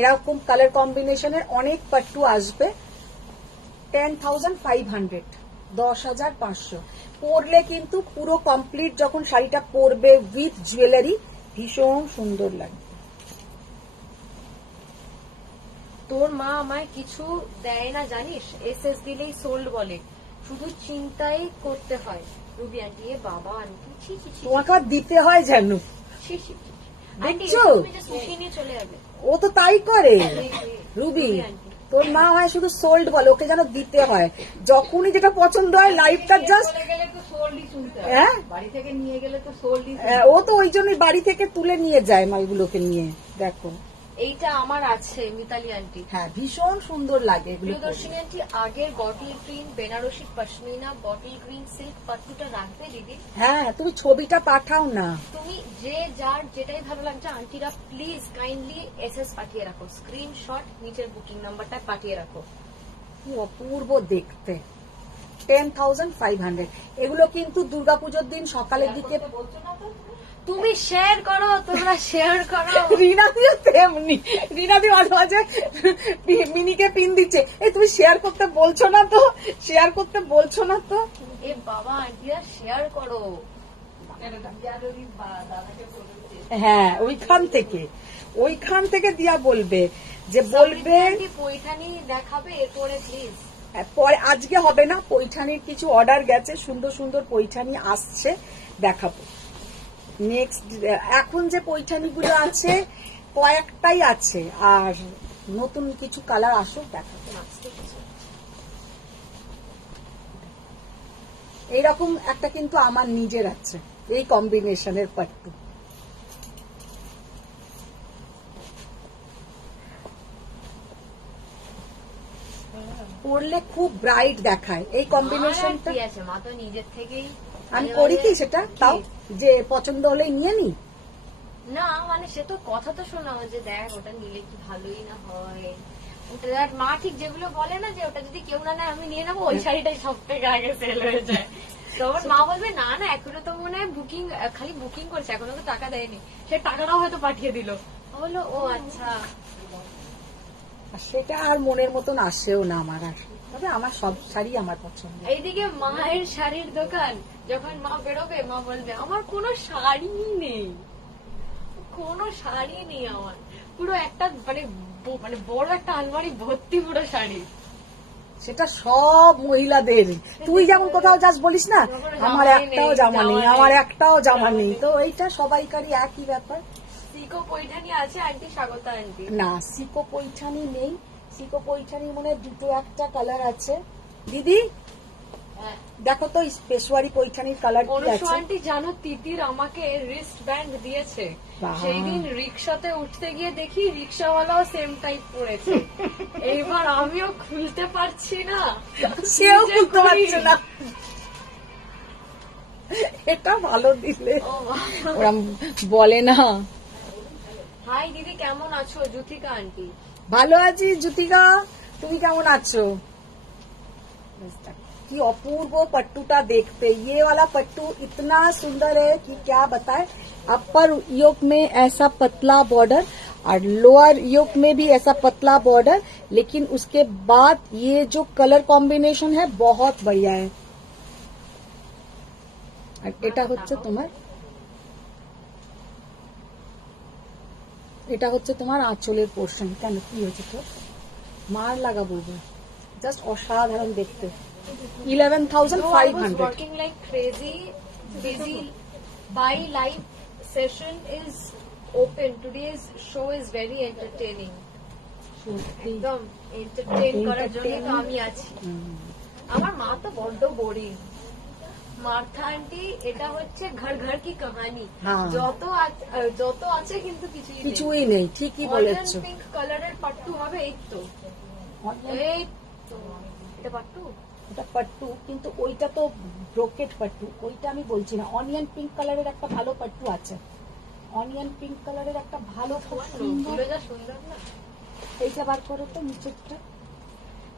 এরকম কালার কম্বিনেশনের অনেক পাট্টু আসবে। 10,500, 10,500 পরলে কিন্তু পুরো কমপ্লিট যখন শাড়িটা পরবে উইথ জুয়েলারি ভীষণ সুন্দর লাগবে। তোর মা আমায় কিছু দেয় না জানিস, এসএস দিলেই সোল্ড বলে, শুধু চিন্তাই করতে হয়। রুবি আন্টি, এ বাবা আন্টি, ছি ছি ছি তোমাকে আর দিতে হয় যেন, ছি ছি ছি। আন্টি, দেখছো? তুমি just উঠিয়ে নিয়ে চলে যাবে। ও তো তাই করে। এই যে, রুবি, আন্টি। তোর মা হয় শুধু সোল্ড বলে, ওকে যেন দিতে হয়, যখনই যেটা পছন্দ হয় লাইফটা জাস্ট। চলে গেলে তো সোল্ডই শুনতে হয়। হ্যাঁ, বাড়ি থেকে নিয়ে গেলে তো সোল্ডই ও তো ওই জন্যই বাড়ি থেকে তুলে নিয়ে যায় মালগুলোকে নিয়ে। দেখো, এইটা আমার আছে মিতালি আন্টি। হ্যাঁ ভীষণ সুন্দর লাগে এগুলো পরলে। প্রিয়দর্শিনী আন্টি, আগের bottle green Banarasi pashmina bottle green silk পাট্টুটা রাখবে দিদি? হ্যাঁ, তুমি ছবিটা পাঠাও না। তুমি যে যার যেটাই ভালো লাগছে আন্টিরা প্লিজ কাইন্ডলি এসএস পাঠিয়ে রাখো, স্ক্রিনশট নিচের বুকিং নাম্বারটা পাঠিয়ে রাখো। কি অপূর্ব দেখতে। 10,500। এগুলো কিন্তু দুর্গাপুজোর দিন সকালের দিকে। বলছো না তো? তুমি শেয়ার করো, তোমরা শেয়ার করো। রিনাদিও তেমনি, রিনাদি মাঝে মাঝে মিনিকে পিন দিচ্ছে, এই তুমি শেয়ার করতে বলছো না তো, শেয়ার করতে বলছো না তো। এ বাবা আন্টিরা শেয়ার করো। দাদাকে বলেছে হ্যাঁ, ওইখান থেকে দিয়া বলবে যে বলবে আন্টি পৈঠানি দেখাবে এরপরে প্লিজ। পরে, আজকে হবে না, পৈঠানির কিছু অর্ডার গেছে, সুন্দর সুন্দর পৈঠানি আসছে, দেখাবো নেক্সট। এখন যে পৈঠানিগুলো আছে কয়েকটাই আছে, আর নতুন কিছু কালার আসুক দেখাবো। এইরকম একটা কিন্তু আমার নিজের আছে, এই কম্বিনেশনের পাট্টু। পরলে খুব ব্রাইট দেখায় এই কম্বিনেশনটা। কি আছে, মা তো নিজের থেকেই। আমি করি কি সেটা, তাও যে পছন্দ হলেই নিয়ে নি। না মানে সে তো কথা তো শোনাও যে দেখ ওটা নিলে কি ভালোই না হয়, ওটা মা ঠিক যেগুলো বলে না যে ওটা যদি কেউ না নেয় আমি নিয়ে নেবো, ওই শাড়িটাই সব থেকে আগে সেল হয়ে যায়। তখন মা বলবে না না এখনো তো মনে হয় বুকিং, খালি বুকিং করছে, এখনো তো টাকা দেয়নি, সে টাকাটাও হয়তো পাঠিয়ে দিল। বললো ও আচ্ছা। আর সেটা আর মনের মতন আসেও না আমার আর, তবে আমার সব শাড়ি আমার পছন্দ। এইদিকে মায়ের শাড়ির দোকান, যখন মা বেরোবে মা বলবে আমার কোনো শাড়ি নেই, কোনো শাড়ি নেই আমার, পুরো একটা মানে মানে বড় একটা আলমারি ভর্তি পুরো শাড়ি। সেটা সব মহিলাদের, তুই যেমন কোথাও যাস বলিস না আমার একটাও জামা নেই, আমার একটাও জামা নেই, তো এইটা সবাইকারই একই ব্যাপার। সিকো পৈঠানি আছে আন্টি, স্বাগতা আন্টি? না, সিকো পৈঠানি নেই, সিকো পৈঠানি মনে হয় দুটো একটা কালার আছে। দিদি দেখো তো পেশোয়ারি পৈঠানির কালার কি অনুসু আছে। আন্টি জানো তিতির আমাকে রিস্ট ব্যান্ড দিয়েছে, বাহ। সেই দিন রিক্সাতে উঠতে গিয়ে দেখি রিক্সাওয়ালাও সেম টাইপ পরেছে, এইবার আমিও খুলতে পারছি না, সেও খুলতে পারছে না। এটা ভালো দিলে, ও বাবা। ওরা বলে না। হাই দিদি কেমন আছো? জুথিকা আন্টি ভালো আছি। জ্যোতিকা, তুমি কেমন আছো? কি অপূর্ব पट्टूटा देखते, ये वाला पट्टू इतना सुंदर है कि क्या बताए। अपर योक में ऐसा पतला बॉर्डर और लोअर योक में भी ऐसा पतला बॉर्डर, लेकिन उसके बाद ये जो कलर कॉम्बिनेशन है बहुत बढ़िया है। আর এটা হচ্ছে তোমার, এটা হচ্ছে তোমার আঁচলের পোর্শন। কেন কি হয়েছে তো, মার লাগা বলবো, জাস্ট অসাধারণ দেখতে। 11,500। working like crazy, busy. Buy live session is open today's show is very entertaining. সত্যি একদম এন্টারটেইন করার জন্য তো আমি আছি। আমার মা তো বড্ড বোরিং। মার্থা আন্টি এটা হচ্ছে ঘর ঘর কি কাহানি, হ্যাঁ। যত আছে কিন্তু কিছুই কিছুই নেই, ঠিকই বলেছো। পিঙ্ক কালারের পাট্টু হবে, এই তো এই তো এটা পাট্টু। ওটা পাট্টু, কিন্তু ওইটা তো ব্রোকেট পাট্টু, ওইটা আমি বলছি না। অনিয়ন পিঙ্ক কালারের একটা ভালো পাট্টু আছে, অনিয়ন পিঙ্ক কালারের একটা ভালো খুব সুন্দর। ফুলগুলো যা সুন্দর না। এইটা বার করো তো নিচেরটা।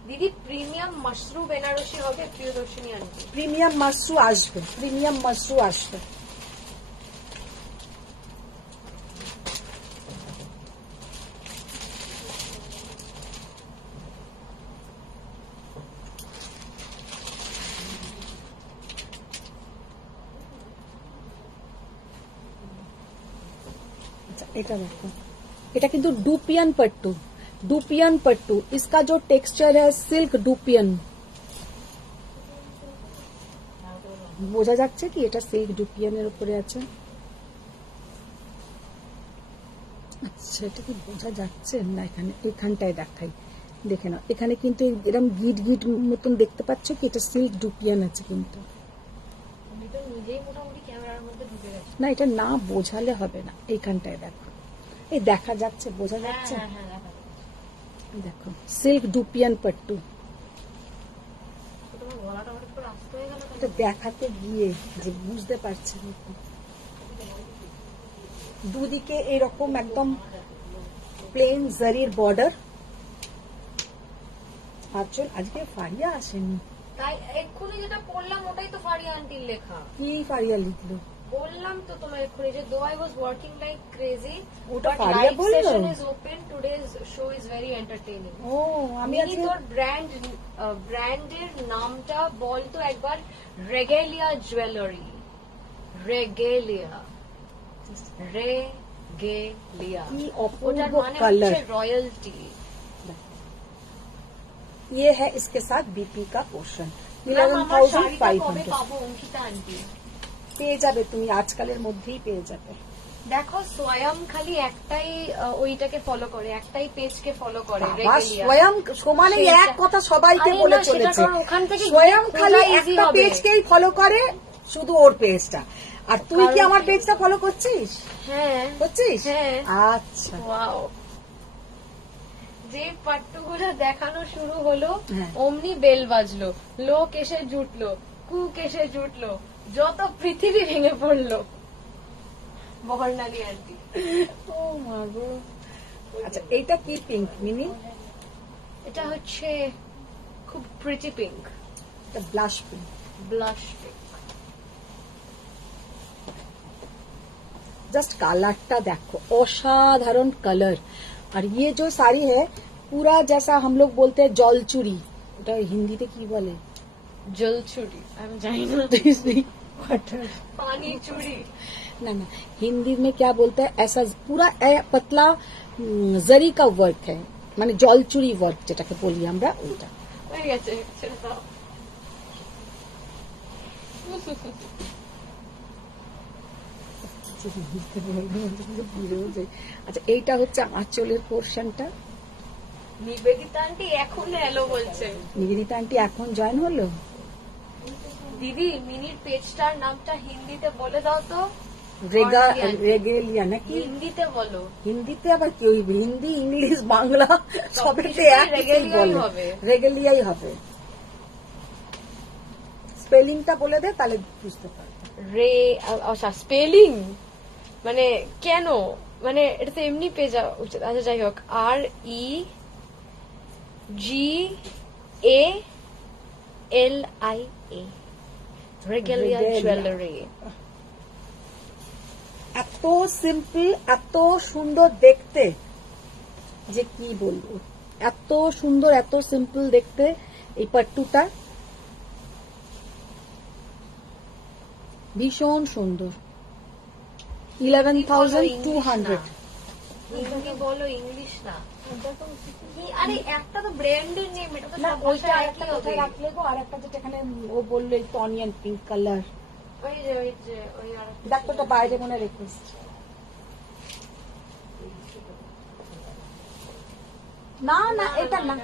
দিদি প্রিমিয়াম মাশরু বেনারসি হবে প্রিয়দর্শিনী আন্টি। প্রিমিয়াম মাশরু আসবে, প্রিমিয়াম মাশরু আসবে। अच्छा, এটা দেখো, এটা কিন্তু ডুপিয়ান पट्टू, डुपियन पट्टू। इसका जो टेक्सचर है सिल्क डुपियन, বোঝা যাচ্ছে কি এটা সিল্ক ডুপিয়ানের উপরে আছে? আচ্ছা, এটা কি বোঝা যাচ্ছে না? এখানে এখানটায় দেখাই, দেখে নাও। এখানে কিন্তু এরকম গিট গিট মতন দেখতে পাচ্ছ কি? এটা সিল্ক ডুপিয়ান আছে কিন্তু। আমি তো নিজেই মোটামুটি ক্যামেরার মধ্যে ঢুকে গেছি। না, এটা না বোঝালে হবে না। এইখানটায় দেখো, এই দেখা যাচ্ছে, বোঝা যাচ্ছে? হ্যাঁ হ্যাঁ দেখা যাচ্ছে। দেখো, সিল্ক ডুপিয়ান पट्टू। তোমার গলাটা হঠাৎ করে আস্তে হয়ে গেল এটা দেখাতে গিয়ে যে বুঝতে পারছি না। দুদিকে এরকম একদম প্লেন জারির বর্ডার। আঁচল আজকে ফারিয়া আসেনি। তাই এক্ষুনি যেটা পড়লাম ওটাই তো ফারিয়া আন্টির লেখা। কি ফারিয়া লিখলো? বললাম তো তোমার এক্ষুনি যে though I was working like crazy, ওটা ফারিয়া বললো? Session is open, today's show is very entertaining. ও, আমি মিনি আজকে তোর ব্র্যান্ডের নামটা বল তো একবার। রেগেলিয়া জুয়েলারি, রেগেলিয়া, রেগেলিয়া, কি ওটার অপূর্ব মানে কালার। হচ্ছে রয়্যালটি। ये है इसके साथ बीपी का पोर्शन। আমার শাড়িটা কবে 11,500 পাবো অঙ্কিতা আন্টি? পেয়ে যাবে তুমি, আজকালের মধ্যেই পেয়ে যাবে। দেখো স্বয়ং খালি একটাই ওইটাকে ফলো করে, একটাই পেজকে ফলো করে, বাবা, রেগেলিয়া। স্বয়ং সমানে সেটা- এক কথা সবাইকে আরে বলে না, সেটা চলেছে। কারণ ওখান থেকে স্বয়ং খোঁজা খালি easy একটা হবে। পেজকেই ফলো করে, শুধু ওর পেজটা। আর তুই কি কারণ আমার কি? পেজটা ফলো করছিস? হ্যাঁ করছিস? হ্যাঁ। আচ্ছা, ওয়াও, যে পাট্টুগুলো দেখানো শুরু হলো হ্যাঁ। অমনি বেল বাজলো, লোক এসে জুটলো, কুক এসে জুটলো, যত পৃথিবী ভেঙে পড়লো। বহরনালি আন্টি। ও মা গো। আচ্ছা, এইটা কি পিঙ্ক মিনি? এটা হচ্ছে খুব প্রিটি পিঙ্ক, এটা blush pink. Blush pink. Just कलरটা देखो, असाधारण कलर। और ये जो साड़ी है पूरा जैसा हम लोग बोलते हैं जलचुरी, ওটা হিন্দিতে কি বলে? জলছুরি, আমি জানি না। পানি চুরি। ना ना, हिंदी में क्या बोलते हैं? ऐसा पूरा पतला जरी का वर्क है, মানে জলচুরি ওয়ার্ক যেটাকে বলি আমরা, ওইটা। হয়ে গেছে, ছেড়ে দাও। আচ্ছা, এইটা হচ্ছে আঁচলের পোর্শনটা। নিবেদিতা আন্টি এখন এলো বলছে। নিবেদিতা আন্টি এখন জয়েন হলো। দিদি মিনির পেজটার নামটা হিন্দিতে বলে দাও তো। রেগেলিয়া নাকি? হিন্দিতে বলো। হিন্দিতে আবার কি? ওই হিন্দি, ইংলিশ, বাংলা সবেতে এক রেগেলিয়াই হবে। রেগেলিয়াই হবে। স্পেলিংটা বলে দে, তাহলে বুঝতে পারবে। রে, আচ্ছা স্পেলিং মানে কেন, মানে এটা তো এমনি পেজা উচিত। আচ্ছা যাই হোক, REGALIA, রেগেলিয়া Regalia। জুয়েলারি। এত সিম্পল, এত সুন্দর দেখতে যে কি বলবো। এত সুন্দর, এত সিম্পল দেখতে এই পাট্টুটা, ভীষণ সুন্দর। 11,200। হিন্দি বলো, ইংলিশ না। আরে একটা তো ব্র্যান্ডের নেম, এটা তো না, সব ওইটা ভাষায় আরেকটা একই হবে। কোথায় রাখলে গো? আরেকটা যেটা এখানে ও বললো এই অনিয়ন পিঙ্ক কালার, ওই যে ওই আরেকটা দেখ তো, ওটা বাইরে মনে রেখেছি। না না এটা না,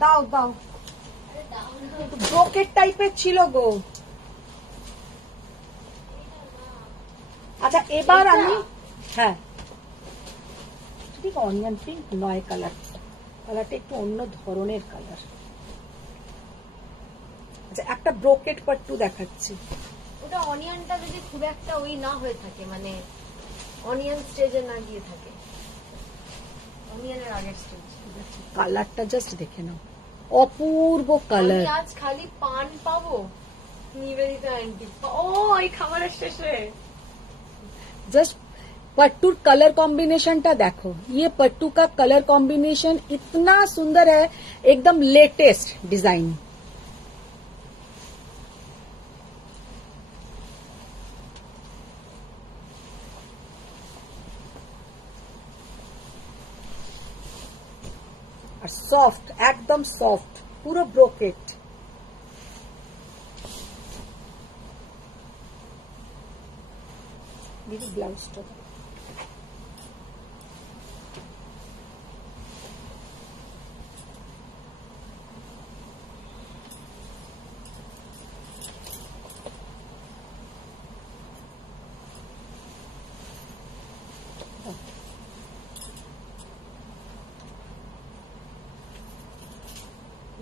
দাও দাও, ব্রোকেট টাইপের ছিল গো। আচ্ছা এবার আমি, হ্যাঁ ঠিক অনিয়ন পিঙ্ক নয়, কালারটা একটু অন্য ধরনের কালার। আচ্ছা একটা ব্রোকেট পাট্টু দেখাচ্ছি। ওটা অনিয়নটা যদি খুব একটা ওই না হয়ে থাকে, মানে অনিয়ন স্টেজে না গিয়ে থাকে, অনিয়নের আগের স্টেজ। কালারটা জাস্ট দেখে নাও, অপূর্ব কালার। আমি আজ খালি পান পাবো নিবেদিতা আন্টি। ও এই খাবারের শেষে जस्ट पट्टू कलर कॉम्बिनेशन टा देखो, ये पट्टू का कलर कॉम्बिनेशन इतना सुंदर है, एकदम लेटेस्ट डिजाइन। और सॉफ्ट, एकदम सॉफ्ट, पूरा ब्रोकेट। दीदी ब्लाउज तो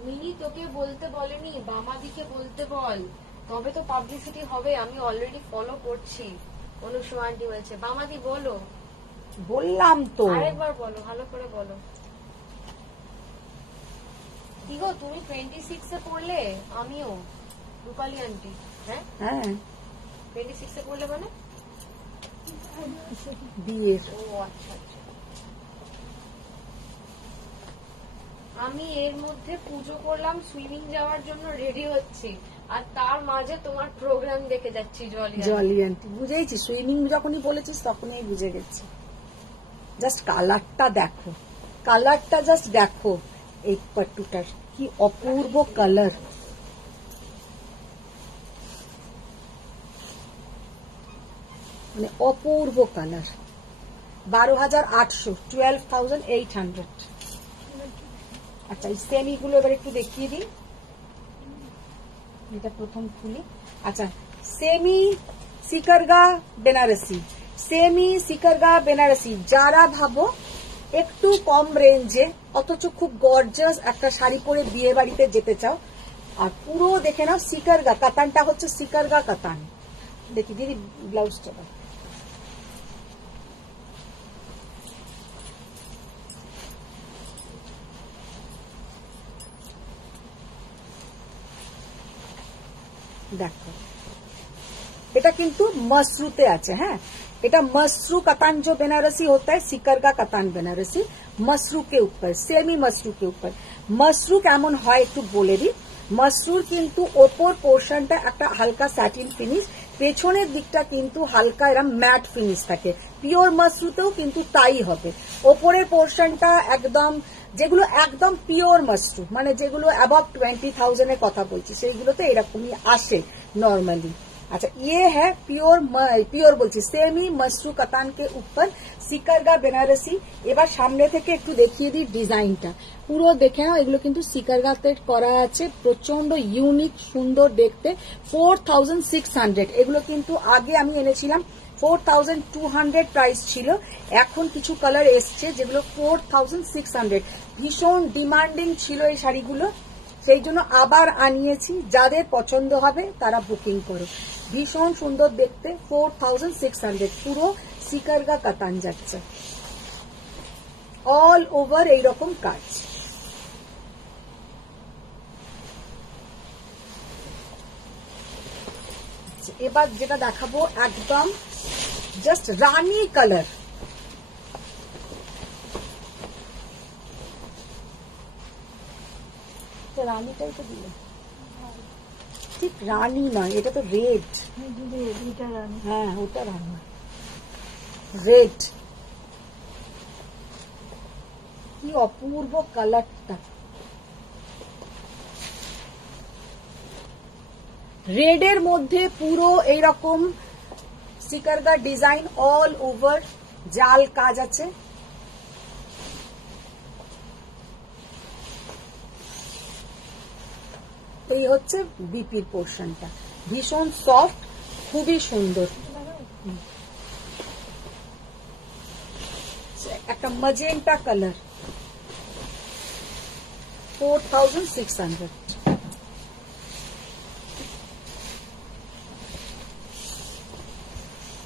মিনি তোকে বলতে বলেনি, বামাদিকে বলতে বল, তবে তো পাবলিসিটি হবে। আমি অলরেডি ফলো করছি। অনুষ্মা আন্টি বলছে বামাদি বলো, বললাম তো, আরেকবার বলো, ভালো করে বলো। কি গো তুমি 26 এ পড়লে, আমিও রূপালী আন্টি। হ্যাঁ হ্যাঁ 26 এ পড়লে মানে বিয়ে। ও আচ্ছা আচ্ছা। আমি এর মধ্যে পুজো করলাম, সুইমিং যাওয়ার জন্য রেডি হচ্ছি, আর তার মাঝে তোমার প্রোগ্রাম দেখে যাচ্ছি। জলি আন্টি বুঝেইছি, সুইমিং যখনই বলেছিস তখনই বুঝে গেছি। জাস্ট কালারটা দেখো, কালারটা জাস্ট দেখো, এই পাট্টুটার কি অপূর্ব কালার। মানে অপূর্ব কালার। 12,800, 12,800। আচ্ছা এই সেমি গুলো এবার একটু দেখিয়ে দিই, এটা প্রথম খুলি। আচ্ছা সেমি সিকারগা বেনারসি, সেমি সিকারগা বেনারসি, যারা ভাবো একটু কম রেঞ্জে অথচ খুব গর্জাস একটা শাড়ি পরে বিয়ে বাড়িতে যেতে চাও, আর পুরো দেখে নাও সিকারগা কাতানটা হচ্ছে সিকারগা কাতান। দেখি দিদি ব্লাউজটা देखो, এটা কিন্তু মসরুতে আছে। হ্যাঁ এটা मसरू कतान जो बनारसी होता है, सिकरगा कतान बनारसी, मसरू के ऊपर, सेमी मसरू के ऊपर। मसरू কেমন হয় একটু বলে দিই। মসরুর কিন্তু ওপর পোর্শনটা একটা হালকা স্যাটিন ফিনিশ, পেছনের দিকটা কিন্তু হালকা এরকম ম্যাট ফিনিশ থাকে। পিওর মসরুতেও কিন্তু তাই হবে। ওপরের পোর্শনটা একদম, যেগুলো একদম পিওর মসরু, মানে যেগুলো অ্যাবভ 20,000 এর কথা বলছি, সেইগুলোতে এরকমই আসে নর্মালি। अच्छा ये है পিওর বলছি সেমি মসরু কাতান কে উপর সিকারগা বেনারসি। এবার সামনে থেকে একটু দেখিয়ে দিই ডিজাইনটা, পুরো দেখে নাও। এগুলো কিন্তু সিকারগাতে করা আছে, প্রচন্ড ইউনিক সুন্দর দেখতে। 4,600, এগুলো কিন্তু আগে আমি এনেছিলাম 4,200 প্রাইস ছিল, এখন কিছু কালার এসছে যেগুলো 4,600। ভীষণ ডিমান্ডিং ছিল এই শাড়িগুলো, সেই জন্য আবার আনিয়েছি। যাদের পছন্দ হবে তারা বুকিং করো। ভীষণ সুন্দর দেখতে, 4,600, পুরো সিকারগা কাতান যাচ্ছে, অল ওভার এইরকম কাজ। এবার যেটা দেখাবো একদম জাস্ট রানী কালার। রানীটাই তো দিল, ঠিক রানী নয়, এটা তো রেড। হ্যাঁ ওটা রানী, রেড কি অপূর্ব কালারটা, রেড এর মধ্যে পুরো এইরকম সিকারগা ডিজাইন, অল ওভার জাল কাজ আছে। এই হচ্ছে বিপির পোর্শনটা, ভীষণ সফট, খুবই সুন্দর, একটা ম্যাজেন্টা কালার, 4600।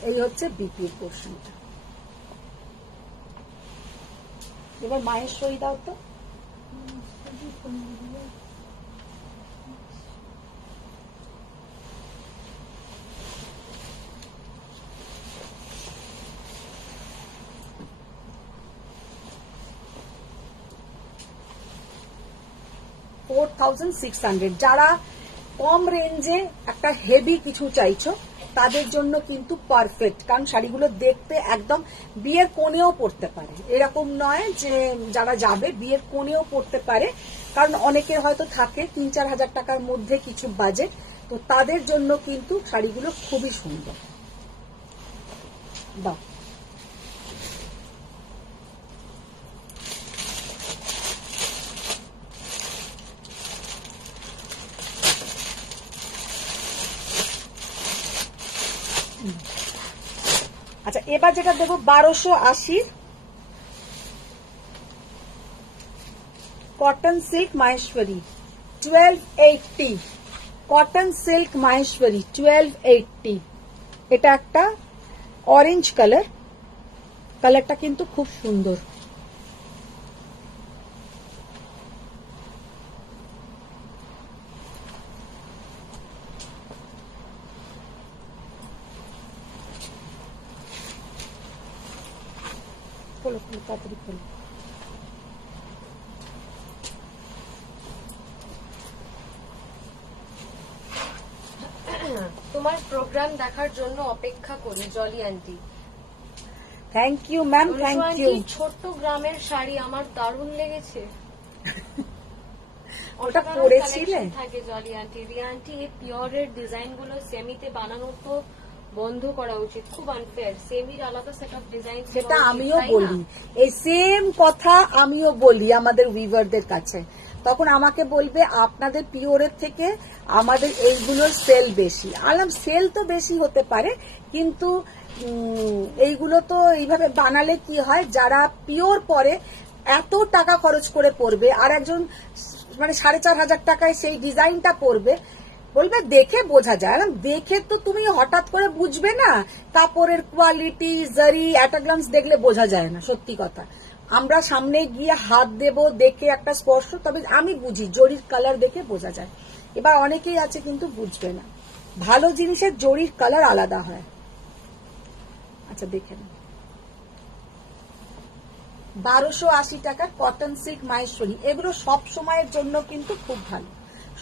এই হচ্ছে বিপির পোর্শনটা। এবার মাহেশ্বরী দাও তো। $4600। যারা কম রেঞ্জে একটা হেভি কিছু চাইছো তাদের জন্য কিন্তু পারফেক্ট, কারণ শাড়িগুলো দেখতে একদম বিয়ের কোণেও পড়তে পারে, এরকম নয় যে যারা যাবে বিয়ের কোণেও পড়তে পারে, কারণ অনেকের হয়তো থাকে 3-4 হাজার টাকার মধ্যে কিছু বাজেট, তো তাদের জন্য কিন্তু শাড়িগুলো খুবই সুন্দর। দাও। আচ্ছা, এবার যেটা দেবো 1280 cotton silk Maheshwari 1280, cotton silk Maheshwari 1280। এটা একটা অরেঞ্জ কালার, কালারটা কিন্তু খুব সুন্দর। খোলো খোলো, তাড়াতাড়ি খোলো। তোমার প্রোগ্রাম দেখার জন্য অপেক্ষা করি, Jolly aunty. Thank you ma'am, thank you. ছোট্ট গ্রামের শাড়ি আমার দারুণ লেগেছে। ওটা পরেছিলে? থাকে জলি আন্টি, রিয়া আন্টি, এই পিওরের ডিজাইন গুলো সেমিতে বানানো তো বন্ধ করা উচিত, খুব আনফেয়ার। সেমির আলাদা সেট অফ ডিজাইন, সেটা আমিও বলি, এই সেম কথা আমিও বলি আমাদের উইভারদের কাছে, তখন আমাকে বলবে আপনাদের পিওরের থেকে আমাদের এইগুলোর সেল বেশি। আলাম সেল তো বেশি হতে পারে, কিন্তু এইগুলো তো এইভাবে বানালে কি হয়, যারা পিওর পরে এত টাকা খরচ করে পরবে, আর একজন মানে 4500 টাকায় সেই ডিজাইনটা পরবে, বলবে দেখে বোঝা যায়। দেখে তো তুমি হঠাৎ করে বুঝবে না, কাপড়ের কোয়ালিটি জারি অ্যাট আ গ্লান্স দেখলে বোঝা যায় না। সত্যি কথা, আমরা সামনে গিয়ে হাত দেব, দেখে একটা স্পর্শ, তবে আমি বুঝি, জরির কালার দেখে বোঝা যায়। এবার অনেকেই আছে কিন্তু বুঝবে না, ভালো জিনিসের জরির কালার আলাদা হয়। আচ্ছা দেখে না, 1280 টাকার কটন সিল্ক মাহেশ্বরী, এগুলো সব সময়ের জন্য কিন্তু খুব ভালো,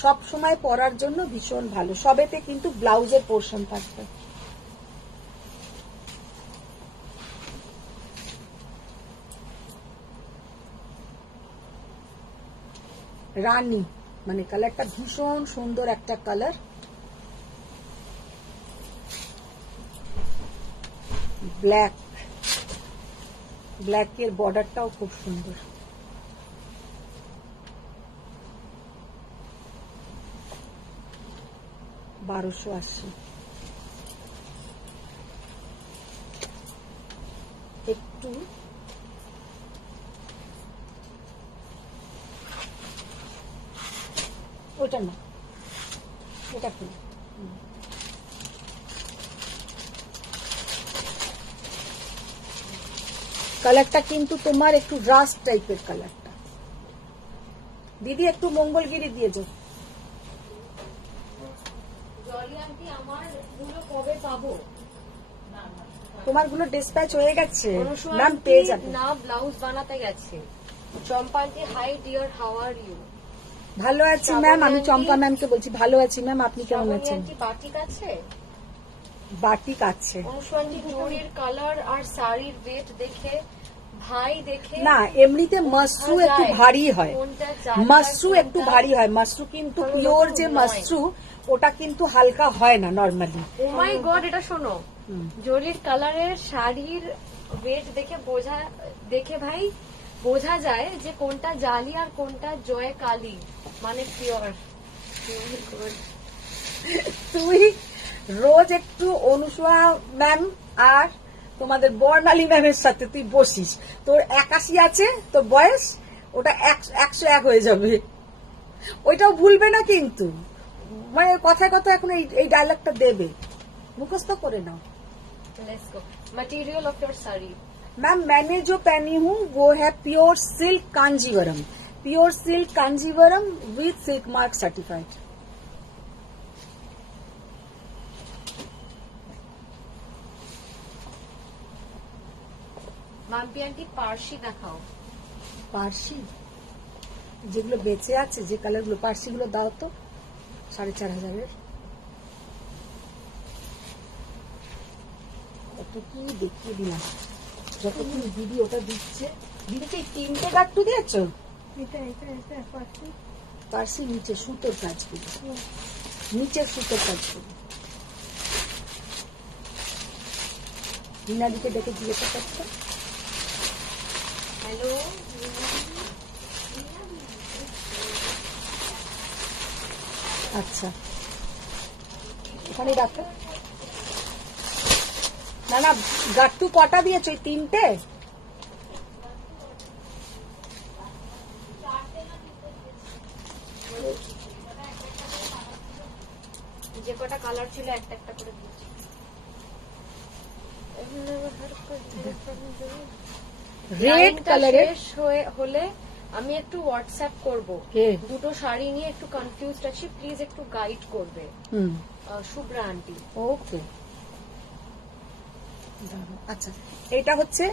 সব সময় পরার জন্য ভীষণ ভালো। সবেতে কিন্তু ব্লাউজের পোর্শন থাকবে। রানী মানে কালারটা ভীষণ সুন্দর একটা কালার, ব্ল্যাক, ব্ল্যাকের বর্ডারটাও খুব সুন্দর। $1280। একটু ওটা না, এটা কি কালারটা কিন্তু তোমার একটু রাস্ট টাইপের কালারটা। দিদি একটু মঙ্গলগিরি দিয়ে যাও। জলি আন্টি, আমার গুলো কবে পাবো? তোমার গুলো ডিসপ্যাচ হয়ে গেছে অনুষ্কা ম্যাম, আন্টি পেয়ে যাবে। না ব্লাউজ বানাতে গেছে। Champa aunty, hi dear, how are you? ভালো আছি ম্যাম, আমি চম্পা ম্যামকে বলছি। ভালো আছি ম্যাম, আপনি কেমন শ্রাবণী আছেন? আন্টি, বাটিক আছে? বাটিক আছে। অনুষ্কা আন্টি, জরির কালার আর শাড়ির ওয়েট দেখে ভাই দেখে না এমনিতে মাশরু একটু যায় ভারী হয়, কোনটা জালি আর মাশরু একটু কোনটা- ভারী হয়, মাশরু কিন্তু ওরকম পিওর যে নয়। মাশরু ওটা কিন্তু হালকা হয় না নরমালি। ও মাই গড, এটা শোনো, জরির কালারের শাড়ির ওয়েট দেখে ভাই বোঝা যায় যে কোনটা জালি আর কোনটা জয় কালি, মানে পিওর। তুই রোজ একটু অনুসয়া ম্যাম আর তোমাদের বর্ণালী ম্যামের সাথে তুই বসিস, তোর 81 আছে তোর বয়স, ওটা 101 হয়ে যাবে, ওইটাও ভুলবে না কিন্তু, মানে কথায় কথা এখন এই ডায়লগটা দেবে, মুখস্থ করে নাও। Let's go. Material of your sari, ma'am मैंने जो पहनी हूँ वो है pure silk Kanjivaram, pure silk Kanjivaram with silk mark certified. Mampi aunty Parsi দেখাও। পার্সি যেগুলো বেঁচে আছে, যে কালারগুলো, পার্সি গুলো দাও তো 4,500 কত কি দেখিয়ে দিলাম, যতক্ষণ দিদি ওটা দিচ্ছে। দিদি কি 3টে গাট্টু দিয়েছো? পার্সি নিচে সুতোর কাজগুলো, নিচের সুতোর কাজগুলো। রিনাদিকে দেখে জিজ্ঞাসা করছো। हेलो, আচ্ছা ওখানে রাখো। না না গাট্টু কটা দিয়েছো? 3টে? যে কটা কালার ছিল একটা একটা করে দিচ্ছি। রেড কালারের হলে আমি একটু হোয়াটসঅ্যাপ করব। কে? দুটো শাড়ি নিয়ে একটু কনফিউজড আছি, প্লিজ একটু গাইড করবে। হুম শুভ্রা আন্টি। ওকে আচ্ছা, এটা হচ্ছে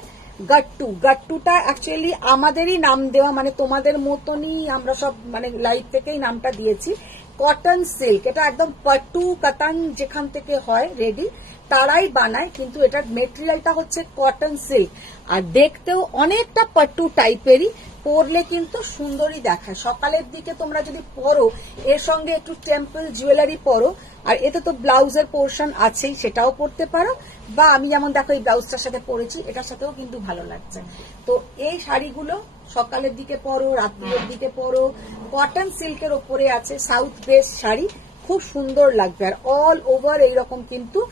গাট্টু। গাট্টুটা অ্যাকচুয়ালি আমাদেরই নাম দেওয়া, মানে তোমাদের মতনই আমরা সব মানে লাইভ থেকেই নামটা দিয়েছি। কটন সিল্ক, এটা একদম পাট্টু কাতান যেখান থেকে হয় রেডি তারাই বানায়, কিন্তু এটার মেটেরিয়ালটা হচ্ছে কটন সিল্ক, আর দেখতেও অনেকটা পাট্টু টাইপেরই, পরলে কিন্তু সুন্দরই দেখায়। সকালের দিকে তোমরা যদি পরো, এর সঙ্গে একটু টেম্পল জুয়েলারি পরো, আর এতে তো ব্লাউজের পোর্শন আছেই, সেটাও পরতে পারো, বা আমি যেমন দেখো এই ব্লাউজটার সাথে পরেছি, এটার সাথেও কিন্তু ভালো লাগছে। তো এই শাড়িগুলো সকালের দিকে পরো, রাত্রির দিকে পরো, কটন সিল্কের ওপরে আছে, সাউথ বেস শাড়ি, খুব সুন্দর লাগবে। আর অল ওভার এইরকম কিন্তু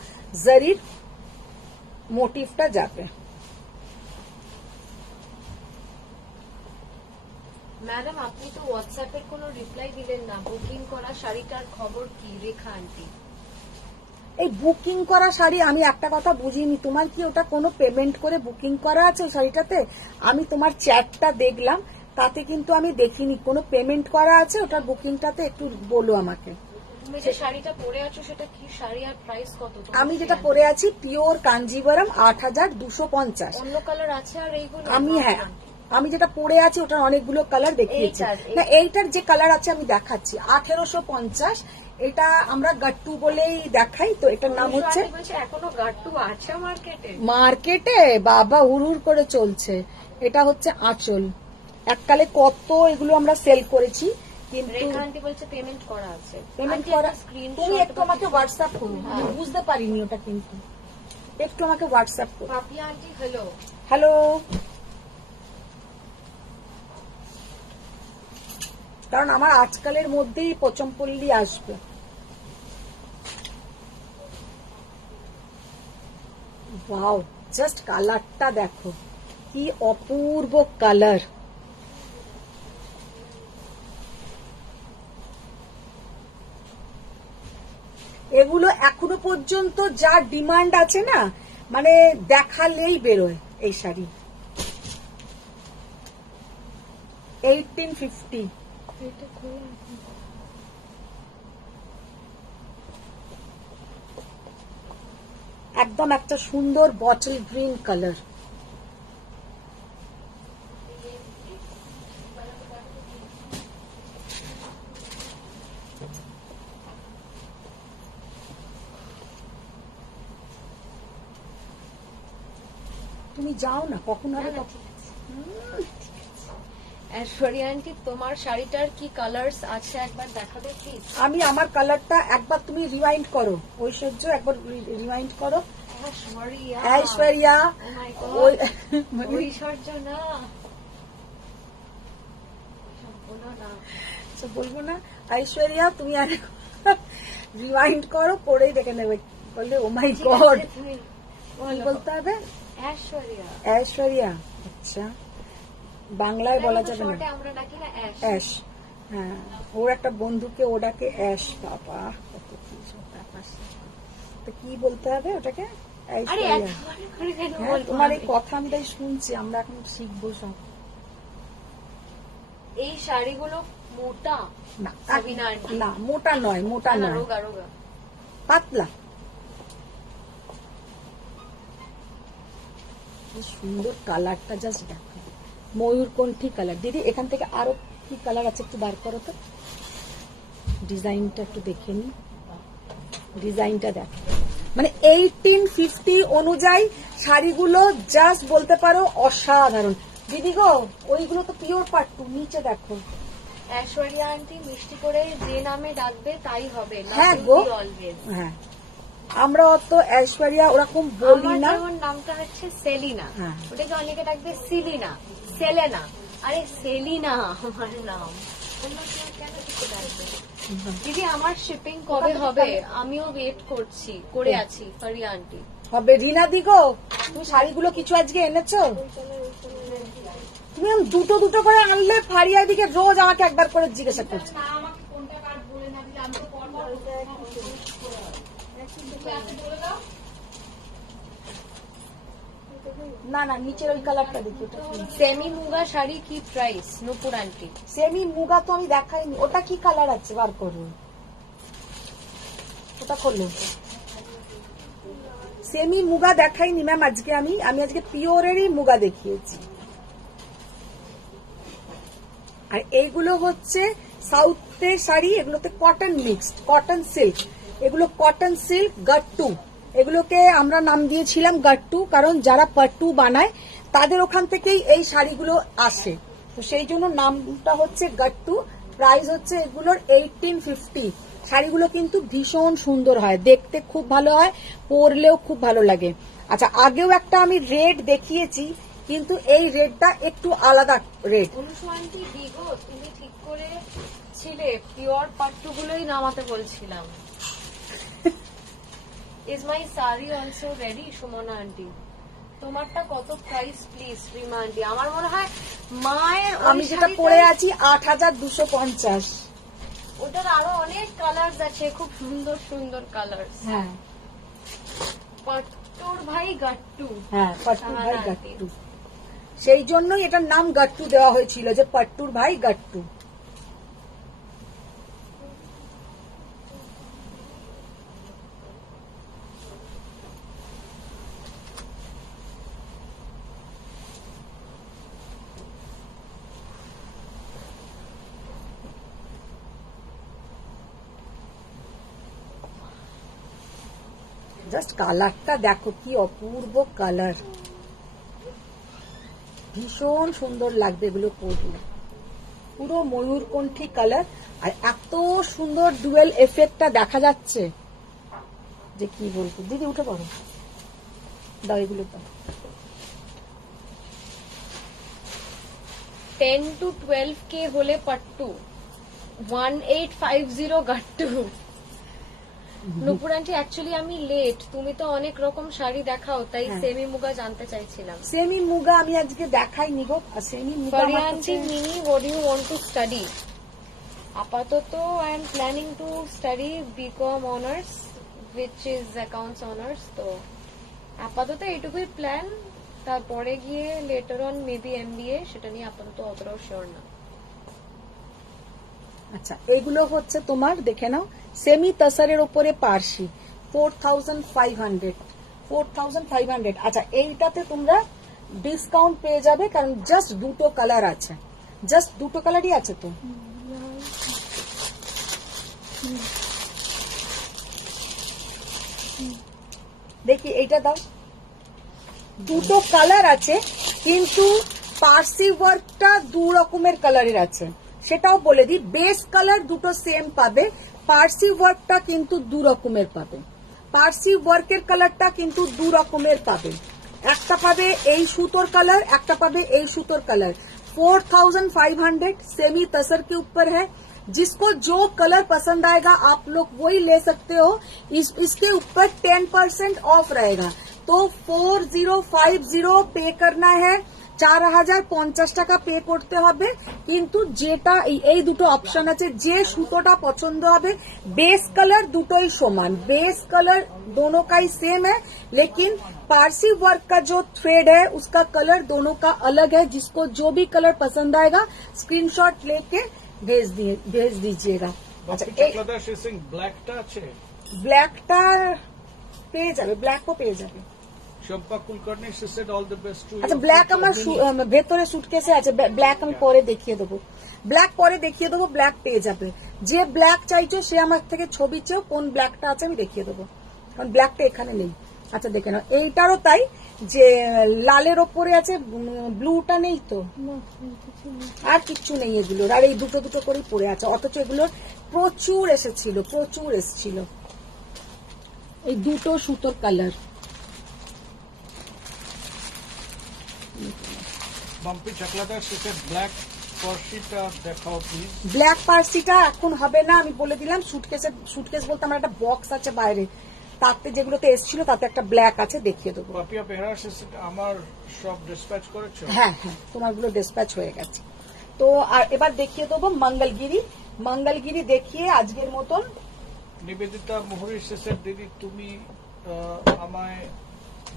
জারির মোটিভটা যাবে। ম্যাডাম আপনি তো হোয়াটসঅ্যাপের কোনো রিপ্লাই দিলেন না, বুকিং করা শাড়িটার খবর কি? রেখা আন্টি। এই বুকিং করা শাড়ি আমি একটা কথা বুঝিনি, তোমার কি ওটা কোনো পেমেন্ট করে বুকিং করা আছে ওই শাড়িটাতে? আমি তোমার চ্যাটটা দেখলাম, তাতে কিন্তু আমি দেখিনি কোনো পেমেন্ট করা আছে ওটার বুকিংটাতে, একটু বলো আমাকে। তুমি যে শাড়িটা পরে আছো সেটা কি শাড়ি আর প্রাইস কত? তোমার আমি যেটা কি পরে আছি পিওর কাঞ্জিভারাম 8,250। অন্য কালার আছে আর এইগুলো? আমি হ্যাঁ, আমি যেটা পরে আছি ওটার অনেকগুলো কালার দেখিয়েছি। এইটার- না এইটার যে কালার আছে আমি দেখাচ্ছি, 1850। এটা আমরা গাট্টু বলেই দেখাই, তো এটার নাম হচ্ছে আন্টি বলছে এখনো গাট্টু আছে মার্কেটে? মার্কেটে বাবা হুড় করে চলছে। এটা হচ্ছে আঁচল, এককালে কত এগুলো আমরা সেল করেছি, কিন্তু রেখা আন্টি বলছে পেমেন্ট করা আছে। পেমেন্ট আন্টি, করা। একটা screenshot তুমি একটু বা আমাকে কিছু- হোয়াটসঅ্যাপ করো, আমি বুঝতে পারিনি ওটা, কিন্তু একটু আমাকে হোয়াটসঅ্যাপ করো। Papiya aunty hello. হ্যালো, কারণ আমার আজকালের মধ্যেই পচমপল্লি আসবে। ওয়াও, জাস্ট কালারটা দেখো কি অপূর্ব কালার। এগুলো এখনো পর্যন্ত যা ডিমান্ড আছে না, মানে দেখালেই বেরোয় এই শাড়ি। 1850। একদম একটা সুন্দর বটল গ্রিন কালার। তুমি যাও না, কখন হবে তখন। ঐশ্বরিয়া আন্টি তোমার শাড়িটার কি কালার্স আছে একবার দেখাবে প্লিজ। আমি আমার কালারটা একবার তুমি রিওয়াইন্ড করো, ঐশ্বর্য একবার রিওয়াইন্ড করো। Aishwarya, Aishwarya Oh my God, ওই ঐশ্বর্য না, সম্পূর্ণ না। আচ্ছা, বলবো না। ঐশ্বরিয়া তুমি আর রিওয়াইন্ড করো, করেই দেখে নেবে, বললে ও মাই ঠিক গড আছে, তুমি কি বলো। বলতে হবে? ঐশ্বরিয়া, ঐশ্বরিয়া, আচ্ছা বাংলায় বলা যাবে না। শর্টে আমরা ডাকি না অ্যাশ। অ্যাশ, হ্যাঁ ওর একটা বন্ধুকে ওটাকে অ্যাশ, বাবা কত কি সব ব্যাপার। তো কি বলতে হবে ওটাকে? আরে ঐশ্বরিয়া। এত বড় করে কেন হ্যাঁ, বলবো তোমার এই আমি? কথা আমি তাই শুনছি, আমরা এখন শিখবো সব। এই শাড়িগুলো মোটা না সাবিনা আন্টি। না, মোটা নয়, মোটা না, নয়, রোগা রোগা। পাতলা। কি সুন্দর কালারটা, জাস্ট দেখো, ময়ূরকণ্ঠী কালার। দিদি এখান থেকে আরো কি কালার আছে একটু বার করো তো, ডিজাইনটা একটু দেখে নি, ডিজাইনটা দেখো। মানে 1850 অনুযায়ী শাড়িগুলো জাস্ট বলতে পারো অসাধারণ। দিদি গো ওইগুলো তো পিওর পাট্টু, নিচে দেখো। ঐশ্বরিয়া আন্টি মিষ্টি করে যে নামে ডাকবে তাই হবে। হ্যাঁ গো, অলওয়েজ। হ্যাঁ আমরা অত ঐশ্বরিয়া ওরকম বলি আমার না। যেমন নামটা হচ্ছে সেলিনা, হ্যাঁ। ওটাকে অনেকে ডাকবে সিলিনা, সেলেনা। আরে সেলিনা আমার নাম, অন্য কেউ কেন কিছু ডাকবে? দিদি আমার শিপিং কবে হবে? আমিও ওয়েট করছি, করে আছি। ফারিয়া আন্টি হবে। রিনা দি গো তুমি শাড়িগুলো কিছু আজকে এনেছো? তুমি আমি দুটো দুটো করে আনলে, ফারিয়া দিকে রোজ আমাকে একবার করে জিজ্ঞাসা করছে। না না, নিচের ওই কালারটা দেখি, ওটা সেমি মুগা শাড়ি কি প্রাইস নূপুর আন্টি? সেমি মুগা তো আমি দেখাইনি, ওটা কি কালার আছে বার করো, ওটা খোলো। সেমি মুগা দেখাইনি ম্যাম আজকে, আমি আজকে পিওরেরই মুগা দেখিয়েছি। আর এইগুলো হচ্ছে সাউথের শাড়ি, এগুলোতে কটন মিক্সড, কটন সিল্ক, এগুলো কটন সিল্ক গাট্টু, এগুলোকে আমরা নাম দিয়েছিলাম গাট্টু, কারণ যারা পাট্টু বানায় তাদের ওখান থেকেই এই শাড়িগুলো আসে, তো সেই জন্য নামটা হচ্ছে গাট্টু। প্রাইস হচ্ছে এগুলোর 1850। শাড়িগুলো কিন্তু ভীষণ সুন্দর হয়, দেখতে খুব ভালো হয়, পরলেও খুব ভালো লাগে। আচ্ছা, আগেও একটা আমি রেড দেখিয়েছি, কিন্তু এই রেডটা একটু আলাদা রেড। অনুসু আন্টি দিগো তুমি ঠিক করে ছিলে, পিওর পাট্টুগুলোই নামাতে বলছিলাম। ইজ মাই সারি অলসো রেডি? সুমনা আন্টি তোমারটা কত প্রাইস প্লিজ? রিমা আন্টি আমার মনে হয় মায়ের ওই আমি যেটা শাড়িটাই- পরে আছি 8250। ওটার আরো অনেক কালার্স আছে, খুব সুন্দর সুন্দর কালার্স। হ্যাঁ পাট্টুর ভাই গাট্টু। হ্যাঁ, পাট্টুর ভাই হ্যাঁ, গাট্টু, সেই জন্যই এটার নাম গাট্টু দেওয়া হয়েছিল, যে পাট্টুর ভাই গাট্টু। জাস্ট কালারটা দেখো, কি অপূর্ব কালার, ভীষণ সুন্দর লাগবে এগুলো পরলে, পুরো ময়ূরকণ্ঠী কালার। আর এত সুন্দর ডুয়েল এফেক্টটা দেখা যাচ্ছে যে কি বলবো। দিদি উঠে পড়ো, দাও এগুলো দাও। 10 to 12K হলে পাট্টু, 1850 গাট্টু। নূপুর আন্টি অ্যাকচুয়ালি আমি লেট, তুমি তো অনেক রকম শাড়ি দেখাও, তাই হ্যাঁ। সেমি মুগা জানতে চাইছিলাম। সেমি মুগা আমি আজকে দেখাইনি গো, আর সেমি মুগা ফারিয়া আমার আন্টি কাছে- Mini what you want to study? আপাতত I am planning to study BCom honours which is accounts honours. তো আপাতত এইটুকুই প্ল্যান, তারপরে গিয়ে লেটার অন মেবি এমবিএ, সেটা নিয়ে আপাতত অতটাও শিওর না। আচ্ছা, এইগুলো হচ্ছে তোমার দেখে নাও, সেমি তাসারের উপরে পার্সি, 4500। 4500। আচ্ছা, এইটাতে তোমরা ডিসকাউন্ট পেয়ে যাবে, কারণ জাস্ট দুটো কালার আছে, জাস্ট দুটো কালারই আছে। তো দেখি এইটা দাও, দুটো কালার আছে, কিন্তু পার্সি ওয়ার্কটা দু রকমের কালারের আছে, সেটাও বলে দিই। বেস কালার দুটো সেম পাবে, পার্সি ওয়ার্কটা কিন্তু দু রকমের পাবে। পার্সি ওয়ার্কের কালারটা কিন্তু দু রকমের পাবে, একটা পাবে এই সুতোর কালার, একটা পাবে এই সুতোর কালার। 4500 सेमी तसर के ऊपर है। जिसको जो कलर पसंद आएगा आप लोग वही ले सकते हो। इसके ऊपर 10% ऑफ रहेगा, तो 4050 पे करना है, 4050 টাকা পে করতে হবে। কিন্তু যেটা এই দুটো অপশন আছে, যে সুতোটা পছন্দ হবে, बेस कलर দুটোই সমান, बेस कलर दोनों का ही सेम है, लेकिन पारसी वर्क का जो थ्रेड है उसका कलर दोनों का अलग है। जिसको जो भी कलर पसंद आएगा स्क्रीनशॉट लेके भेज दीजिएगा। अच्छा, ব্ল্যাকটা আছে, ব্ল্যাকটা পেয়ে যাবে, ব্ল্যাকও পেয়ে যাবে। Shampa Kulkarni she said all the best to you. আচ্ছা, ব্ল্যাক আমার ভেতরে সুটকেসে আছে, ব্ল্যাক আমি পরে দেখিয়ে দেবো, ব্ল্যাক পরে দেখিয়ে দেবো, ব্ল্যাক পেয়ে যাবে। যে ব্ল্যাক চাইছো সে আমার থেকে ছবি চেয়েও কোন ব্ল্যাকটা আছে আমি দেখিয়ে দেবো, কারণ ব্ল্যাকটা এখানে নেই। আচ্ছা দেখে নাও, এইটারও তাই, যে লালের ওপরে আছে, ব্লুটা নেই তো, আর কিচ্ছু নেই এগুলোর, আর এই দুটো দুটো করেই পড়ে আছে, অথচ এগুলোর প্রচুর এসেছিল, প্রচুর এসেছিল। এই দুটো সুতোর colour. Bampi Chakladar she said black পার্সিটা দেখাও প্লিজ। ব্ল্যাক পার্সিটা এখন হবে না, আমি বলে দিলাম। সুটকেস বলতে আমার একটা বক্স আছে বাইরে, তাতে যেগুলোতে এসেছিল তাতে একটা ব্ল্যাক আছে, দেখিয়ে দেবো। পাপিয়া বেহরা she said আমার সব ডিসপ্যাচ করেছো? হ্যাঁ হ্যাঁ, তোমারগুলো ডিসপ্যাচ হয়ে গেছে। তো আর এবার দেখিয়ে দেবো মঙ্গলগিরি। মঙ্গলগিরি দেখিয়ে আজকের মতন। নিবেদিতা মোহরি she said দিদি তুমি আমায়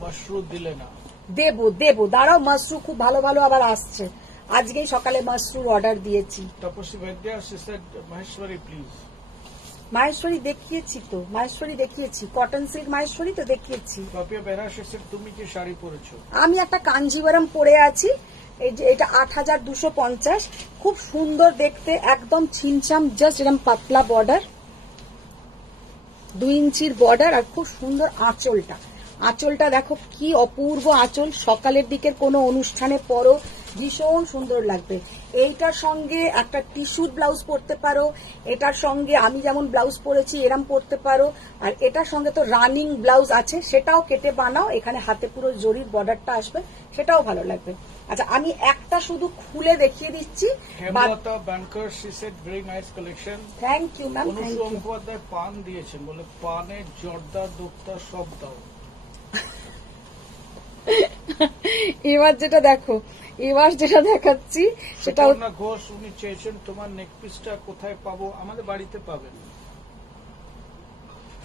মাশরু দিলে না। দেবো, দাঁড়াও, মাশরু খুব ভালো ভালো আবার আসছে, আজকেই সকালে মাশরুর অর্ডার দিয়েছি। তপস্বী বৈদ্য she said Maheshwari please. Maheshwari দেখিয়েছি তো, মাহেশ্বরী দেখিয়েছি, কটন সিল্ক মাহেশ্বরী তো দেখিয়েছি। পাপিয়া বেহরা she said তুমি কি শাড়ি পরেছো? আমি একটা কাঞ্জিভারাম পরে আছি, এই যে এটা 8250, খুব সুন্দর দেখতে, একদম ছিমছাম, জাস্ট এরকম পাতলা বর্ডার, 2 ইঞ্চির বর্ডার, আর খুব সুন্দর আঁচলটা। আঁচলটা দেখো কি অপূর্ব আঁচল, সকালের দিকের কোনো অনুষ্ঠানে পরো ভীষণ সুন্দর লাগবে। এইটার সঙ্গে একটা টিস্যুর ব্লাউজ পরতে পারো, এটার সঙ্গে আমি যেমন ব্লাউজ পরেছি এরম পরতে পারো, আর এটার সঙ্গে তো রানিং ব্লাউজ আছে, সেটাও কেটে বানাও, এখানে হাতে পুরো জরির বর্ডারটা আসবে, সেটাও ভালো লাগবে। আচ্ছা, আমি একটা শুধু খুলে দেখিয়ে দিচ্ছি। Hemlata banker she said very nice collection. Thank you ma'am, thank অনুসু ইউ। মুখোপাধ্যায় পান দিয়েছেন, বলে পানের জর্দা দোক্তা সব দাও। এবার যেটা দেখো, এবার যেটা দেখাচ্ছি সেটা সুপর্ণা ঘোষ উনি চেয়েছেন তোমার নেক পিসটা কোথায় পাবো? আমাদের বাড়িতে পাবেন।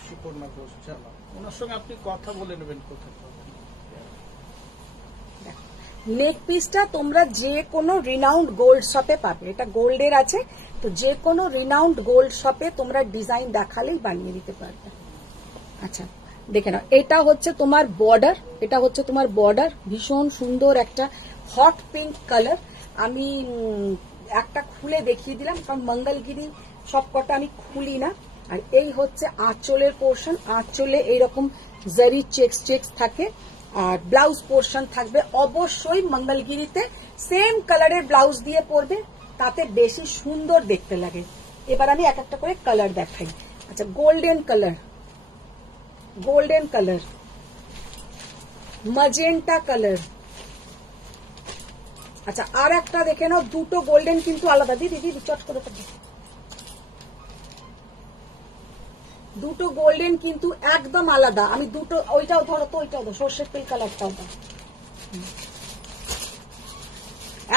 সুপর্ণা ঘোষ, চলো ওনার সঙ্গে আপনি কথা বলে নেবেন কোথায় পাবেন। নেক পিসটা তোমরা যে কোনো রিনাউন্ড গোল্ড শপে পাবে, এটা গোল্ডের আছে, তো যে কোনো রিনাউন্ড গোল্ড শপে তোমরা ডিজাইন দেখালেই বানিয়ে দিতে পারবে। আচ্ছা দেখে নাও, এটা হচ্ছে তোমার বর্ডার, এটা হচ্ছে তোমার বর্ডার, ভীষণ সুন্দর একটা হট পিঙ্ক কালার। আমি একটা খুলে দেখিয়ে দিলাম, কারণ মঙ্গলগিরি সব কটা আমি খুলি না। আর এই হচ্ছে আঁচলের পোর্শন, আঁচলে এইরকম জারি চেক্স থাকে, আর ব্লাউজ পোর্শন থাকবে। অবশ্যই মঙ্গলগিরিতে সেম কালারের ব্লাউজ দিয়ে পরবে, তাতে বেশি সুন্দর দেখতে লাগে। এবার আমি এক একটা করে কালার দেখাই। আচ্ছা, golden colour, golden colour, magenta colour. আচ্ছা, আর একটা দেখে নাও, দুটো গোল্ডেন কিন্তু আলাদা। দিদি চট করে দুটো গোল্ডেন কিন্তু একদম আলাদা। আমি দুটো, ওইটাও ধরো তো, ওইটাও ধরো, সর্ষের তেল কালারটাও দাও।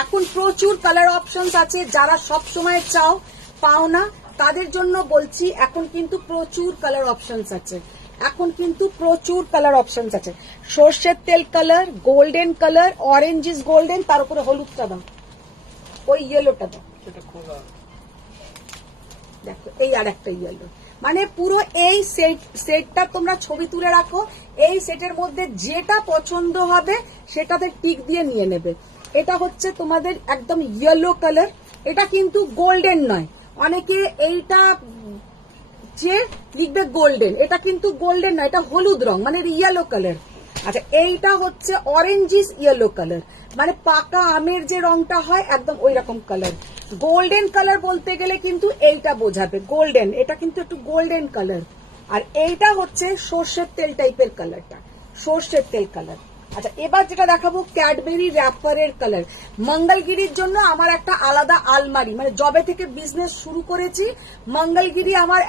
এখন প্রচুর কালার অপশনস আছে, যারা সব সময় চাও পাও না, তাদের জন্য বলছি এখন কিন্তু প্রচুর কালার অপশনস আছে, এখন কিন্তু প্রচুর কালার অপশনস আছে। সর্ষের তেল colour, golden colour, orange is golden, তার উপরে হলুদটা দাও, ওই ইয়েলোটা দাও, দেখো এই আর একটা ইয়েলো। মানে পুরো এই সেটটা তোমরা ছবি তুলে রাখো, এই সেটের মধ্যে যেটা পছন্দ হবে সেটাতে টিক দিয়ে নিয়ে নেবে। এটা হচ্ছে তোমাদের একদম ইয়েলো কালার, এটা কিন্তু গোল্ডেন নয়, অনেকে এইটা যে লিখবে গোল্ডেন, এটা কিন্তু গোল্ডেন নয়, এটা হলুদ রং, মানে ইয়েলো কালার। আচ্ছা, এইটা হচ্ছে অরেঞ্জিস ইয়েলো কালার, মানে পাকা আমের যে রংটা হয় একদম ওই রকম কালার। গোল্ডেন কালার বলতে গেলে কিন্তু এইটা বোঝাবে, গোল্ডেন, এটা কিন্তু একটু গোল্ডেন কালার। আর এইটা হচ্ছে সর্ষের তেল টাইপের কালারটা, সর্ষের তেল কালার। আচ্ছা, এবার যেটা দেখাবো ক্যাডবেরি র্যাপারের কালার। মঙ্গলগিরির জন্য আমার একটা আলাদা আলমারি, মানে জবে থেকে বিজনেস শুরু করেছি মঙ্গলগিরি আমার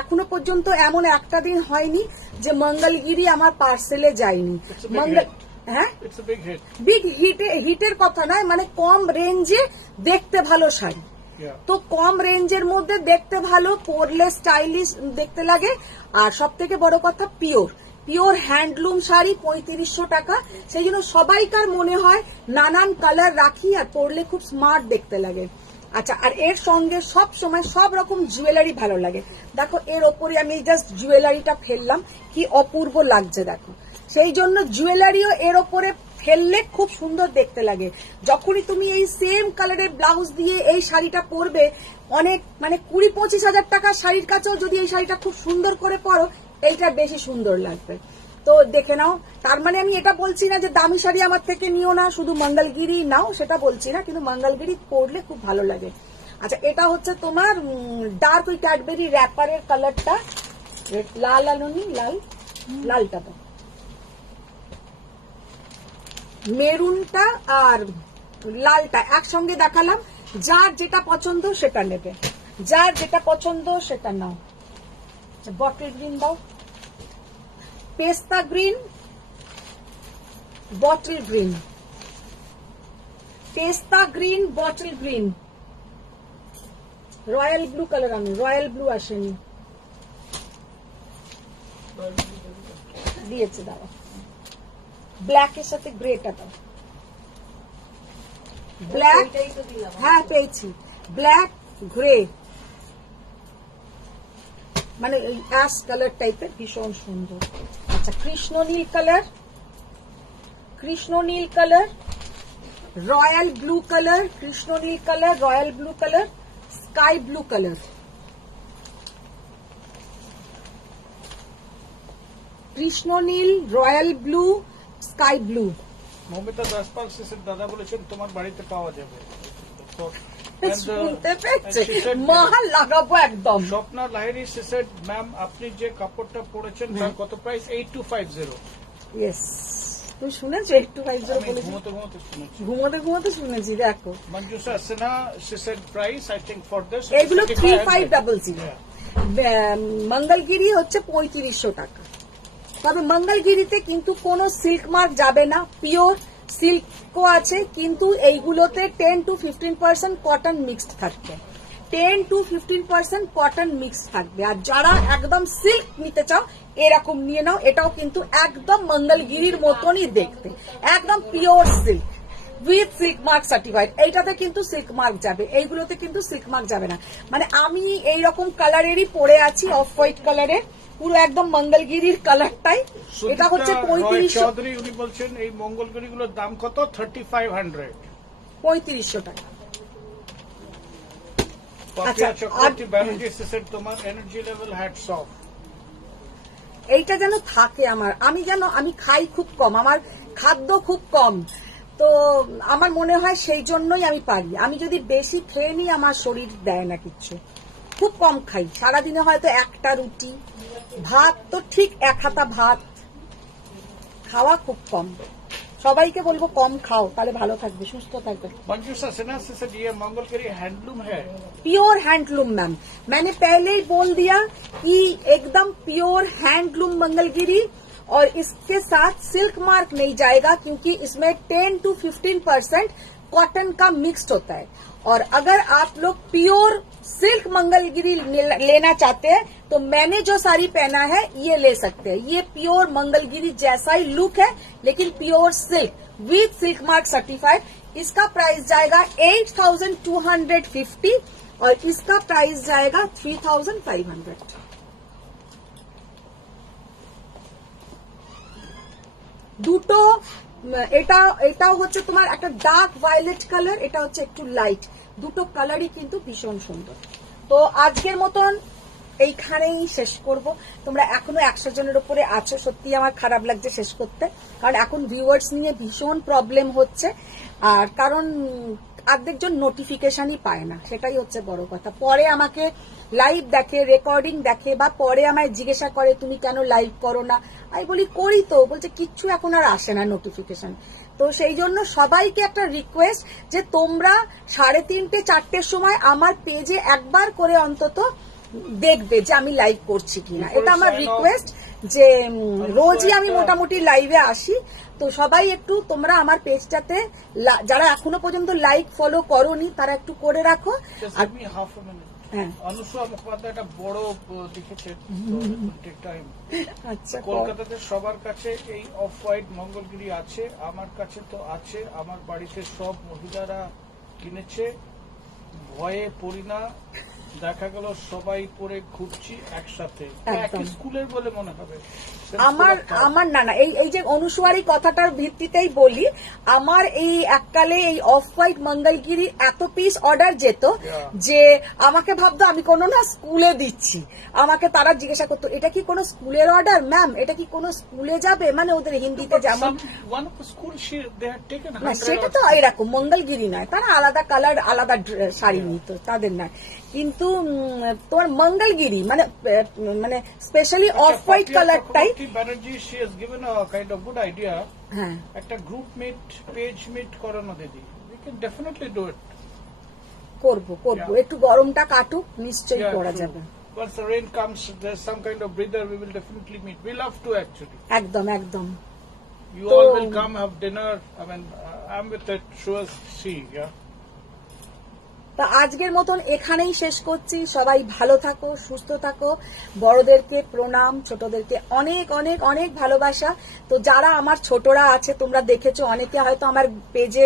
এখনো পর্যন্ত এমন একটা দিন হয়নি যে মঙ্গলগিরি আমার পার্সেলে যায়নি। It's a big Mangal, hit. হ্যাঁ, It's a big hit. Big হিটের কথা নয়, মানে কম রেঞ্জে দেখতে ভালো শাড়ি। Yeah. তো কম রেঞ্জের মধ্যে দেখতে ভালো, পরলে স্টাইলিশ দেখতে লাগে। আর সব থেকে বড় কথা পিওর হ্যান্ডলুম শাড়ি 3500 টাকা। সেই জন্য সবাইকার মনে হয় নানান কালার রাখি আর পরলে খুব স্মার্ট দেখতে লাগে। আচ্ছা, আর এর সঙ্গে সব সময় সব রকম জুয়েলারি ভালো লাগে। দেখো এর ওপরে আমি জাস্ট জুয়েলারিটা ফেললাম, কি অপূর্ব লাগছে দেখো। সেই জন্য জুয়েলারিও এর ওপরে ফেললে খুব সুন্দর দেখতে লাগে। যখনই তুমি এই সেম কালারের ব্লাউজ দিয়ে এই শাড়িটা পরবে, অনেক মানে 20-25 হাজার টাকার শাড়ির কাছেও যদি এই শাড়িটা খুব সুন্দর করে পরো, এইটা বেশি সুন্দর লাগবে। তো দেখে নাও। তার মানে আমি এটা বলছি না যে দামি শাড়ি আমার থেকে নিও না, শুধু মঙ্গলগিরি নাও, সেটা বলছি না, কিন্তু মঙ্গলগিরি পরলে খুব ভালো লাগে। আচ্ছা, এটা হচ্ছে তোমার ডার্ক ওই ক্যাডবেরি র্যাপারের কালারটা, লাল আলোনি, লালটা তো মেরুনটা আর লালটা একসঙ্গে দেখালাম। যার যেটা পছন্দ সেটা নেবে, যার যেটা পছন্দ সেটা নাও। বটল গ্রিন দাও, পেস্তা গ্রিন, বটল গ্রিন, পেস্তা green, bottle green, royal blue colour আনো, রয়্যাল ব্লু আসেনি, দিয়েছে দাও। ব্ল্যাকের সাথে গ্রেটা দাও, ব্ল্যাক, হ্যাঁ পেয়েছি, ব্ল্যাক গ্রে, মানে অ্যাশ কালার টাইপের, ভীষণ সুন্দর। আচ্ছা, কৃষ্ণনীল কালার, কৃষ্ণনীল কালার, রয়্যাল ব্লু কালার, কৃষ্ণনীল colour, royal blue colour, sky blue colour, কৃষ্ণনীল, royal blue, sky blue. Mamita Daspal সিসের দাদা বলেছেন তোমার বাড়িতে পাওয়া যাবে। তো শুনতে পেয়েছে, মাল লাগাবো একদম। স্বপ্না লাহিড়ী সিসেড ম্যাম আপনি যে কাপড়টা পরেছেন তার কত প্রাইস? 8250। ইয়েস, তুমি শুনেছো? একটু 50 আমি বলেছি, ঘুমোতে ঘুমোতে শুনেছি। ঘুমোতে শুনেছি। দেখো Manjusha Sinha she said price I think for this এগুলো 3500। মঙ্গলগিরি হচ্ছে 3500 টাকা। তবে মঙ্গলগিরিতে কিন্তু কোনো সিল্ক মার্ক যাবে না, পিওর সিল্কও আছে, কিন্তু এইগুলোতে 10 to 15% কটন মিক্সড থাকবে, 10 to 15% কটন মিক্স থাকবে। আর যারা একদম সিল্ক নিতে চাও এরকম নিয়ে নাও, এটাও কিন্তু একদম মঙ্গলগিরির মতনই দেখতে, একদম pure silk with silk mark certified. এইটাতে কিন্তু সিল্ক মার্ক যাবে, এইগুলোতে কিন্তু সিল্ক মার্ক যাবে না। মানে আমি এইরকম কালারেরই পরে আছি, অফ হোয়াইট কালারের, পুরো একদম মঙ্গলগিরির কালারটাই। এটা হচ্ছে 3500, চৌধুরী উনি বলছেন এই মঙ্গলগিরিগুলোর দাম কত? 3500। 3500 টাকা। পাপিয়া আচ্ছা, চক্রবর্তী ব্যানার্জি সিসেড তোমার এনার্জি লেভেল হ্যাটস অফ। এইটা যেন থাকে আমার, আমি খাই খুব কম, আমার খাদ্য খুব কম, তো আমার মনে হয় সেই জন্যই আমি পারি। আমি যদি বেশি খেয়ে নিই আমার শরীর দেয় না কিচ্ছু, খুব কম খাই। সারাদিনে হয়তো একটা রুটি, ভাত তো ঠিক 1 হাতা ভাত, খাওয়া খুব কম। সবাইকে বলবো কম খাও, তাহলে ভালো থাকবে, সুস্থ থাকবে। मंजूषा सिन्हा से सर ये मंगलगिरी हैंडलूम है। प्योर हैंडलूम मैम, मैंने पहले ही बोल दिया कि एकदम प्योर हैंडलूम मंगलगिरी, और इसके साथ सिल्क मार्क नहीं जाएगा क्योंकि इसमें 10 to 15% कॉटन का मिक्स्ड होता है। और अगर आप लोग प्योर सिल्क मंगलगिरी लेना चाहते हैं तो मैंने जो साड़ी पहना है ये ले सकते हैं। ये प्योर मंगलगिरी जैसा ही लुक है, लेकिन pure silk with silk mark certified. इसका प्राइस जाएगा 8250 और इसका प्राइस जाएगा 3500। দুটো, এটাও হচ্ছে তোমার একটা ডার্ক ভায়োলেট কালার, এটা হচ্ছে একটু লাইট, দুটো কালারই কিন্তু ভীষণ সুন্দর। তো আজকের মতন এইখানেই শেষ করব। তোমরা এখনো 100 জনের উপরে আছো, সত্যি আমার খারাপ লাগছে শেষ করতে, কারণ এখন ভিউয়ার্স নিয়ে ভীষণ প্রবলেম হচ্ছে। আর কারণ অর্ধেকজন নোটিফিকেশনই পায় না, সেটাই হচ্ছে বড় কথা। পরে আমাকে লাইভ দেখে, রেকর্ডিং দেখে, বা পরে আমায় জিজ্ঞাসা করে তুমি কেন লাইভ করো না। আমি বলি করি তো, বলছে কিচ্ছু এখন আর আসে না নোটিফিকেশন। তো সেই জন্য সবাইকে একটা রিকোয়েস্ট যে তোমরা 3:30 4টের সময় আমার পেজে একবার করে অন্তত দেখবে যে আমি লাইভ করছি কিনা। এটা আমার রিকোয়েস্ট, যে রোজই আমি মোটামুটি লাইভে আসি। তো সবাই একটু তোমরা আমার পেজটাতে যারা এখনো পর্যন্ত লাইক ফলো করোনি তারা একটু করে রাখো। Just R give me half a minute. হ্যাঁ, অনুসূয়া মুখোপাধ্যায় একটা বড় লিখেছে টাইম। আচ্ছা, কলকাতাতে সবার কাছে এই অফ হোয়াইট মঙ্গলগিরি আছে, আমার কাছে তো আছে। আমার বাড়িতে সব মহিলারা কিনেছে, ভয়ে পড়ি না, দেখা গেল সবাই পরে ঘুরছি একসাথে। একদম। স্কুলের বলে মনে হবে। আমার না না, এই যে অনুসুয়ারি কথাটার ভিত্তিতেই বলি, আমার এই এককালে এই অফ হোয়াইট মঙ্গলগিরি এত পিস অর্ডার যেত যে আমাকে ভাবতো আমি কোনো না স্কুলে দিচ্ছি। আমাকে তারা জিজ্ঞাসা করতো এটা কি কোনো স্কুলের অর্ডার ম্যাম, এটা কি কোনো স্কুলে যাবে, মানে ওদের হিন্দিতে যেমন না, সেটা তো এরকম মঙ্গলগিরি নয়, তারা আলাদা কালার আলাদা শাড়ি নিত, তাদের নয়। কিন্তু তোমার মঙ্গলগিরি মানে মানে স্পেশালি অফ হোয়াইট কালারটাই। Banerjee she has given a kind of good idea. হ্যাঁ, একটা গ্রুপ মিট, পেজ মিট করানো দিদি, we can definitely do it. করবো একটু গরমটা কাটুক, নিশ্চয়ই করা true. যাবে। Once the rain comes, there's some kind of breather, we will definitely meet. We love to actually. একদম একদম। You তো- all will come, have dinner. I mean, I'm with that sure see, yeah. তা আজকের মতন এখানেই শেষ করছি। সবাই ভালো থাকো, সুস্থ থাকো। বড়দেরকে প্রণাম, ছোটদেরকে অনেক অনেক অনেক ভালোবাসা। তো যারা আমার ছোটরা আছে তোমরা দেখেছো, অনেকে হয়তো আমার পেজে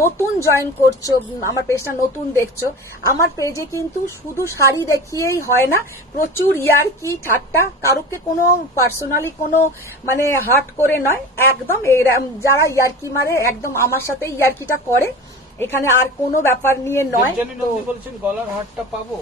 নতুন জয়েন করছো, আমার পেজটা নতুন দেখছো। আমার পেজে কিন্তু শুধু শাড়ি দেখিয়েই হয় না, প্রচুর ইয়ার্কি ঠাট্টা, কারোকে কোনো পার্সোনালি কোনো মানে হার্ট করে নয়, একদম যারা ইয়ার্কি মারে একদম আমার সাথে ইয়ার্কিটা করে, এখানে আর কোনো ব্যাপার নিয়ে নয়। দেবযানী তো নন্দী বলছেন গলার হারটা পাবো?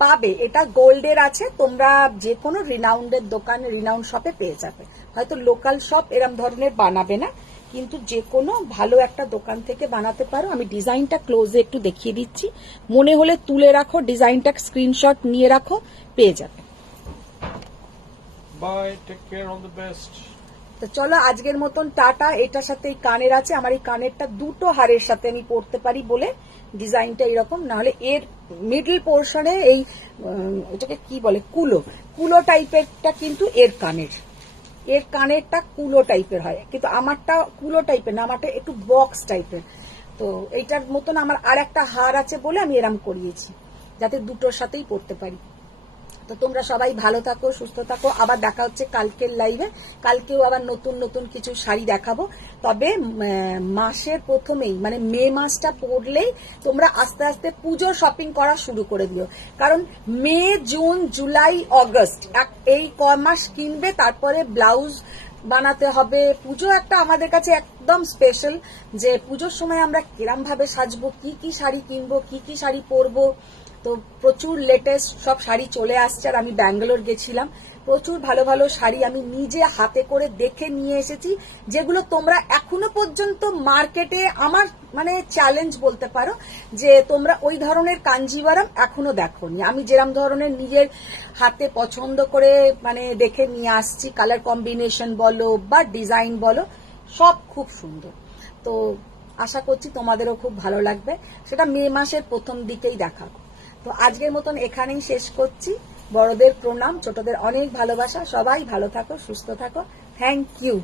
পাবে, এটা গোল্ডের আছে, তোমরা যে কোনো রিনাউন্ডের দোকানে, রিনাউন্ড শপে পেয়ে যাবে। হয়তো লোকাল শপ এরম ধরনের বানাবে না, কিন্তু যে কোনো ভালো একটা দোকান থেকে বানাতে পারো। আমি ডিজাইনটা ক্লোজে একটু দেখিয়ে দিচ্ছি, মনে হলে তুলে রাখো, ডিজাইনটা স্ক্রিনশট নিয়ে রাখো, পেয়ে যাবে। Bye, take care, all the best. তো চলো আজকের মতন টাটা। এটার সাথে এই কানের আছে, আমার এই কানেরটা দুটো হারের সাথে আমি পরতে পারি বলে ডিজাইনটা এরকম, নাহলে এর মিডল পোর্শনে এই এটাকে কি বলে, কুলো টাইপেরটা কিন্তু এর কানেরটা কুলো টাইপের হয়, কিন্তু আমারটা কুলো টাইপের না, আমারটা একটু বক্স টাইপের। তো এইটার মতন আমার আর একটা হার আছে বলে আমি এরম করিয়েছি, যাতে দুটোর সাথেই পরতে পারি। তো তোমরা সবাই ভালো থাকো, সুস্থ থাকো। আবার দেখা হচ্ছে কালকের লাইভে। কালকেও আবার নতুন নতুন কিছু শাড়ি দেখাবো। তবে মাসের প্রথমেই মানে মে মাসটা পড়লেই তোমরা আস্তে আস্তে পুজোর শপিং করা শুরু করে দিও, কারণ মে, জুন, জুলাই, অগস্ট এই ক মাস কিনবে, তারপরে ব্লাউজ বানাতে হবে। পুজো একটা আমাদের কাছে একদম স্পেশাল, যে পুজোর সময় আমরা কিরম ভাবে সাজবো, কি কি শাড়ি কিনবো, কি কি শাড়ি পরবো। তো প্রচুর লেটেস্ট সব শাড়ি চলে আসছে। আর আমি ব্যাঙ্গালোর গেছিলাম, প্রচুর ভালো ভালো শাড়ি আমি নিজে হাতে করে দেখে নিয়ে এসেছি, যেগুলো তোমরা এখনো পর্যন্ত মার্কেটে, আমার মানে চ্যালেঞ্জ বলতে পারো যে তোমরা ওই ধরনের কাঞ্জিভারাম এখনো দেখোনি। আমি যেরকম ধরনের নিজের হাতে পছন্দ করে মানে দেখে নিয়ে আসছি, কালার কম্বিনেশন বলো বা ডিজাইন বলো, সব খুব সুন্দর। তো আশা করছি তোমাদেরও খুব ভালো লাগবে, সেটা মে মাসের প্রথম দিকেই দেখাবো। তো আজকের মতন এখানেই শেষ করছি। বড়দের প্রণাম, ছোটদের অনেক ভালোবাসা। সবাই ভালো থাকো, সুস্থ থাকো। Thank you.